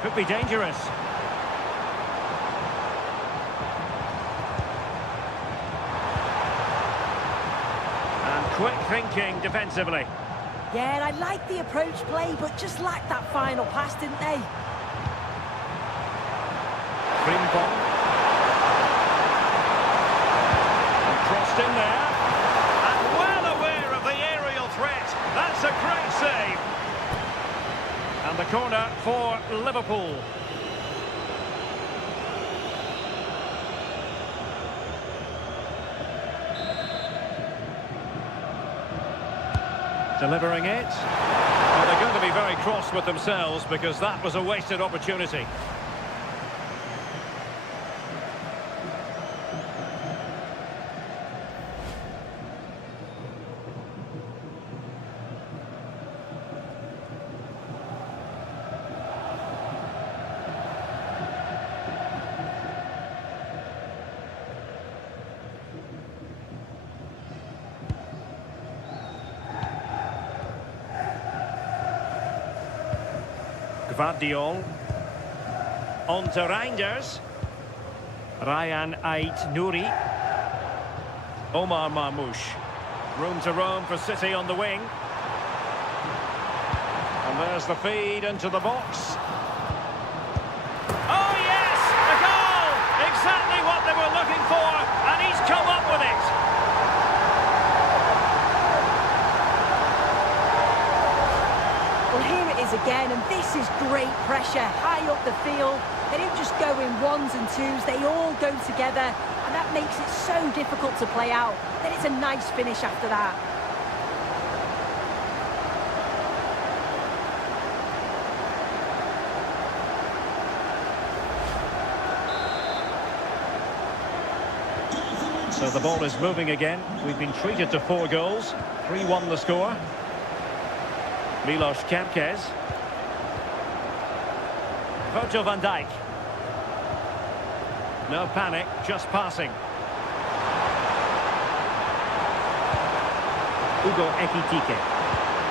Could be dangerous. And quick thinking defensively. Yeah, and I like the approach play, but just lacked that final pass, didn't they? Frimpong. And crossed in there. And well aware of the aerial threat. That's a great save. And the corner for Liverpool. Delivering it. Well, they're going to be very cross with themselves because that was a wasted opportunity. Gvardiol. On to Reinders. Ryan Ait-Nouri. Omar Marmoush. Room to roam for City on the wing. And there's the feed into the box. Oh yes! A goal! Exactly what they were looking for, and he's come up with it. Well, here it is again, and this is great pressure, high up the field. They don't just go in ones and twos, they all go together, and that makes it so difficult to play out. Then it's a nice finish after that. So the ball is moving again. We've been treated to 4 goals. 3-1 the score. Milos Kerkez. Virgil van Dijk. No panic, just passing. Hugo Ekitike.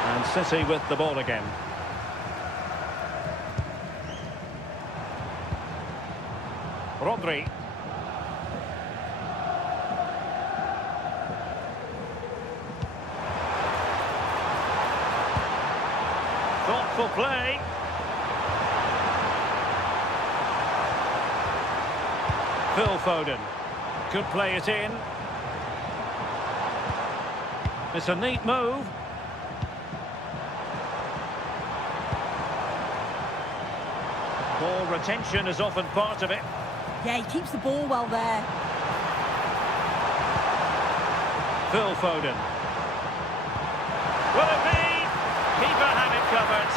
And City with the ball again. Rodri. Thoughtful play. Phil Foden could play it in. It's a neat move. Ball retention is often part of it. Yeah, he keeps the ball well there. Phil Foden. Will it be? Keeper had it covered.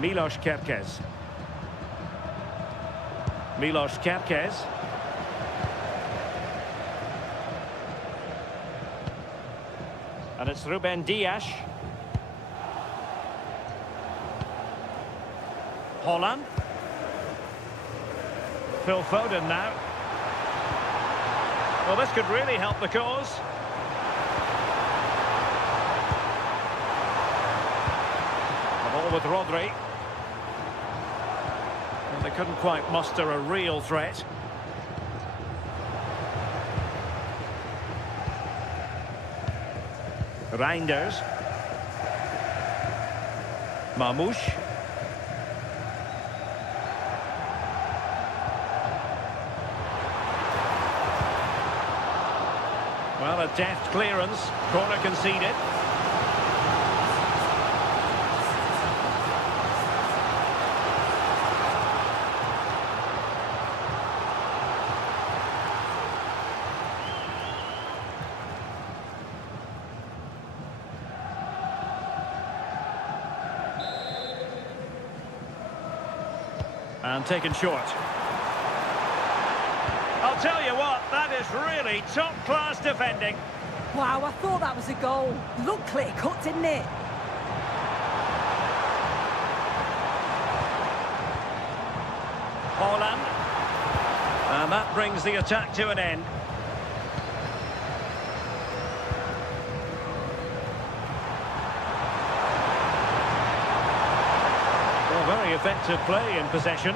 Milos Kerkez. Milos Kerkez. And it's Ruben Dias. Haaland. Phil Foden now. Well, this could really help the cause. The ball with Rodri. Well, they couldn't quite muster a real threat. Reinders. Mamouche. Well, a deft clearance. Corner conceded. And taken short. I'll tell you what, that is really top-class defending. Wow, I thought that was a goal. Looked clear-cut, didn't it? Holland. And that brings the attack to an end. Well, very effective play in possession.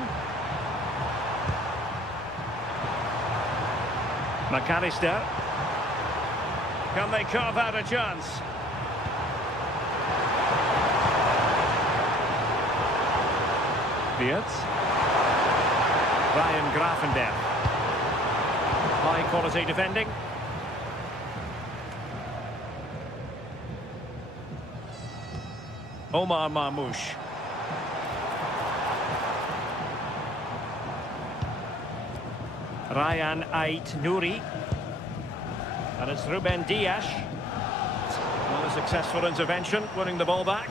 McAllister. Can they carve out a chance? Beerts. Ryan Gravenberch. High quality defending. Omar Mamouche. Ryan Ait Nouri. And it's Ruben Dias. Not a successful intervention, winning the ball back.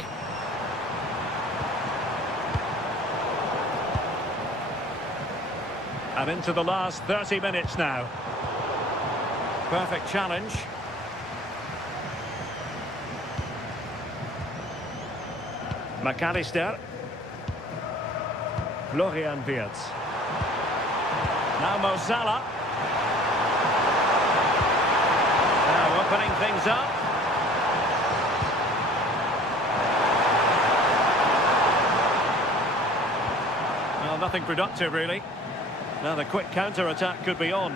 And into the last 30 minutes now. Perfect challenge. McAllister. Florian Wirtz. Now Mo Salah. Now opening things up. Well, nothing productive really. Now the quick counter-attack could be on.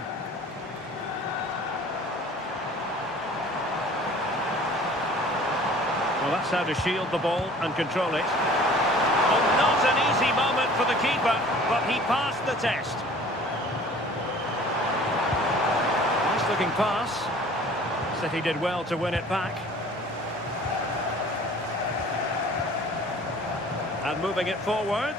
Well, that's how to shield the ball and control it. Oh, not an easy moment for the keeper, but he passed the test. Nice looking pass. City did well to win it back. And moving it forward.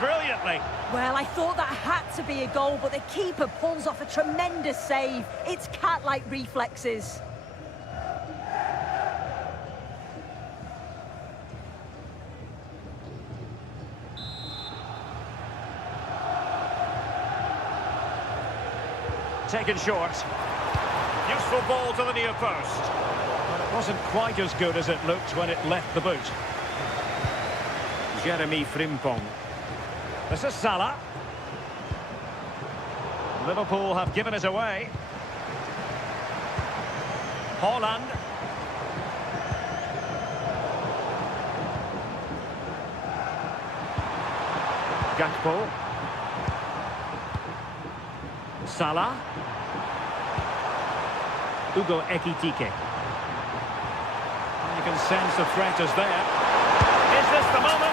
Brilliantly. Well, I thought that had to be a goal, but the keeper pulls off a tremendous save. It's cat-like reflexes. Taken short. Useful ball to the near post. But it wasn't quite as good as it looked when it left the boot. Jeremy Frimpong. This is Salah. Liverpool have given it away. Holland. Gakpo. Salah. Hugo Ekitike. You can sense the threat is there. Is this the moment?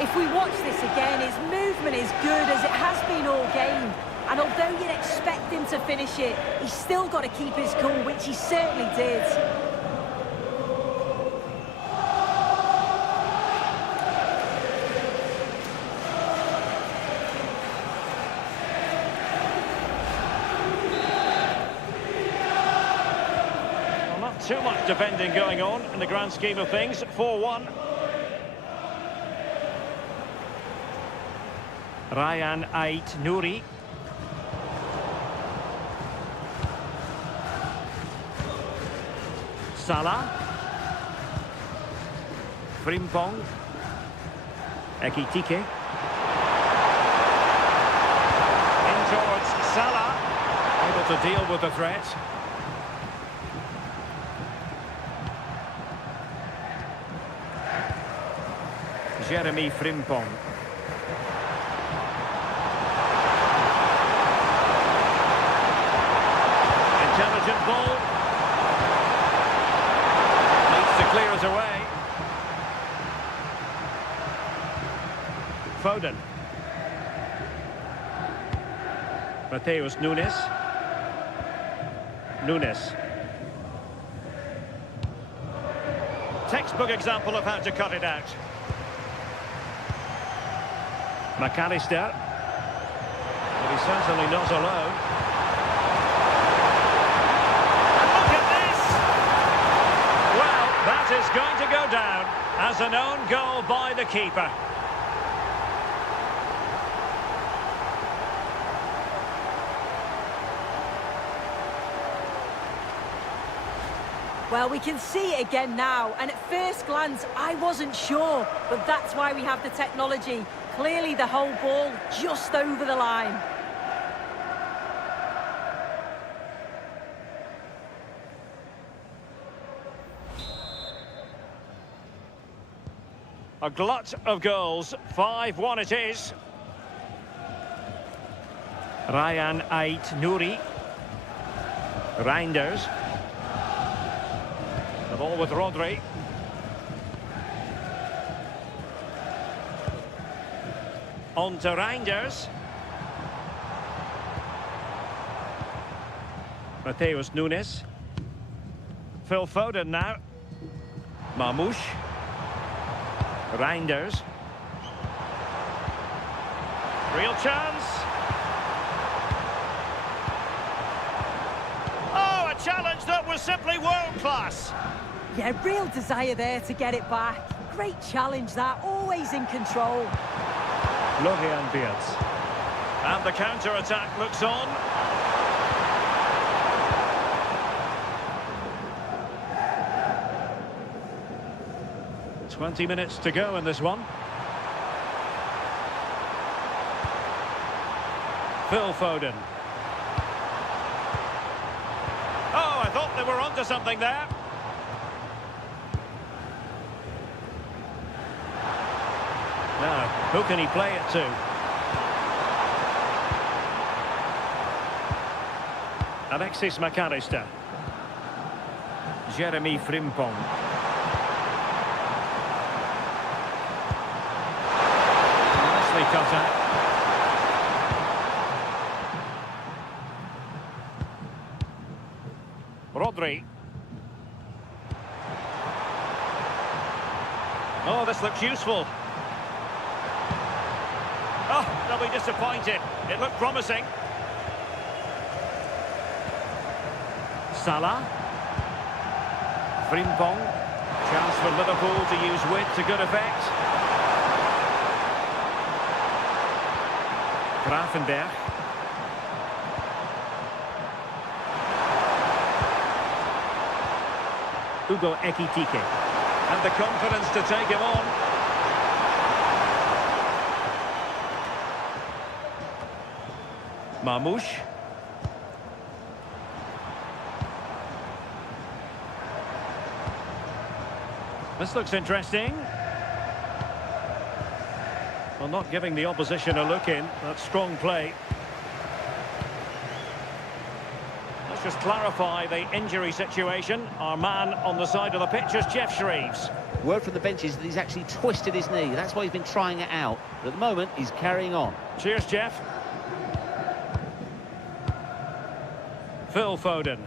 If we watch this again, his movement is good as it has been all game. And although you'd expect him to finish it, he's still got to keep his cool, which he certainly did. Well, not too much defending going on in the grand scheme of things. 4-1. Ryan Ait Nouri. Salah. Frimpong. Ekitike. In towards Salah. Able to deal with the threat. Jeremy Frimpong. Intelligent ball. Needs to clear it away. Foden. Mateus Nunes. Nunes. Textbook example of how to cut it out. McAllister. But he's certainly not alone. And look at this! Well, that is going to go down as an own goal by the keeper. Well, we can see it again now, and at first glance, I wasn't sure, but that's why we have the technology. Clearly the whole ball just over the line. A glut of goals, 5-1 it is. Ryan Ait Nouri. Reinders. The ball with Rodri. On to Reinders. Mateus Nunes. Phil Foden now. Mamouche. Reinders. Real chance. Oh, a challenge that was simply world class. Yeah, real desire there to get it back. Great challenge that, always in control. Florian Wirtz. And the counter-attack looks on. "20 minutes to go in this one. Phil Foden. Oh, I thought they were onto something there. Now, who can he play it to? Alexis McAllister. Jeremy Frimpong. Nicely cut out. Rodri. Oh, this looks useful. Oh, they'll be disappointed. It looked promising. Salah. Frimpong. Chance for Liverpool to use width to good effect. Grafenberg. Hugo Ekitike. And the confidence to take him on. Mamouche. This looks interesting. Well, not giving the opposition a look in. That's strong play. Let's just clarify the injury situation. Our man on the side of the pitch is Jeff Shreves. Word from the benches that he's actually twisted his knee. That's why he's been trying it out. But at the moment, he's carrying on. Cheers, Jeff. Phil Foden.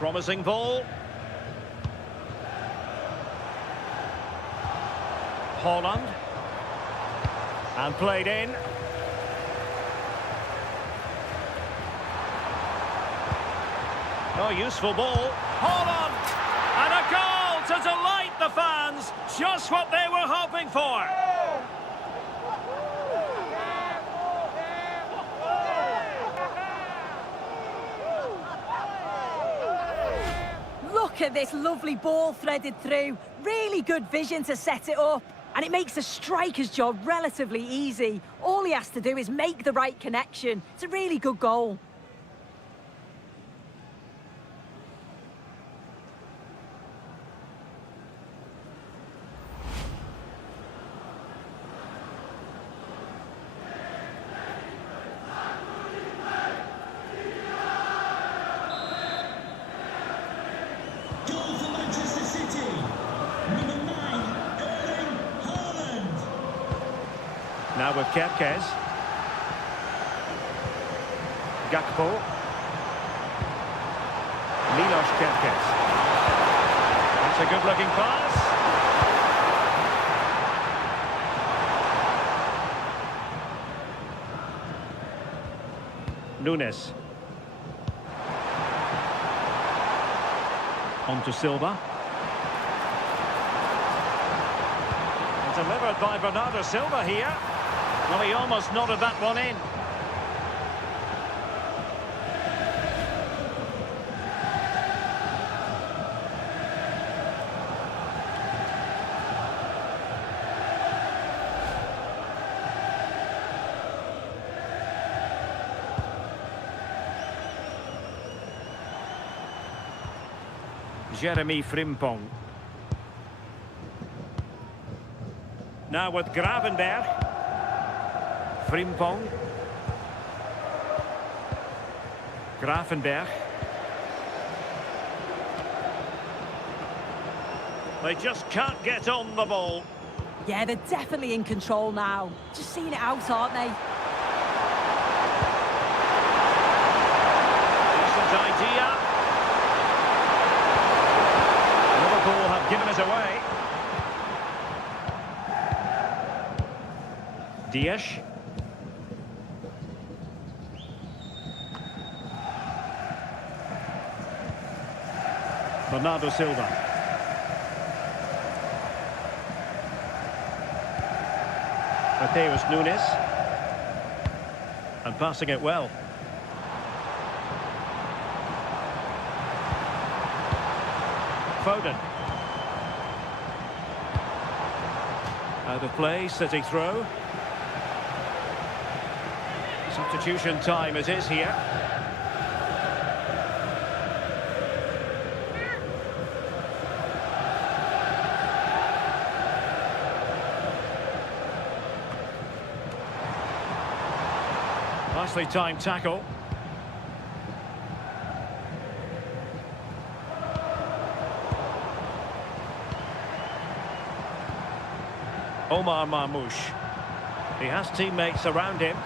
Promising ball. Haaland. And played in. Oh, useful ball. Haaland! And a goal to delight the fans. Just what they were hoping for. Look at this lovely ball threaded through. Really good vision to set it up. And it makes the striker's job relatively easy. All he has to do is make the right connection. It's a really good goal. Goal for Manchester City. Number 9, Erling Haaland. Now with Kerkez. Gakpo. Milos Kerkez. That's a good-looking pass. Nunes. On to Silva. And delivered by Bernardo Silva here. Well, he almost nodded that one in. Jeremy Frimpong. Now with Gravenberg. Frimpong. Gravenberg. They just can't get on the ball. Yeah, they're definitely in control now. Just seeing it out, aren't they? Decent idea. Liverpool have given it away. Dias. Bernardo Silva. Mateus Nunes. And passing it well. Foden. Out of play, City throw. Substitution time it is here. Nicely timed tackle. Omar Marmoush. He has teammates around him.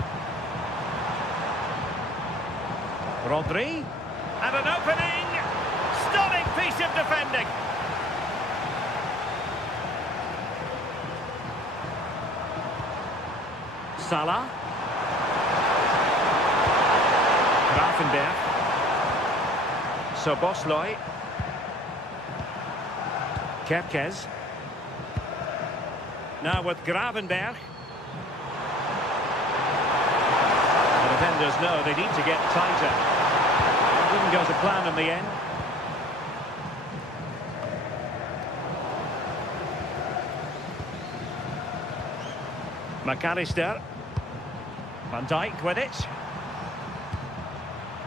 Rodri. And an opening. Stunning piece of defending. Salah. Gravenberg. Szoboszlai. Kerkez. Now with Gravenberg. The defenders know they need to get tighter. It didn't go to plan in the end. McAllister. Van Dijk with it.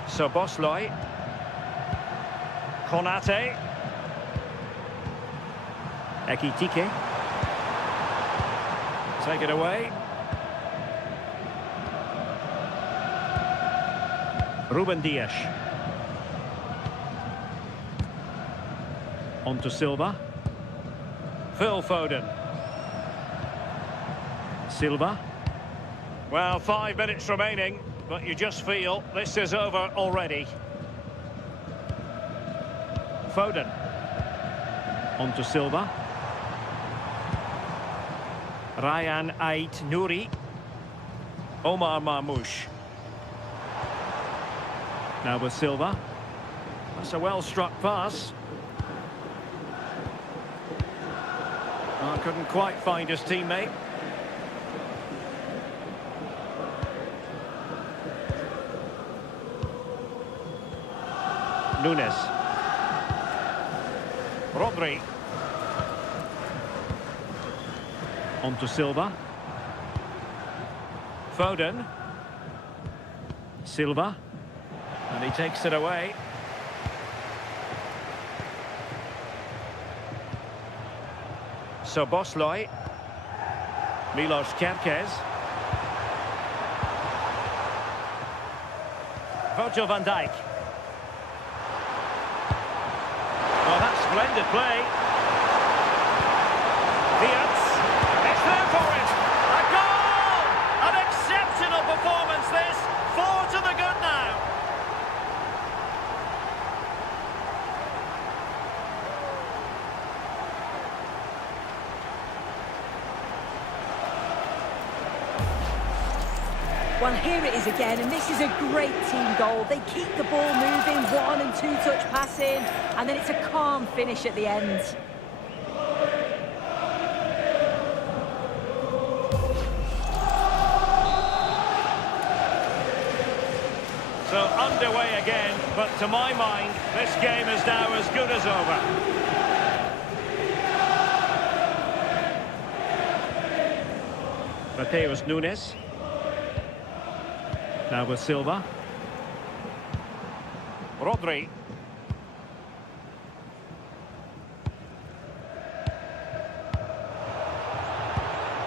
Szoboszlai. Konate. Ekitike. Take it away. Ruben Dias. On to Silva. Phil Foden. Silva. Well, 5 minutes remaining, but you just feel this is over already. Foden. On to Silva. Ryan Ait Nouri. Omar Marmoush. Now with Silva. That's a well-struck pass. Oh, couldn't quite find his teammate. Nunes. Rodri. On to Silva. Foden. Silva. And he takes it away. So Bosloi. Milos Kerkez. Virgil van Dijk. Oh, that's splendid play. Diaz. It's there for him. A goal! An exceptional performance this. 4 to the good now. Well, here it is again, and this is a great team goal. They keep the ball moving, 1- and 2-touch passing, and then it's a calm finish at the end. So underway again, but to my mind, this game is now as good as over. Mateus Nunes. Now with Silva. Rodri.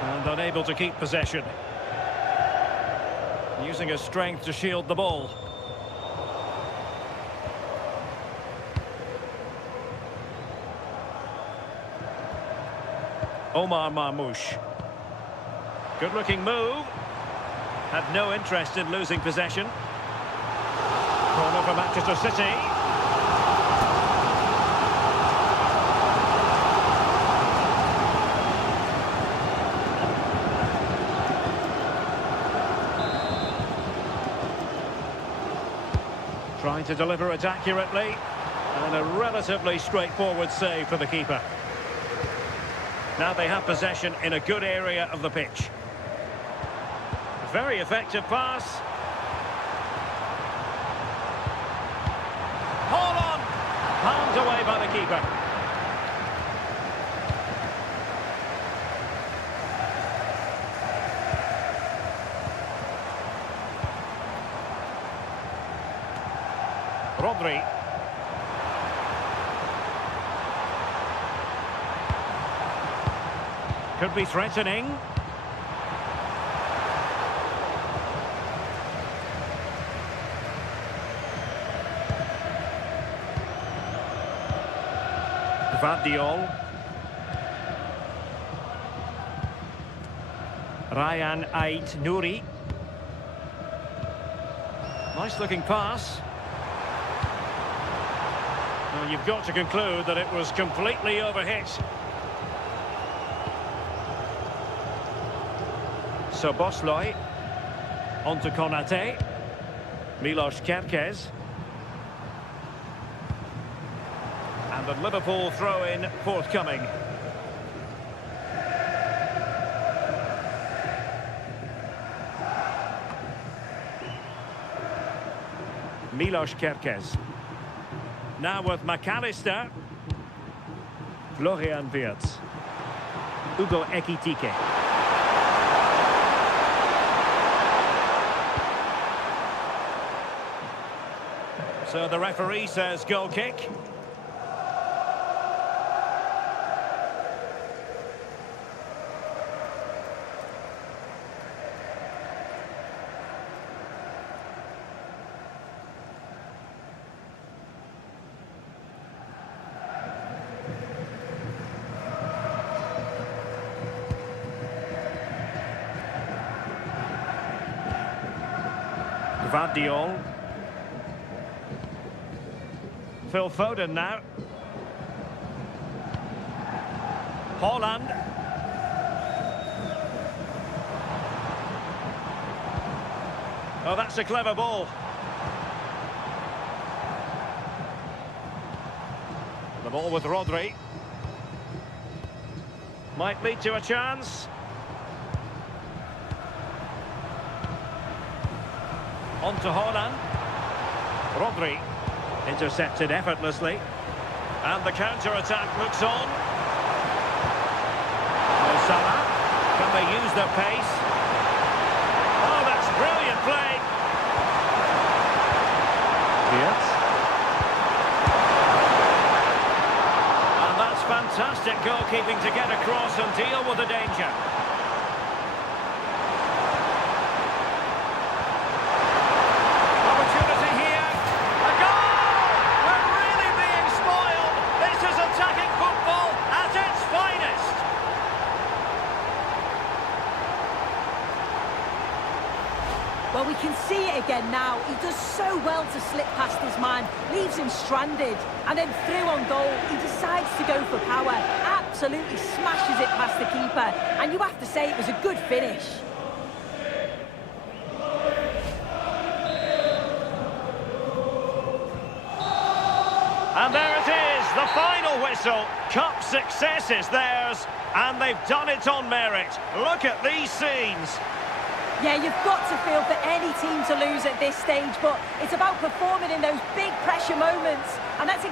And unable to keep possession. Using his strength to shield the ball. Omar Marmoush. Good looking move. Had no interest in losing possession. Corner for Manchester City. Trying to deliver it accurately. And a relatively straightforward save for the keeper. Now they have possession in a good area of the pitch. Very effective pass. Hold on! Palmed away by the keeper. Rodri. Could be threatening. Vardiol. Ryan Ait Nouri. Nice looking pass. Well, you've got to conclude that it was completely overhit. So Bosloi. On to Konate. Milos Kerkez. And the Liverpool throw-in forthcoming. Milos Kerkez. Now with McAllister. Florian Wirtz. Ugo Ekitike. So the referee says goal kick. Vardiol. Phil Foden now. Haaland. Oh, that's a clever ball. The ball with Rodri. Might lead to a chance. On to Haaland. Rodri. Intercepted effortlessly. And the counter-attack looks on. Mo Salah. Can they use their pace? Oh, that's brilliant play. Diaz. And that's fantastic goalkeeping to get across and deal with the danger. Opportunity here. A goal! We're really being spoiled. This is attacking football at its finest. Well, we can see it again now. He does so well to slip past his man, leaves him stranded, and then through on goal, he decides to go for power, absolutely smashes it past the keeper, and you have to say it was a good finish. And there it is, the final whistle. Cup success is theirs, and they've done it on merit. Look at these scenes. Yeah, you've got to feel for any team to lose at this stage, but it's about performing in those big pressure moments, and that's...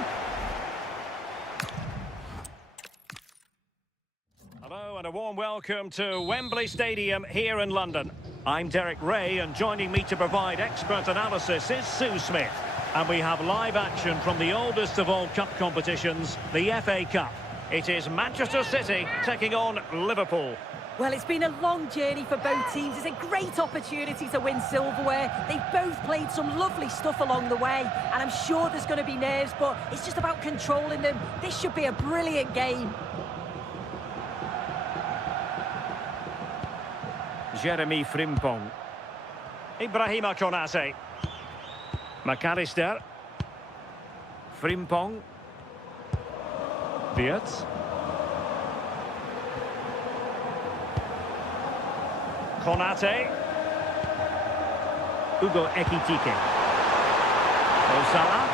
Hello and a warm welcome to Wembley Stadium here in London. I'm Derek Ray, and joining me to provide expert analysis is Sue Smith. And we have live action from the oldest of all cup competitions, the FA Cup. It is Manchester City taking on Liverpool. Well, it's been a long journey for both teams. It's a great opportunity to win silverware. They've both played some lovely stuff along the way, and I'm sure there's going to be nerves, but it's just about controlling them. This should be a brilliant game. Jeremy Frimpong. Ibrahima Konate. McAllister. Frimpong. Diaz. Konate. Ugo Ekitike. Mo Salah.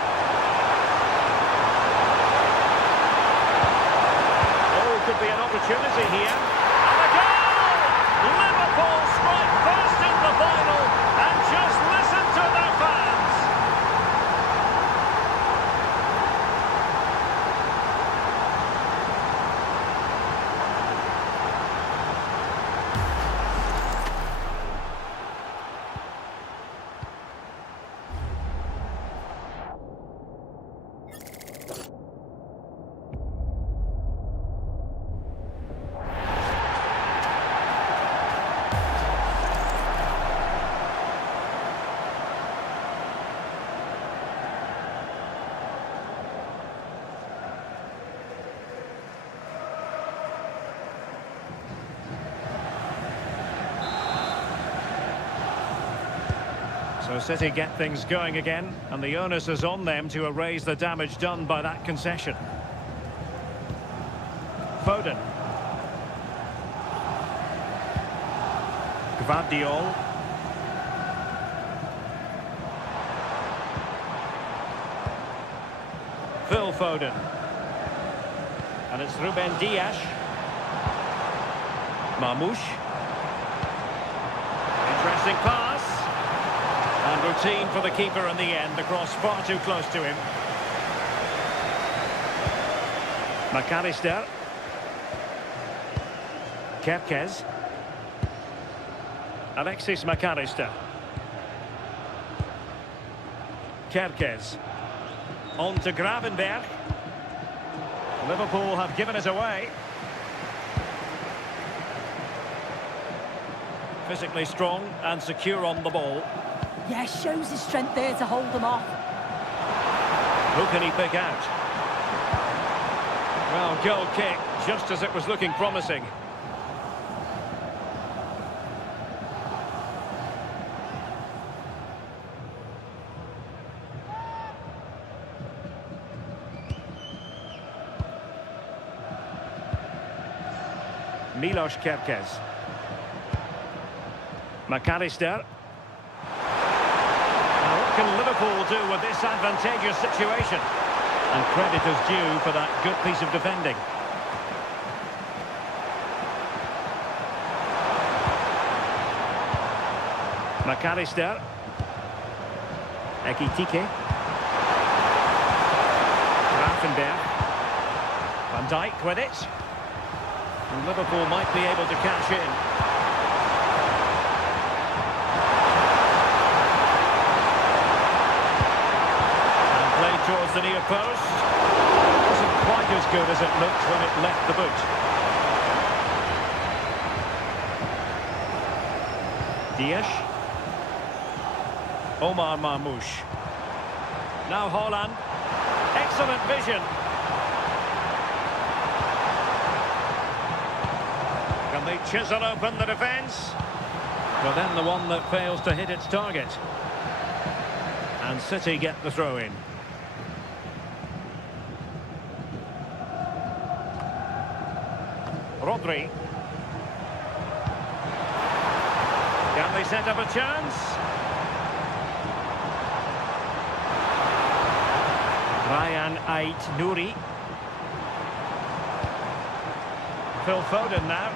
Oh, could be an opportunity here. And a goal! Liverpool strike first in the final, and just listen to their fans. So City get things going again, and the onus is on them to erase the damage done by that concession. Foden. Gvardiol. Phil Foden. And it's Ruben Dias. Marmoush. Interesting pass. And routine for the keeper in the end. The cross far too close to him. McAllister. Kerkez. Alexis McAllister. Kerkez. On to Gravenberg. Liverpool have given it away. Physically strong and secure on the ball. Yeah, shows his strength there to hold them off. Who can he pick out? Well, goal kick, just as it was looking promising. Milos Kerkez. McAllister. Now what can Liverpool do with this advantageous situation? And credit is due for that good piece of defending. McAllister. Ekitike. Gravenberg. Van Dijk with it. And Liverpool might be able to cash in. And played towards the near post. Wasn't quite as good as it looked when it left the boot. Dias. Omar Marmoush. Now Haaland. Excellent vision. Can they chisel open the defence? But then the one that fails to hit its target. And City get the throw in. Rodri. Can they set up a chance? Ryan Ait-Nouri. Phil Foden now.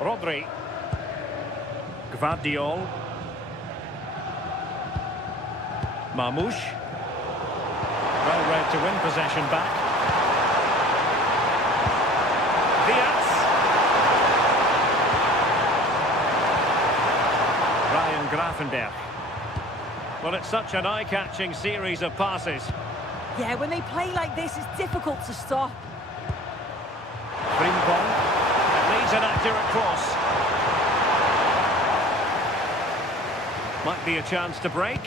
Rodri. Gvardiol. Marmoush. Well read to win possession back. Diaz. Ryan Gravenberch. Well, it's such an eye-catching series of passes. Yeah, when they play like this, it's difficult to stop. Frimpong. It leads an accurate cross. Might be a chance to break.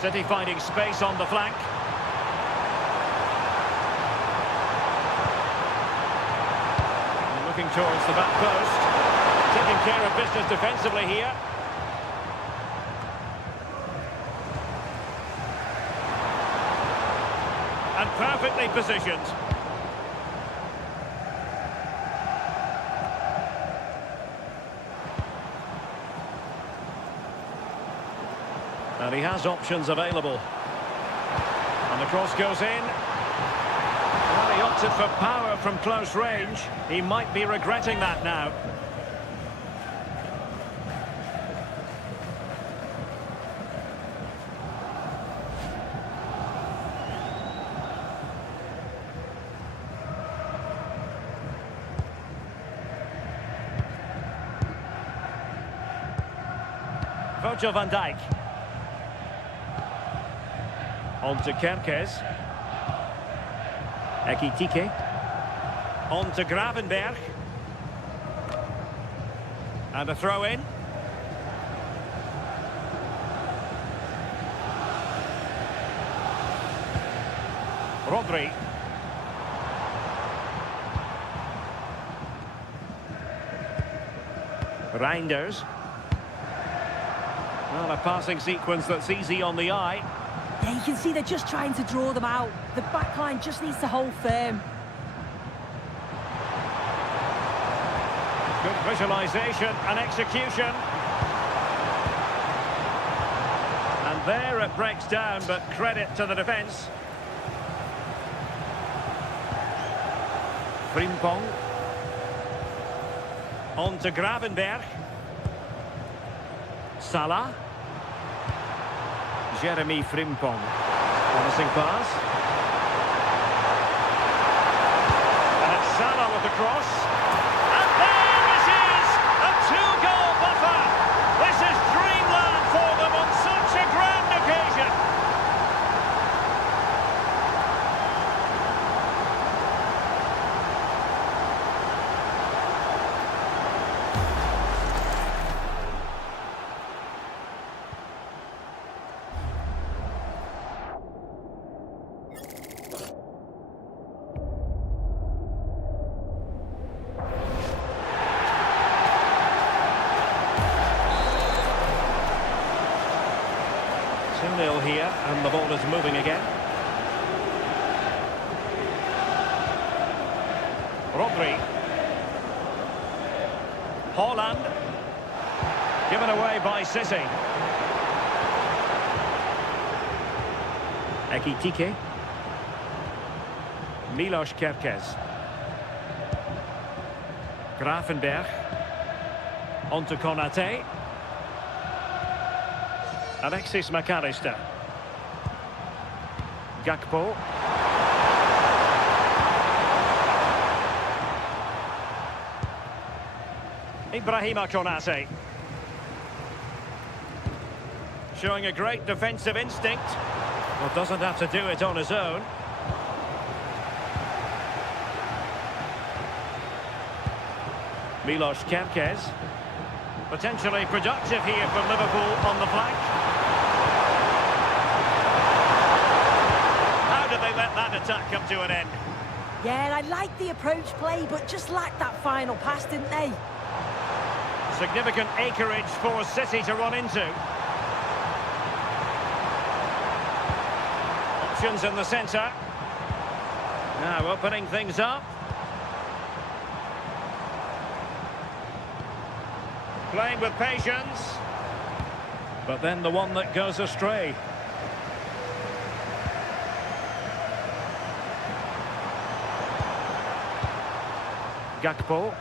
City finding space on the flank. And looking towards the back post. Taking care of business defensively here. And perfectly positioned. And he has options available. And the cross goes in. Well, he opted for power from close range. He might be regretting that now. Virgil van Dijk. On to Kerkez. Ekitike. On to Gravenberch. And a throw in. Rodri. Reinders. Well, a passing sequence that's easy on the eye. Yeah, you can see they're just trying to draw them out. The back line just needs to hold firm. Good visualisation and execution. And there it breaks down, but credit to the defence. Frimpong. On to Gravenberch. Salah. Jeremy Frimpong. Promising pass. And it's Salah with the cross. And there it is! A two-goal buffer! This is dreamland for them on such a grand occasion! Here, and the ball is moving again. Rodri. Haaland. Given away by City. Ekitike. Milos Kerkez. Grafenberg. On to Konate. Alexis McAllister. Gakpo. Ibrahima Konate. Showing a great defensive instinct. Well, doesn't have to do it on his own. Milos Kerkez. Potentially productive here for Liverpool on the flank. How did they let that attack come to an end? Yeah, I like the approach play, but just lacked that final pass, didn't they? Significant acreage for City to run into. Options in the centre. Now opening things up. Playing with patience. But then the one that goes astray. Gakpo.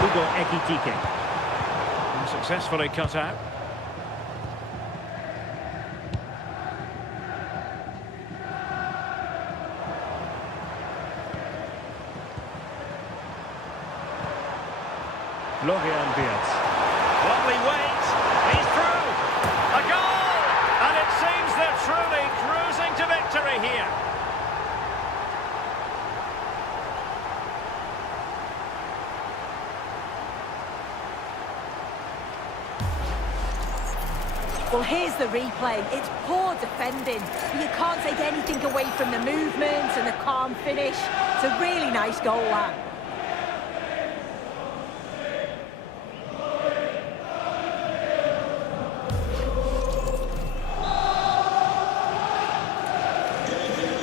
Hugo Ekitike. And successfully cut out. Florian Wirtz. Lovely weight. He's through. A goal! And it seems they're truly cruising to victory here. Well, here's the replay. It's poor defending, but you can't take anything away from the movement and the calm finish. It's a really nice goal, that.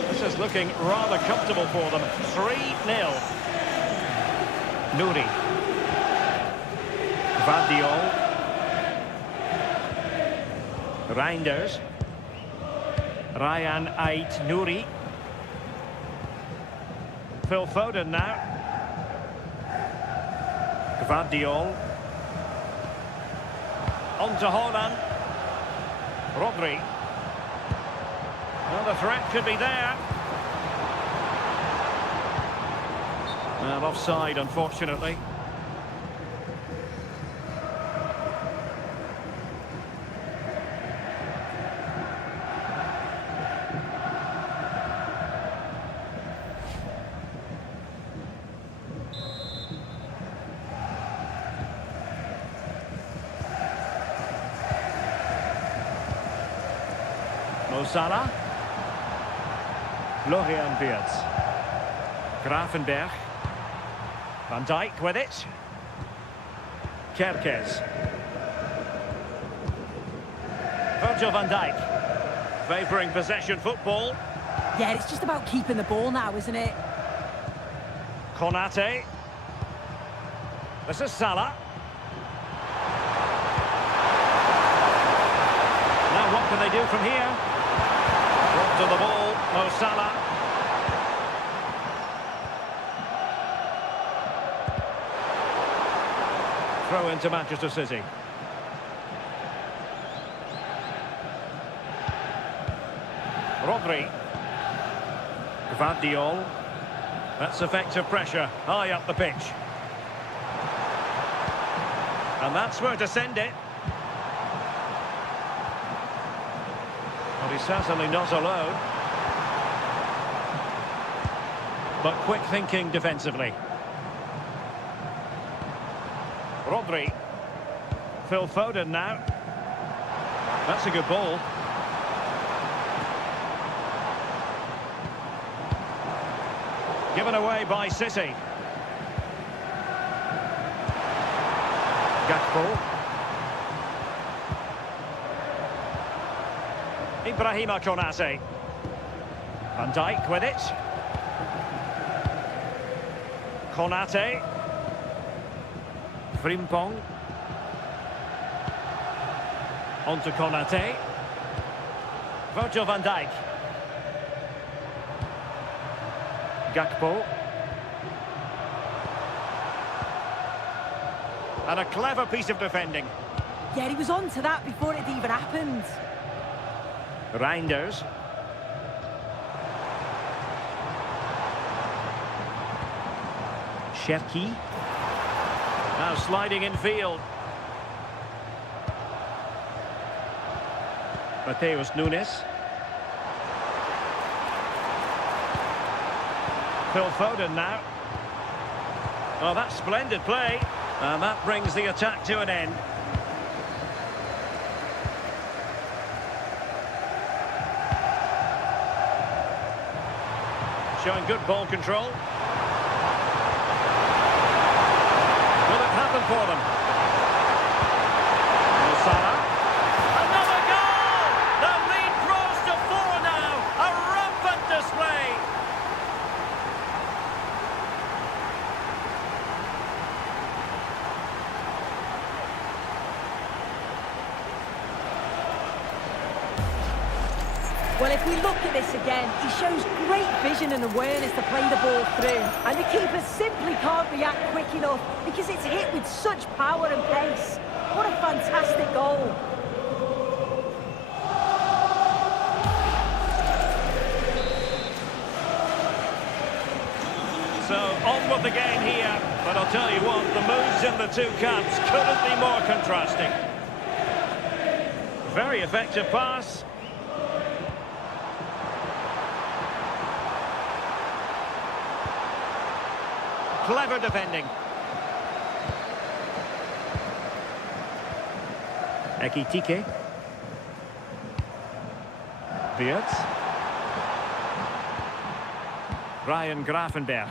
This is looking rather comfortable for them. 3-0. Nouri. Vardiol. Reinders. Ryan Ait Nouri. Phil Foden now. Gvardiol. On to Holland. Rodri. Well, the threat could be there. Well, offside, unfortunately. Salah. Florian Wirtz. Grafenberg. Van Dijk with it. Kerkez. Virgil van Dijk. Favouring possession football. Yeah, it's just about keeping the ball now, isn't it? Konate. This is Salah. Now what can they do from here? Drop to the ball, Mo Salah. Throw into Manchester City. Rodri. Gvardiol. That's effective pressure, high up the pitch. And that's where to send it. Well, he's certainly not alone. But quick thinking defensively. Rodri. Phil Foden now. That's a good ball. Given away by City. Gakpo. Ibrahima Konate. Van Dijk with it. Konate. Frimpong. On to Konate. Virgil van Dijk. Gakpo. And a clever piece of defending. Yeah, he was on to that before it even happened. Reinders. Cherki. Now sliding in field. Mateus Nunes. Phil Foden now. Oh, that's splendid play. And that brings the attack to an end. Showing good ball control. Will it happen for them? Salah. Another goal! The lead grows to 4 now. A rampant display. Well, if we look at this again, he shows great vision and awareness to play the ball through. And the keeper simply can't react quick enough because it's hit with such power and pace. What a fantastic goal. So, on with the game here. But I'll tell you what, the moves in the two camps couldn't be more contrasting. Very effective pass. Clever defending. Ekitike. Wirtz. Ryan Gravenberch.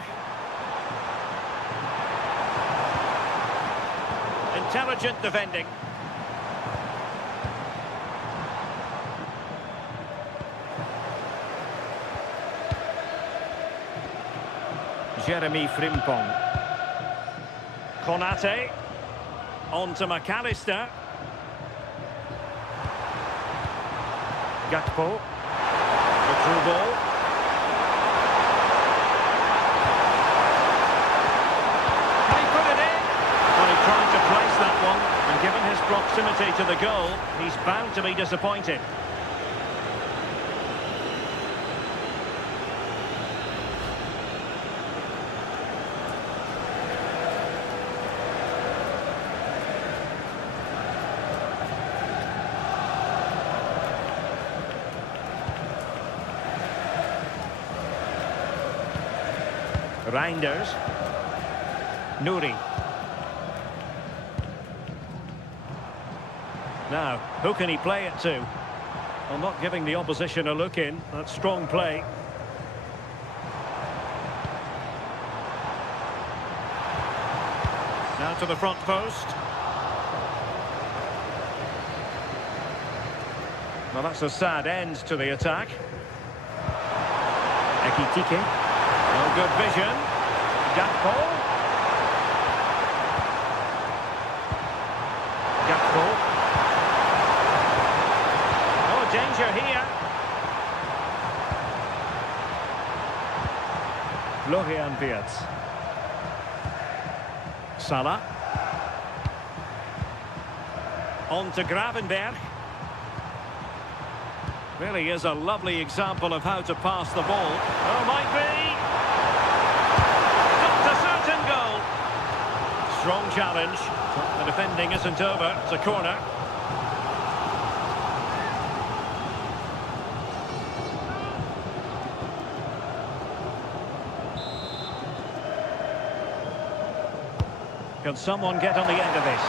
Intelligent defending. Jeremy Frimpong. Konate. On to McAllister. Gakpo. The through ball. Can he put it in? Well, he tried to place that one, and given his proximity to the goal, he's bound to be disappointed. Reinders. Nouri. Now, who can he play it to? Well, not giving the opposition a look in. That's strong play. Now to the front post. Well, that's a sad end to the attack. Ekitike. No good vision. Gakpo. Gakpo. Oh, danger here. Florian Wirtz. Salah. On to Gravenberch. Really is a lovely example of how to pass the ball. Oh, might be. Goal. Strong challenge. The defending isn't over. It's a corner. Can someone get on the end of this?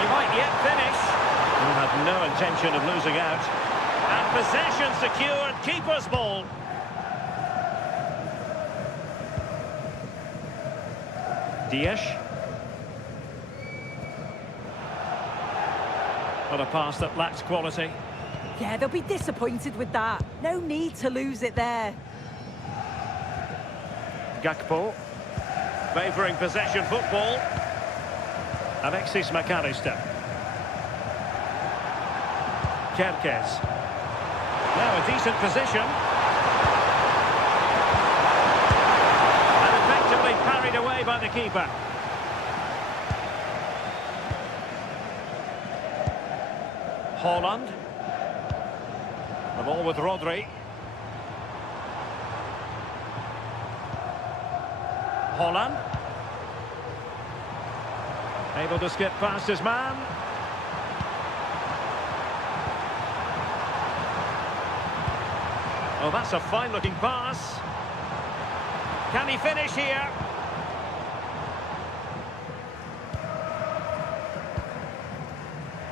He might yet finish. Had no intention of losing out. And possession secured, keeper's ball. Dias. What a pass that lacks quality. Yeah, they'll be disappointed with that. No need to lose it there. Gakpo. Favouring possession football. Alexis McAllister. Kerkez. Now a decent position. And effectively parried away by the keeper. Holland. The ball with Rodri. Holland. Able to skip past his man. Oh, that's a fine-looking pass. Can he finish here?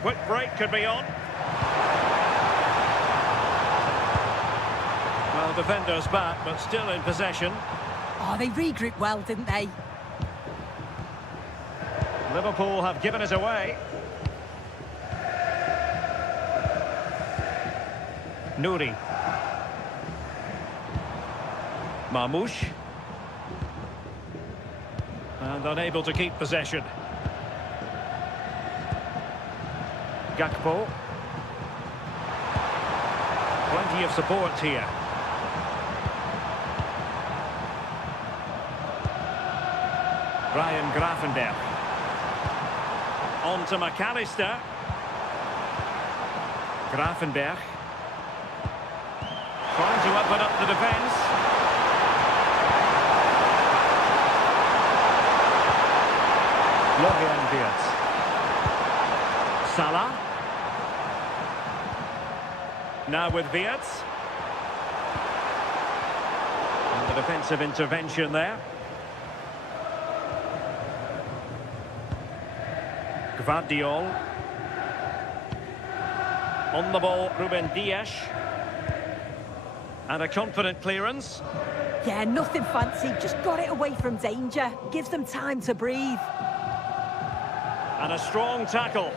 Quick break could be on. Well, defenders back, but still in possession. Oh, they regrouped well, didn't they? Liverpool have given us away. Nouri. Marmouche. And unable to keep possession. Gakpo. Plenty of support here. Brian Grafenberg. On to McAllister. Grafenberg. Trying to open up the defence. Florian Wirtz. Salah. Now with Wirtz. And the defensive intervention there. Gvardiol. On the ball, Ruben Dias. And a confident clearance. Yeah, nothing fancy, just got it away from danger. Gives them time to breathe. And a strong tackle.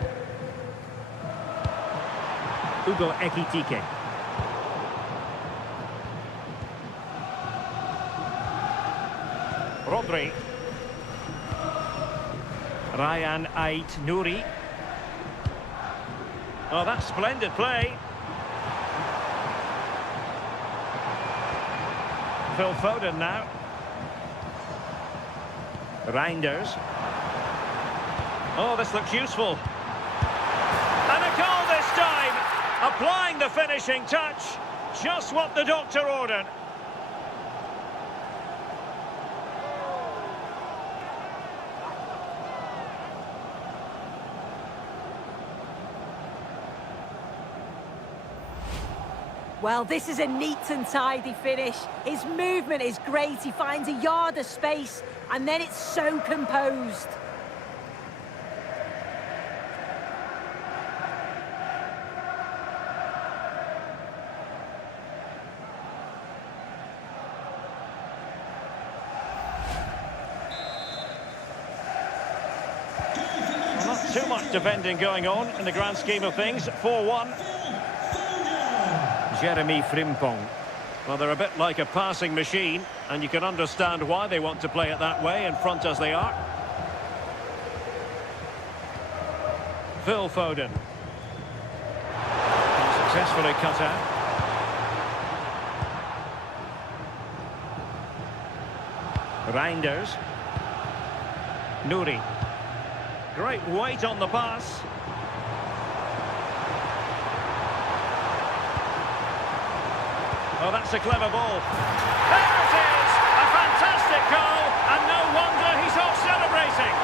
Ugo Ekitike. Rodri. Ryan Ait-Nouri. Oh, that's splendid play. Phil Foden now. Reinders. Oh, this looks useful. And a goal this time. Applying the finishing touch. Just what the doctor ordered. Well, this is a neat and tidy finish. His movement is great. He finds a yard of space, and then it's so composed. Well, not too much defending going on in the grand scheme of things. 4-1. Jeremy Frimpong. Well, they're a bit like a passing machine, and you can understand why they want to play it that way, in front as they are. Phil Foden. Successfully cut out. Reinders. Nouri. Great weight on the pass. Oh, that's a clever ball. There it is! A fantastic goal, and no wonder he's off celebrating.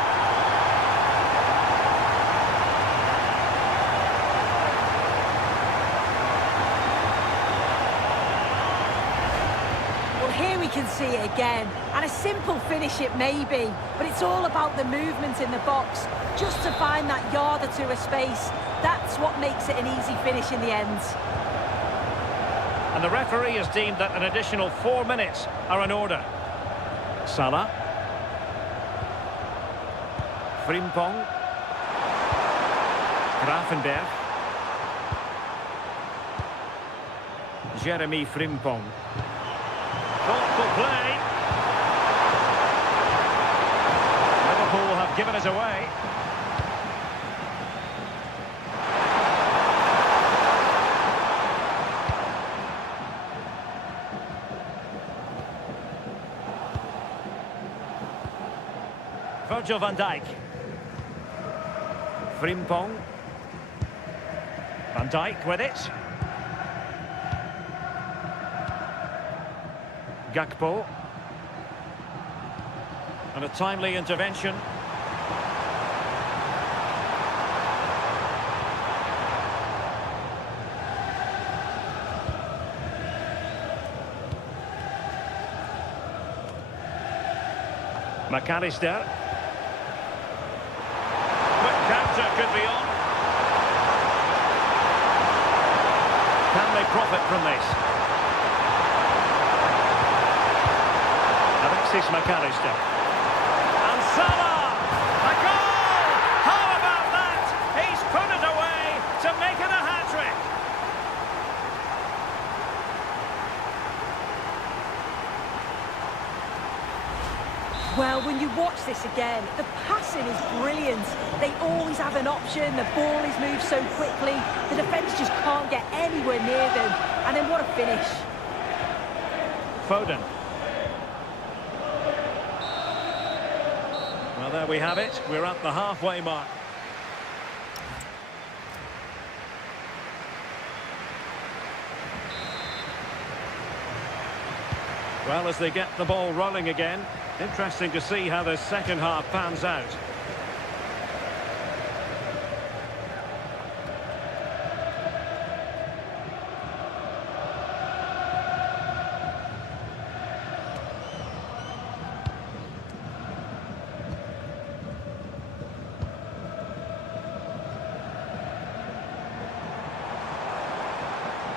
Well, here we can see it again. And a simple finish it may be, but it's all about the movement in the box. Just to find that yard or two of space, that's what makes it an easy finish in the end. And the referee has deemed that an additional 4 minutes are in order. Salah. Frimpong. Grafenberg. Jeremy Frimpong. Thoughtful play. given it away. Virgil van Dijk. Frimpong. Van Dijk with it. Gakpo. And a timely intervention. McAllister. Quick counter could be on. Can they profit from this? Alexis McAllister. And Salah! A goal! How about that? He's put it away to make it a hat-trick. Well, when you watch this again, the passing is brilliant. They always have an option, the ball is moved so quickly, the defence just can't get anywhere near them. And then what a finish. Foden. Well, there we have it. We're at the halfway mark. Well, as they get the ball rolling again, interesting to see how the second half pans out.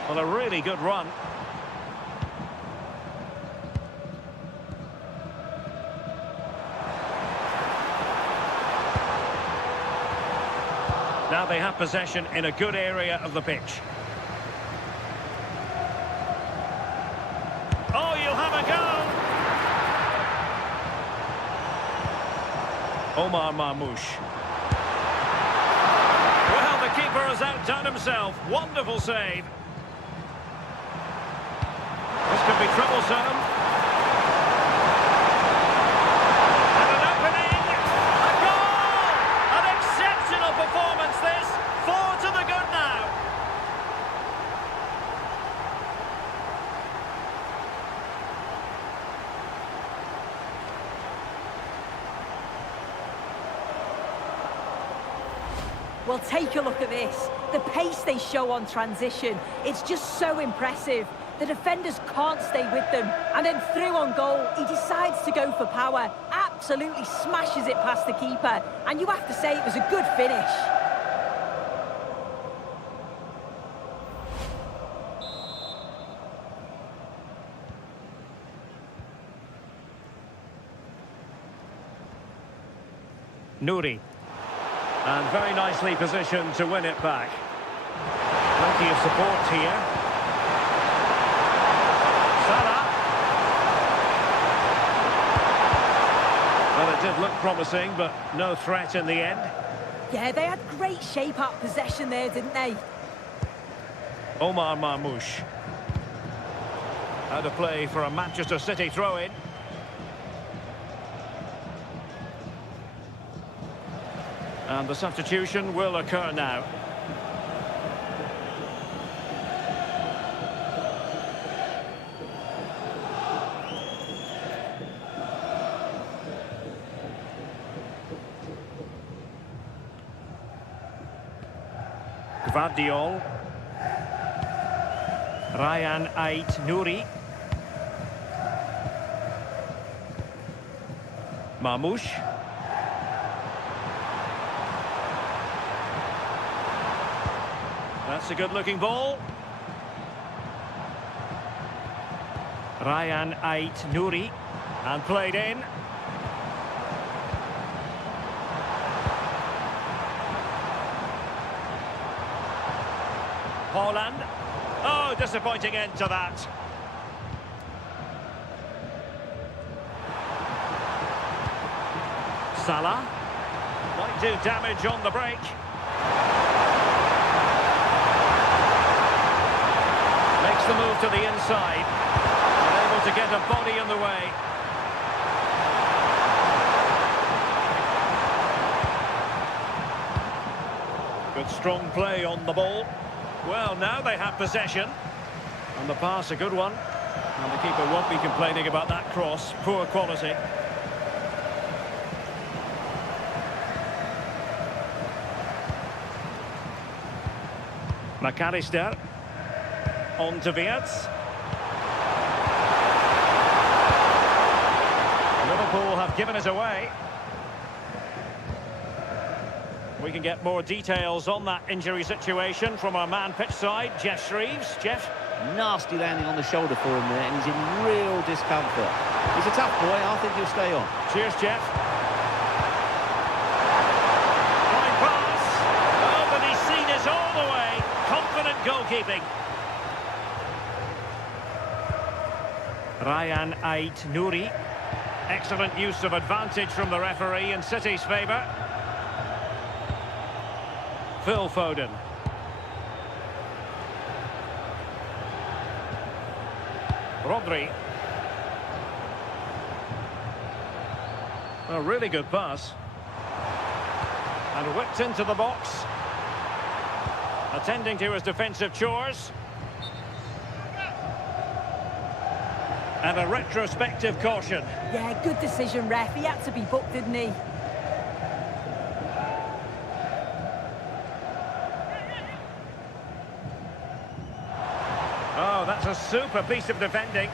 Well, a really good run. Now they have possession in a good area of the pitch. Oh, you'll have a go! Omar Marmoush. Well, the keeper has outdone himself. Wonderful save. This could be troublesome. And an opening! A goal! An exceptional performance this. 4 to the good now. Well, take a look at this. The pace they show on transition, it's just so impressive. The defenders can't stay with them. And then through on goal, he decides to go for power. Absolutely smashes it past the keeper. And you have to say it was a good finish. Nouri. And very nicely positioned to win it back. Plenty of support here. Salah. Well, it did look promising, but no threat in the end. Yeah, they had great shape-up possession there, didn't they? Omar Marmoush. Out of play for a Manchester City throw-in. And the substitution will occur now. Gvardiol. Ryan Ait-Nouri. Marmoush. That's a good-looking ball. Ryan Ait-Nouri. And played in. Haaland. Oh, disappointing end to that. Salah. Might do damage on the break. Makes the move to the inside. Unable to get a body in the way. Good strong play on the ball. Well, now they have possession. And the pass, a good one. And the keeper won't be complaining about that cross. Poor quality. McAllister. On to Wirtz. Liverpool have given it away. We can get more details on that injury situation from our man pitch side, Jeff Shreves. Jeff? Nasty landing on the shoulder for him there, and he's in real discomfort. He's a tough boy. I think he'll stay on. Cheers, Jeff. Fine pass. Oh, but he's seen it all the way. Confident goalkeeping. Ryan Ait-Nouri. Excellent use of advantage from the referee in City's favour. Phil Foden. Rodri. A really good pass. And whipped into the box. Attending to his defensive chores. And a retrospective caution. Yeah, good decision, ref. He had to be booked, didn't he? Oh, that's a super piece of defending.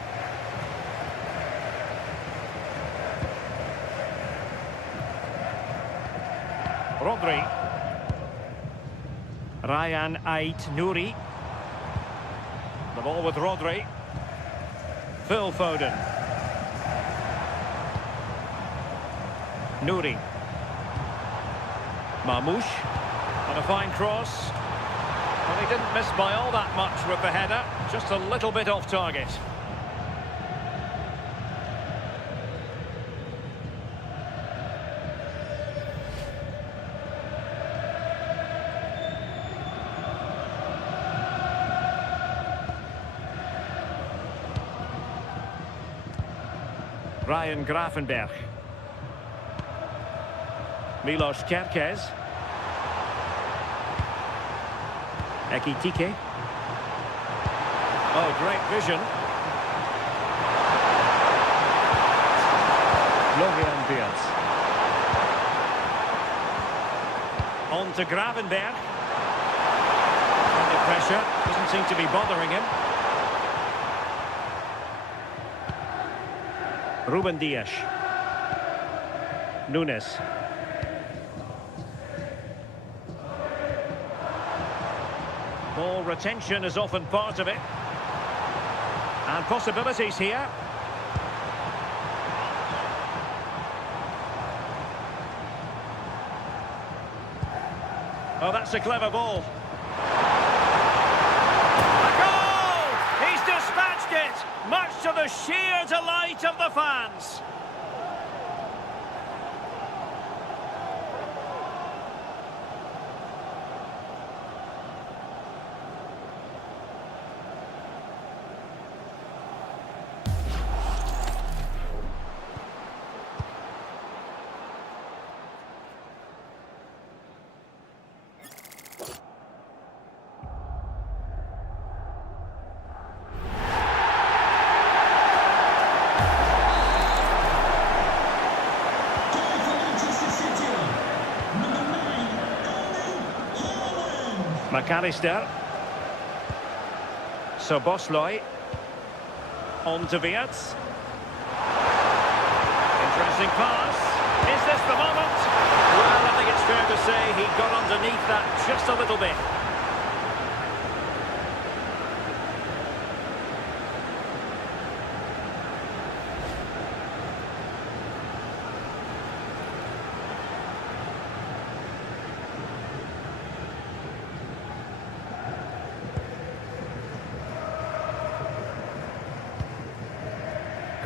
Rodri. Ryan Ait-Nouri. The ball with Rodri. Phil Foden. Nouri. Mamouche. And a fine cross. Well, he didn't miss by all that much with the header. Just a little bit off target. Ryan Gravenberch. Milos Kerkez. Ekitike. Oh, great vision. Florian Wirtz. On to Gravenberch. Under pressure. Doesn't seem to be bothering him. Ruben Dias. Nunes. Ball retention is often part of it. And possibilities here. Oh, that's a clever ball. A goal! He's dispatched it, much to the sheer delight of the fans. McAllister. Szoboszlai. On to Wirtz. Interesting pass. Is this the moment? Well, I think it's fair to say he got underneath that just a little bit.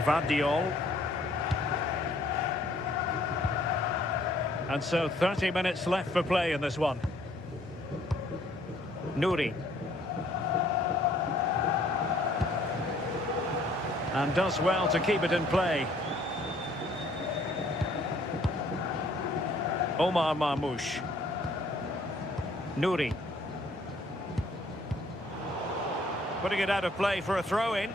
Gvardiol. And so 30 minutes left for play in this one. Nouri. And does well to keep it in play. Omar Marmoush. Nouri. Putting it out of play for a throw-in.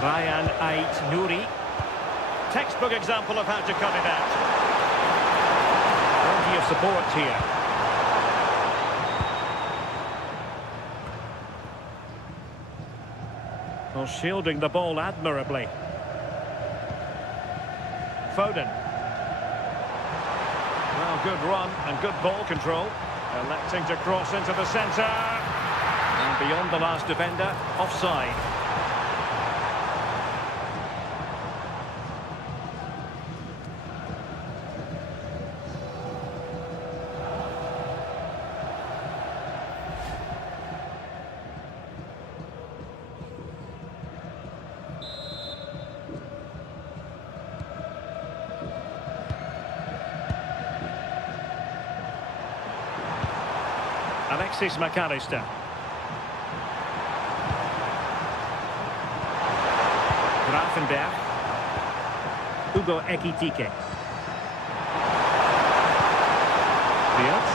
Ryan Ait Nouri. Textbook example of how to cut it out. Plenty of support here. Well, shielding the ball admirably. Foden. Well, good run and good ball control. Electing to cross into the centre. And beyond the last defender, offside. Alexis McAllister. Grafenberg. Hugo Ekitike. Fields.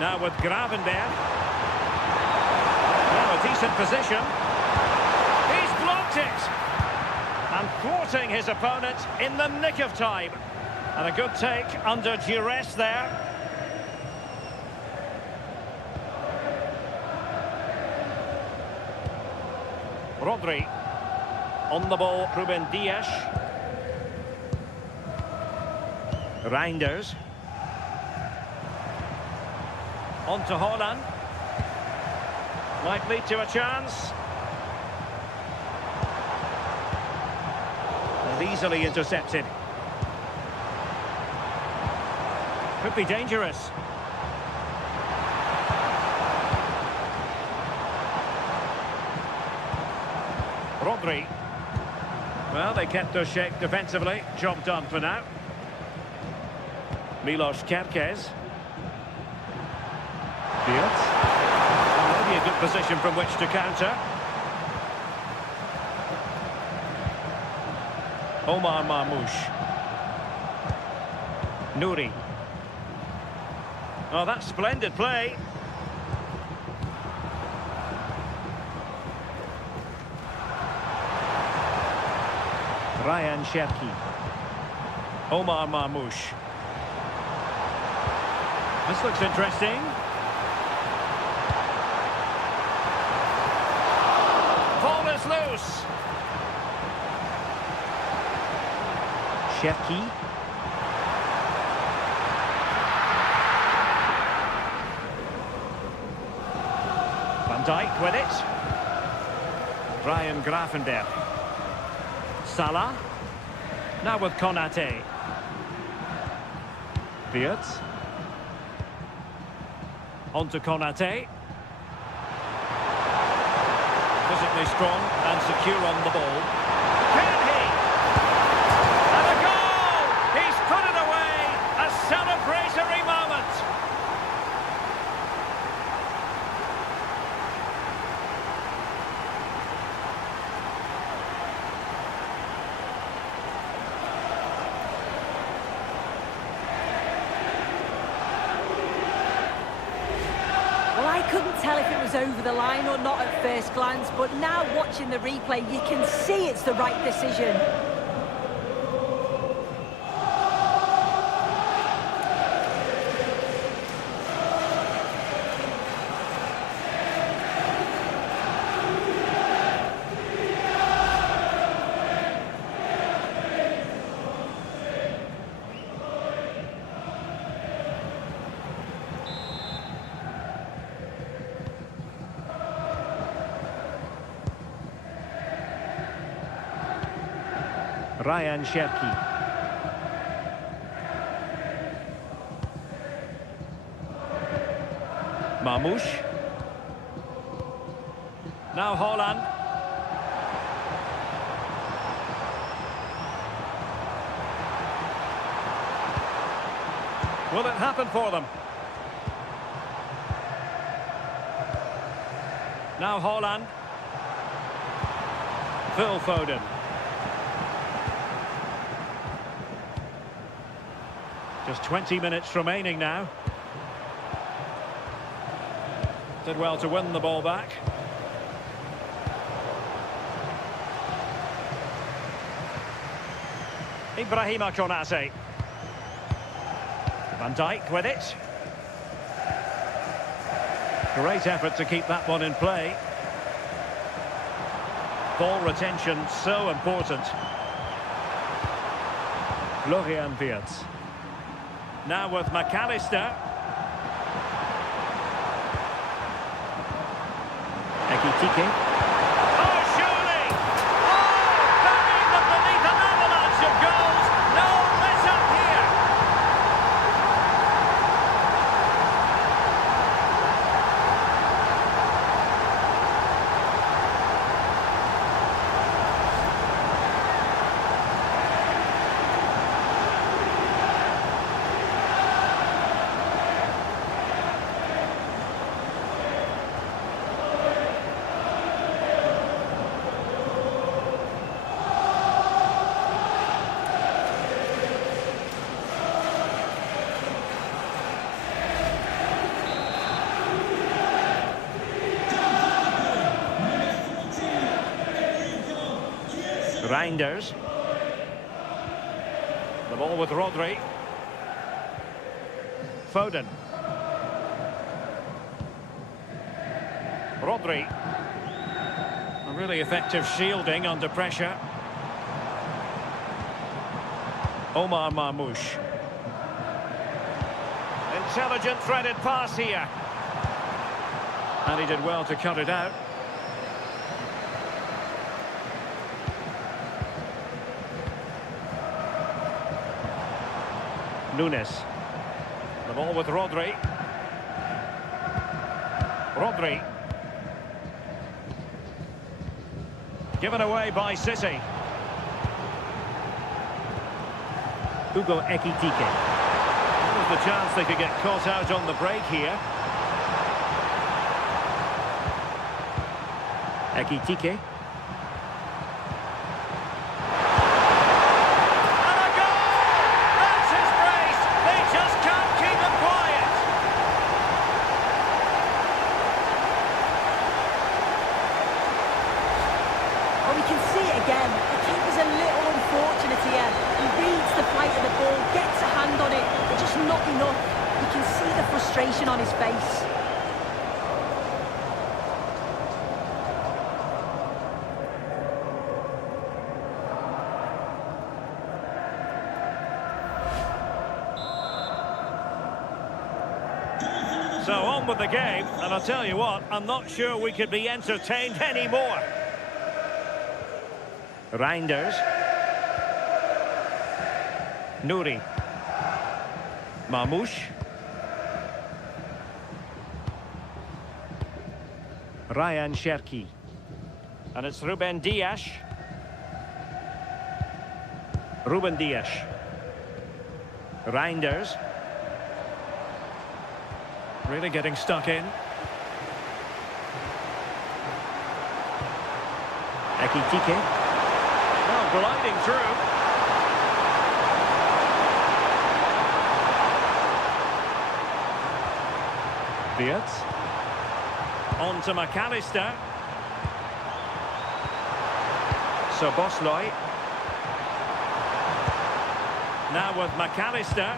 Now with Gravenberg. Now a decent position. He's blocked it. And thwarting his opponent in the nick of time. And a good take under duress there. Rodri. On the ball, Ruben Dias. Reinders. On to Haaland. Might lead to a chance. And easily intercepted. Could be dangerous. Rodri. Well, they kept their shape defensively. Job done for now. Milos Kerkez. Fields. Maybe a good position from which to counter. Omar Marmoush. Nouri. Oh, that's splendid play. Ryan Cherki. Omar Marmoush. This looks interesting. Ball is loose. Cherki. Van Dijk with it. Ryan Grafenberg. Salah. Now with Konate. Fields. On to Konate. Physically strong and secure on the ball. Can he? And a goal! He's put it away! A celebratory moment! I couldn't tell if it was over the line or not at first glance, but now watching the replay, you can see it's the right decision. Ryan Cherki. Marmoush. Now Haaland. Will it happen for them? Now Haaland. Phil Foden. Just 20 minutes remaining now. Did well to win the ball back. Ibrahima Konate. Van Dijk with it. Great effort to keep that one in play. Ball retention so important. Florian Wirtz. Now with McAllister. Ekitike. Oh, surely! Oh, burying them beneath an avalanche of goals. No let up here. Reinders. The ball with Rodri. Foden. Rodri. A really effective shielding under pressure. Omar Marmoush. Intelligent threaded pass here. And he did well to cut it out. Nunes. The ball with Rodri. Rodri. Given away by City. Hugo Ekitike. What was the chance they could get caught out on the break here? Ekitike. Frustration on his face. So on with the game, and I'll tell you what, I'm not sure we could be entertained anymore. Reinders. Nouri. Marmoush. Ryan Cherki. And it's Ruben Dias. Ruben Dias. Reinders. Really getting stuck in. Ekitike. Oh, gliding through. Wirtz. On to McAllister. Szoboszlai. Now with McAllister.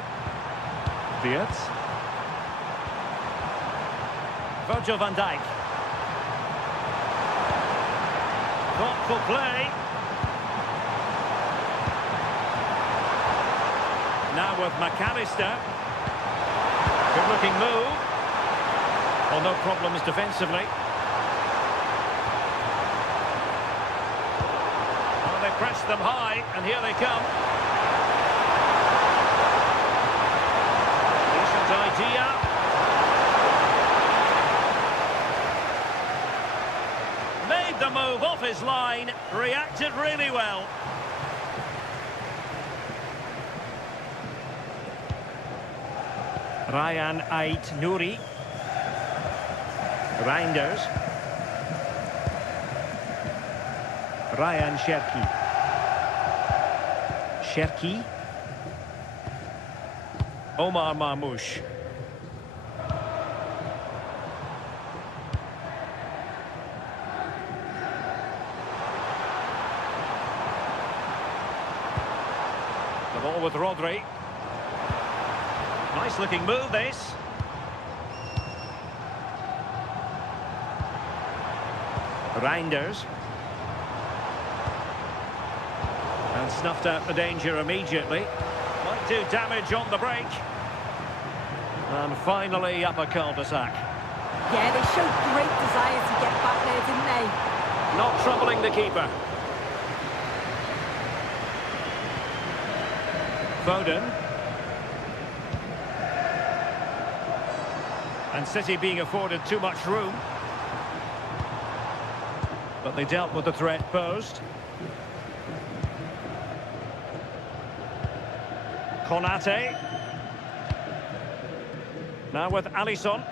Wirtz. Virgil van Dijk. Thoughtful play. Now with McAllister. Good looking move. Well, no problems defensively. Well, they pressed them high, and here they come. Decent idea. Made the move off his line, reacted really well. Ryan Ait Nouri. Reinders. Ryan Cherki. Cherki. Omar Marmoush. The ball with Rodri. Nice looking move this. Reinders. And snuffed out the danger immediately. Might do damage on the break. And finally up a cul-de-sac. Yeah, they showed great desire to get back there, didn't they? Not troubling the keeper. Foden. And City being afforded too much room. But they dealt with the threat posed. Konate. Now with Alisson.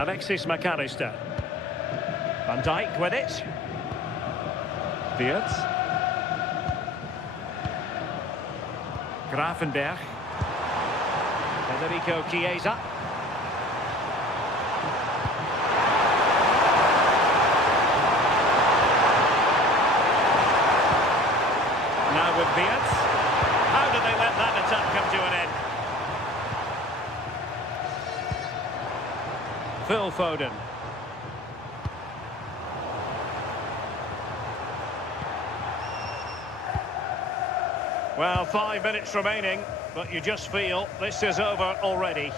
Alexis McAllister. Van Dijk with it. Wirtz. Gravenberg. Federico Chiesa. Now with Wirtz. How did they let that attack come to an end? Phil Foden. Well, 5 minutes remaining, but you just feel this is over already.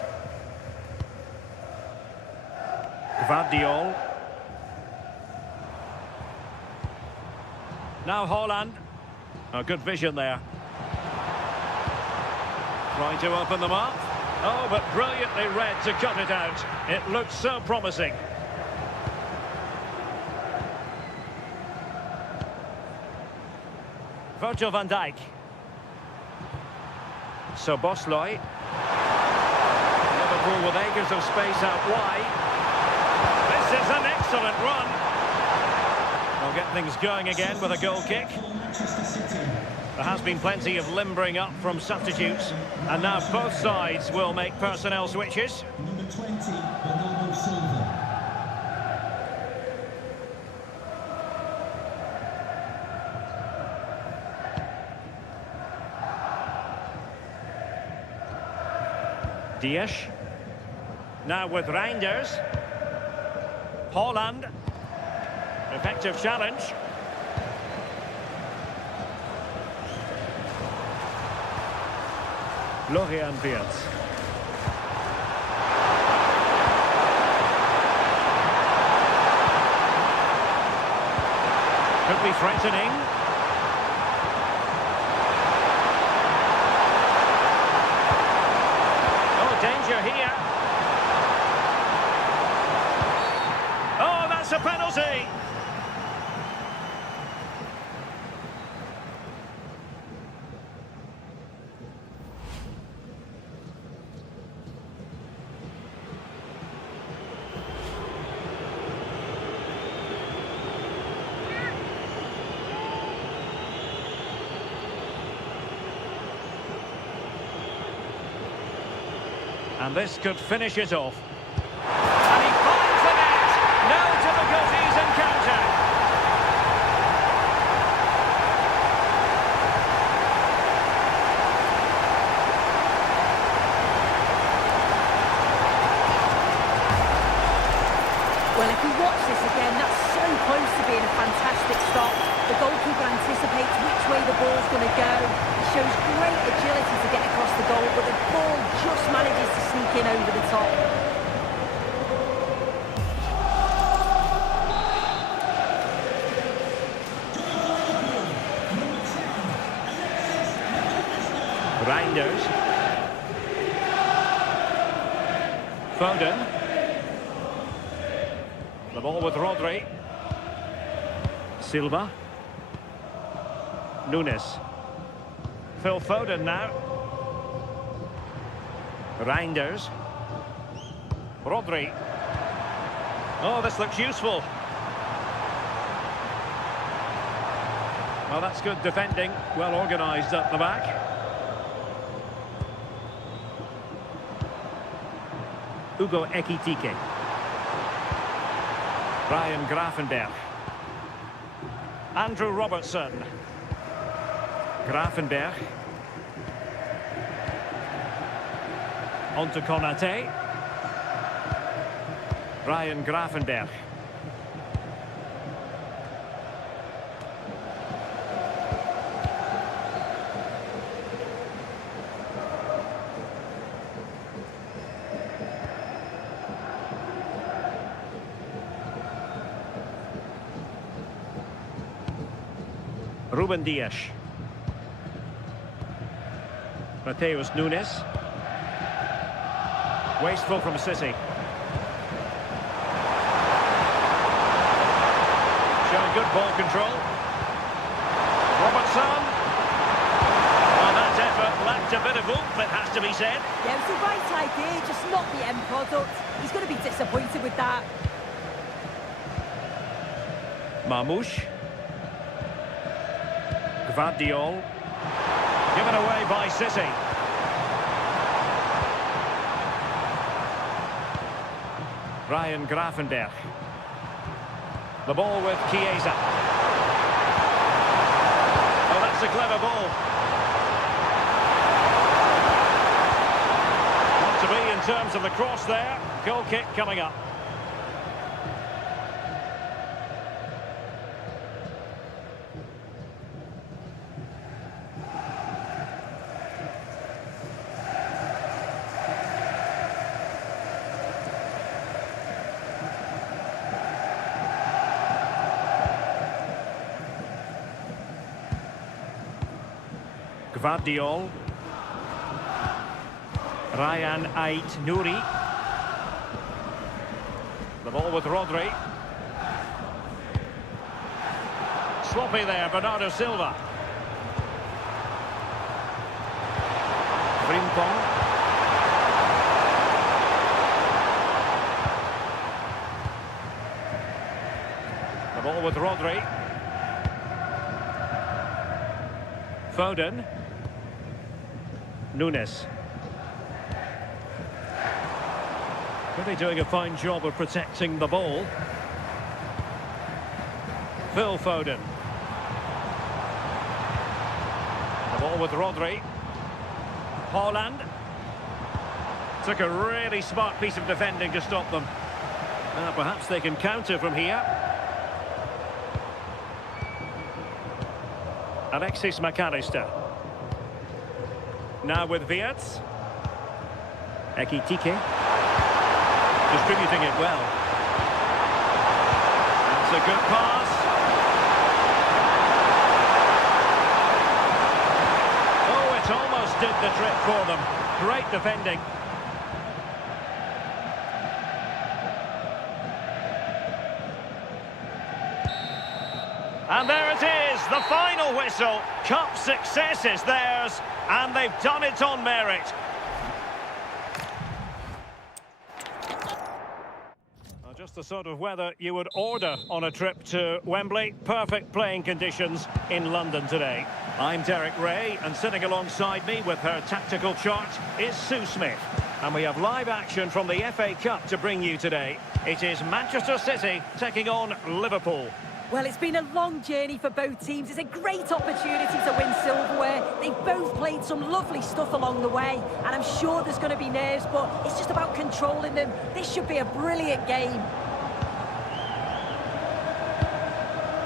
Gvardiol. Now Haaland. Oh, good vision there. Trying to open them up. Oh, but brilliantly read to cut it out. It looked so promising. Virgil van Dijk. So Bosley. Liverpool with acres of space out wide. This is an excellent run. We'll get things going again with a goal kick. There has been plenty of limbering up from substitutes, and now both sides will make personnel switches. Number 20, Bernardo Silva. Dias. Now with Reinders. Haaland. Effective challenge. Florian Wirtz. Could be threatening. Oh, danger here. Oh, that's a penalty. And this could finish it off. And he finds the net. No difficulties encountered. Well, if we watch this again, that's so close to being a fantastic stop. The goalkeeper anticipates which way the ball's going to go. He shows great agility to get across the goal, but the ball just manages to sneak in over the top. Reinders. Foden. The ball with Rodri. Silva. Nunes. Phil Foden now. Reinders. Rodri. Oh, this looks useful. Well, that's good defending. Well organised up the back. Hugo Ekitike. Ryan Gravenberch. Andrew Robertson. Gravenberch. On to Konate. Ryan Gravenberch. Ruben Dias. Mateus Nunes. Wasteful from City. Showing good ball control. Robertson. Well, that effort lacked a bit of oomph, it has to be said. Yeah, it was the right idea, just not the end product. He's going to be disappointed with that. Marmouche. Gvardiol. Given away by City. Ryan Gravenberch. The ball with Chiesa. Oh, that's a clever ball. Not to be in terms of the cross there. Goal kick coming up. Gvardiol. Ryan Ait-Nouri. The ball with Rodri. Sloppy there, Bernardo Silva. Frimpong. The ball with Rodri. Foden. Nunes. Really doing a fine job of protecting the ball. Phil Foden. The ball with Rodri. Haaland. Took a really smart piece of defending to stop them. Perhaps they can counter from here. Alexis McAllister. Now with Wirtz. Ekitike. Distributing it well. That's a good pass. Oh, it almost did the trick for them. Great defending. And there it is, the final whistle. Cup success is theirs, and they've done it on merit. Just the sort of weather you would order on a trip to Wembley. Perfect playing conditions in London today. I'm Derek Ray, and sitting alongside me with her tactical chart is Sue Smith. And we have live action from the FA Cup to bring you today. It is Manchester City taking on Liverpool. Well, it's been a long journey for both teams. It's a great opportunity to win silverware. They've both played some lovely stuff along the way, and I'm sure there's going to be nerves, but it's just about controlling them. This should be a brilliant game.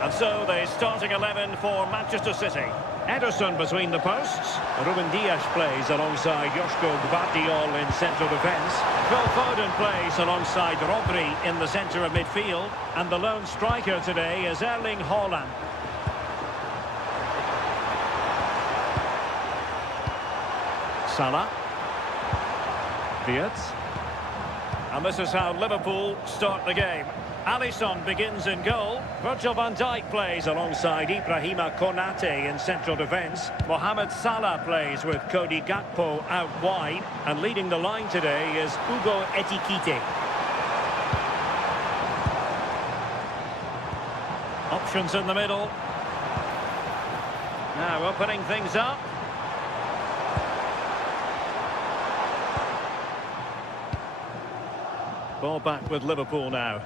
And so the starting 11 for Manchester City. Ederson between the posts. Ruben Dias plays alongside Joško Gvardiol in central defence. Phil Foden plays alongside Rodri in the centre of midfield. And the lone striker today is Erling Haaland. Salah. Wirtz. And this is how Liverpool start the game. Alisson begins in goal. Virgil van Dijk plays alongside Ibrahima Konate in central defence. Mohamed Salah plays with Cody Gakpo out wide. And leading the line today is Hugo Ekitike. Options in the middle. Now opening things up. Ball back with Liverpool now.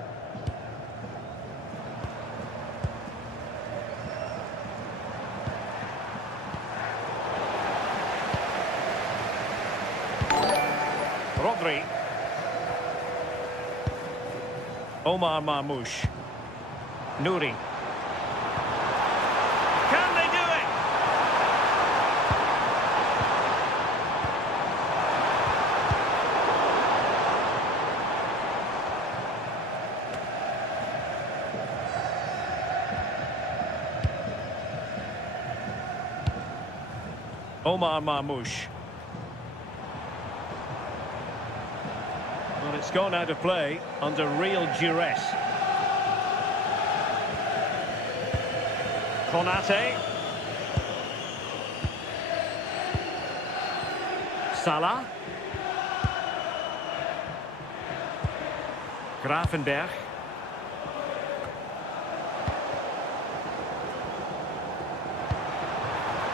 Rodri. Omar Marmoush. Nouri. Can they do it? Omar Marmoush. Well, it's gone out of play under real duress. Konate. Salah. Gravenberch.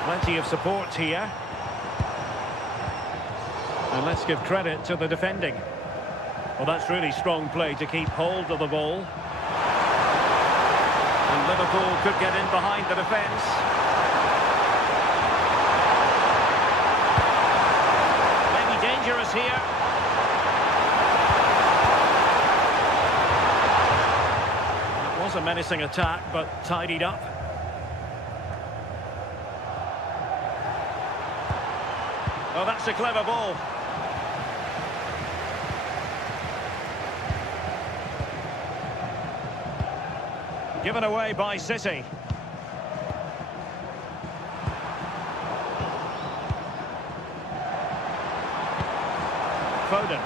Plenty of support here. And let's give credit to the defending. Well, that's really strong play to keep hold of the ball. And Liverpool could get in behind the defence. Maybe dangerous here. It was a menacing attack, but tidied up. Oh, that's a clever ball. Given away by City. Foden.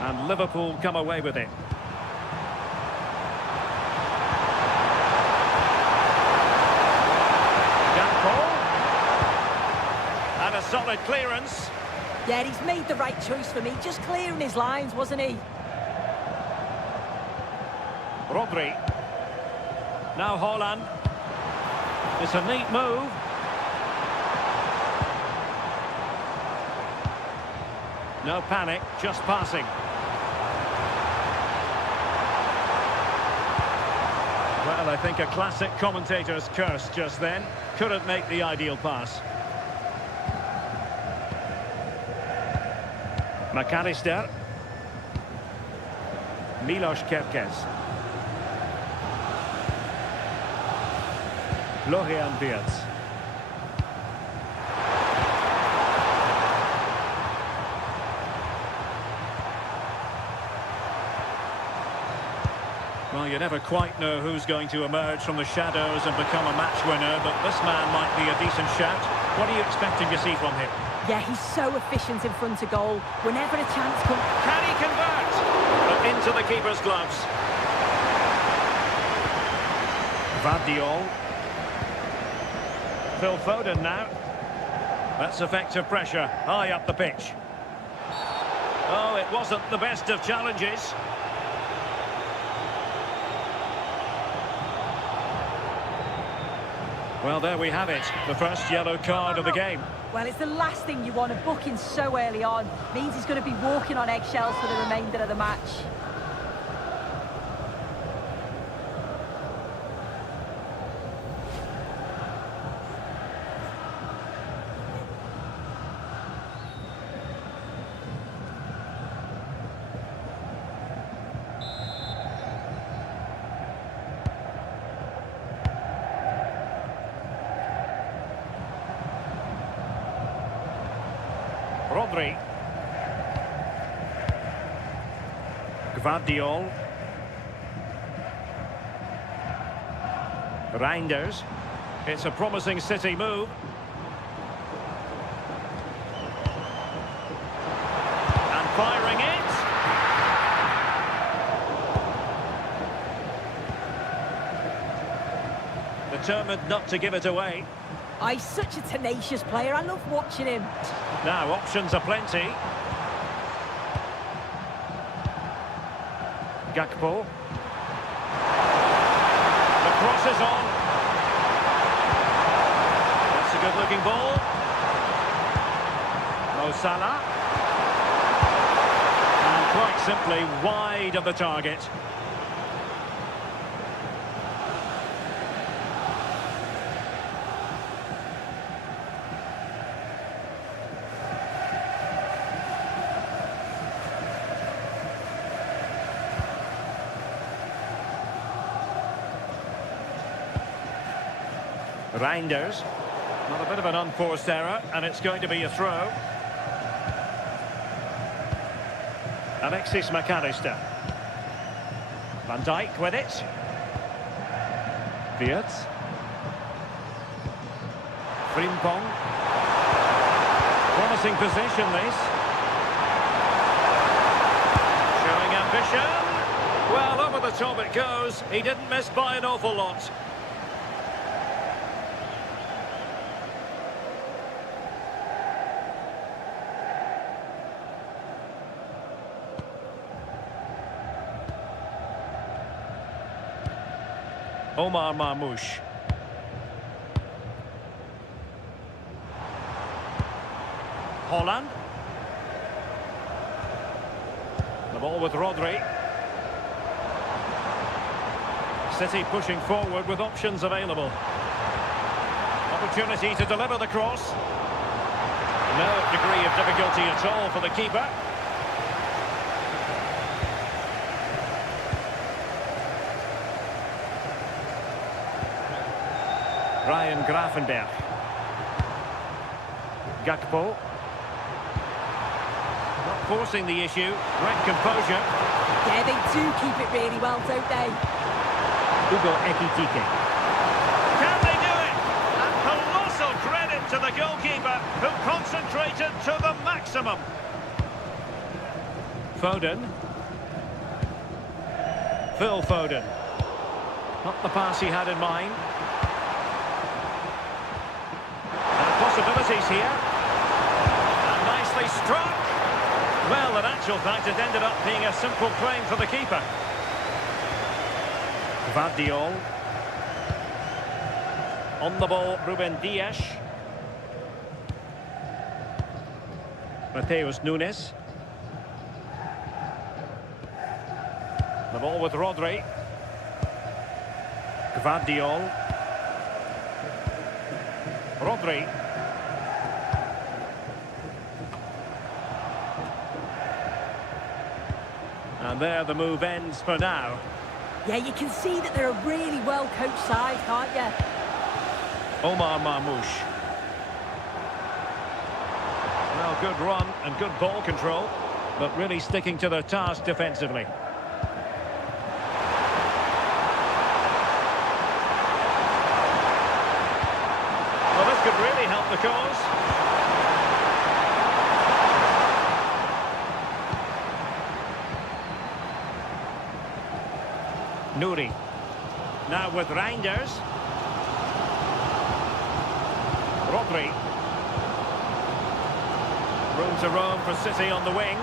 And Liverpool come away with it. And a solid clearance. Yeah, he's made the right choice for me. Just clearing his lines, wasn't he? Rodri. Now Haaland. It's a neat move. No panic, just passing. Well, I think a classic commentator's curse just then. Couldn't make the ideal pass. McAllister. Milos Kerkez. Florian Wirtz. Well, you never quite know who's going to emerge from the shadows and become a match winner, but this man might be a decent shout. What are you expecting to see from him? Yeah, he's so efficient in front of goal. Whenever a chance comes... Can he convert? But into the keeper's gloves. Vardiol. Phil Foden now. That's effective pressure, high up the pitch. Oh, it wasn't the best of challenges. Well, there we have it, the first yellow card of the game. Well, it's the last thing you want. A booking so early on means he's going to be walking on eggshells for the remainder of the match. Rodri. Gvardiol. Reinders. It's a promising City move. And firing it. determined not to give it away. Oh, he's such a tenacious player. I love watching him. Now, options are plenty. Gakpo. The cross is on. That's a good-looking ball. Mo Salah. And quite simply wide of the target. Reinders. Not a bit of an unforced error, and it's going to be a throw. Alexis McAllister. Van Dijk with it. Wirtz. Frimpong. Promising position, this. Showing ambition. Well, over the top it goes. He didn't miss by an awful lot. Omar Marmoush. Holland. The ball with Rodri. City pushing forward with options available. Opportunity to deliver the cross. No degree of difficulty at all for the keeper. Ryan Gravenberch. Gakpo. Not forcing the issue. Great composure. Yeah, they do keep it really well, don't they? Hugo Ekitike. Can they do it? And colossal credit to the goalkeeper, who concentrated to the maximum. Foden. Phil Foden. Not the pass he had in mind. Possibilities here. And nicely struck. Well, in actual fact, it ended up being a simple claim for the keeper. Vardiol. On the ball, Ruben Dias. Mateus Nunes. The ball with Rodri. Vardiol. Rodri. And there the move ends for now. Yeah, you can see that they're a really well-coached side, can't you? Omar Marmoush. Well, good run and good ball control, but really sticking to their task defensively. Well, this could really help the cause. Nouri. Now with Reinders. Rodri. Room to roam for City on the wing.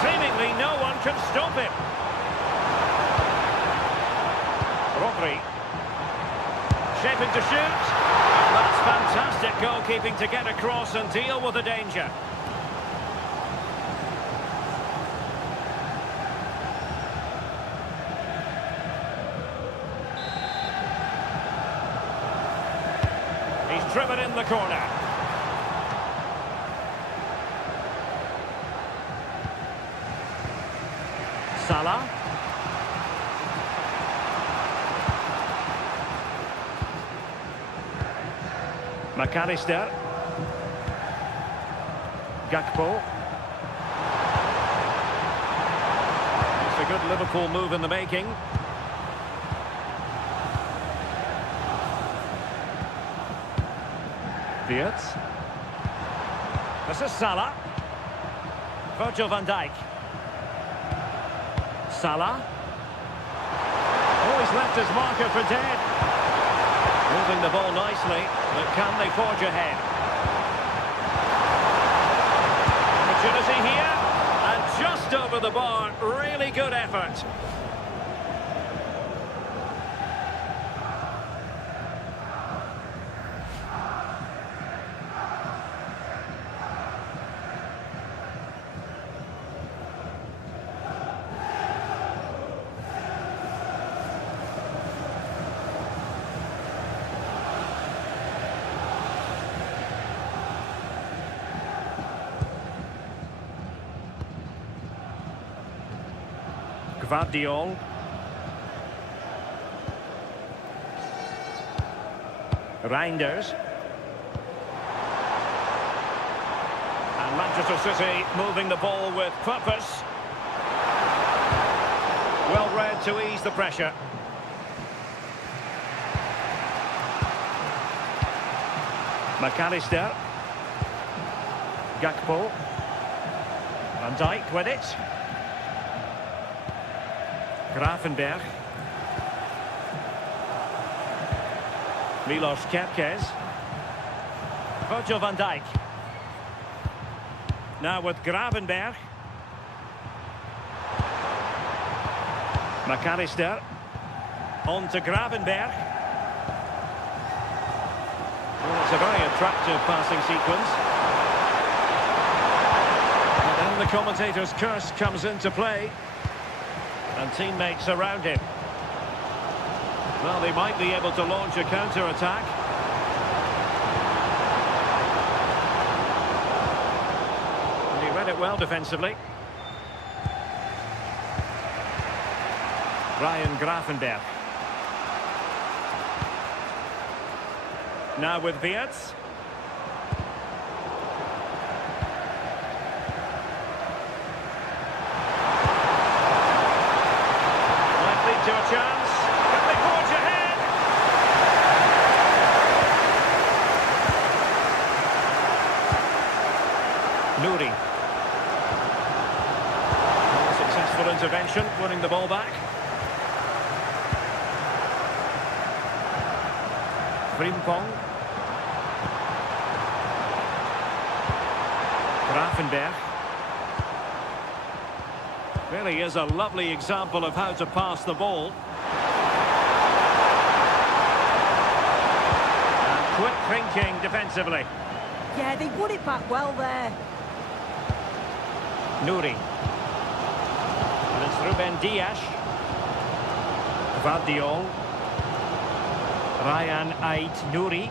Seemingly no one can stop him. Rodri. Shaping to shoot. And that's fantastic goalkeeping to get across and deal with the danger. Driven in the corner. Salah. McAllister. Gakpo. It's a good Liverpool move in the making. Wirtz. This is Salah. Virgil van Dijk. Salah. Oh, Has left his marker for dead. Moving the ball nicely, but can they forge ahead? Opportunity here, and just over the bar. Really good effort. Gvardiol. Reinders. And Manchester City moving the ball with purpose. Well read to ease the pressure. McAllister. Gakpo. Van Dijk with it. Gravenberg. Milos Kerkez. Virgil van Dijk. Now with Gravenberg. McAllister. On to Gravenberg. Well, it's a very attractive passing sequence. And then the commentator's curse comes into play. And teammates around him. Well, they might be able to launch a counter-attack. And he read it well defensively. Ryan Gravenberg. Now with Wirtz. To a chance. Can they forge ahead? Nouri. Successful intervention, winning the ball back. Frimpong. Gravenberg. Really is a lovely example of how to pass the ball. And quick thinking defensively. Yeah, they won it back well there. Nouri. And it's Ruben Dias. Gvardiol. Ryan Ait-Nouri.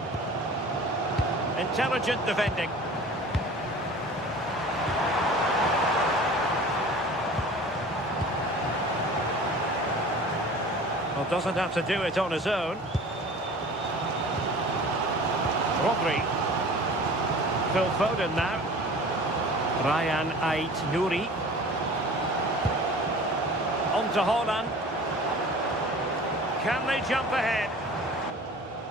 Intelligent defending. Well, doesn't have to do it on his own. Rodri. Phil Foden now. Ryan Ait-Nouri. On to Haaland. Can they jump ahead?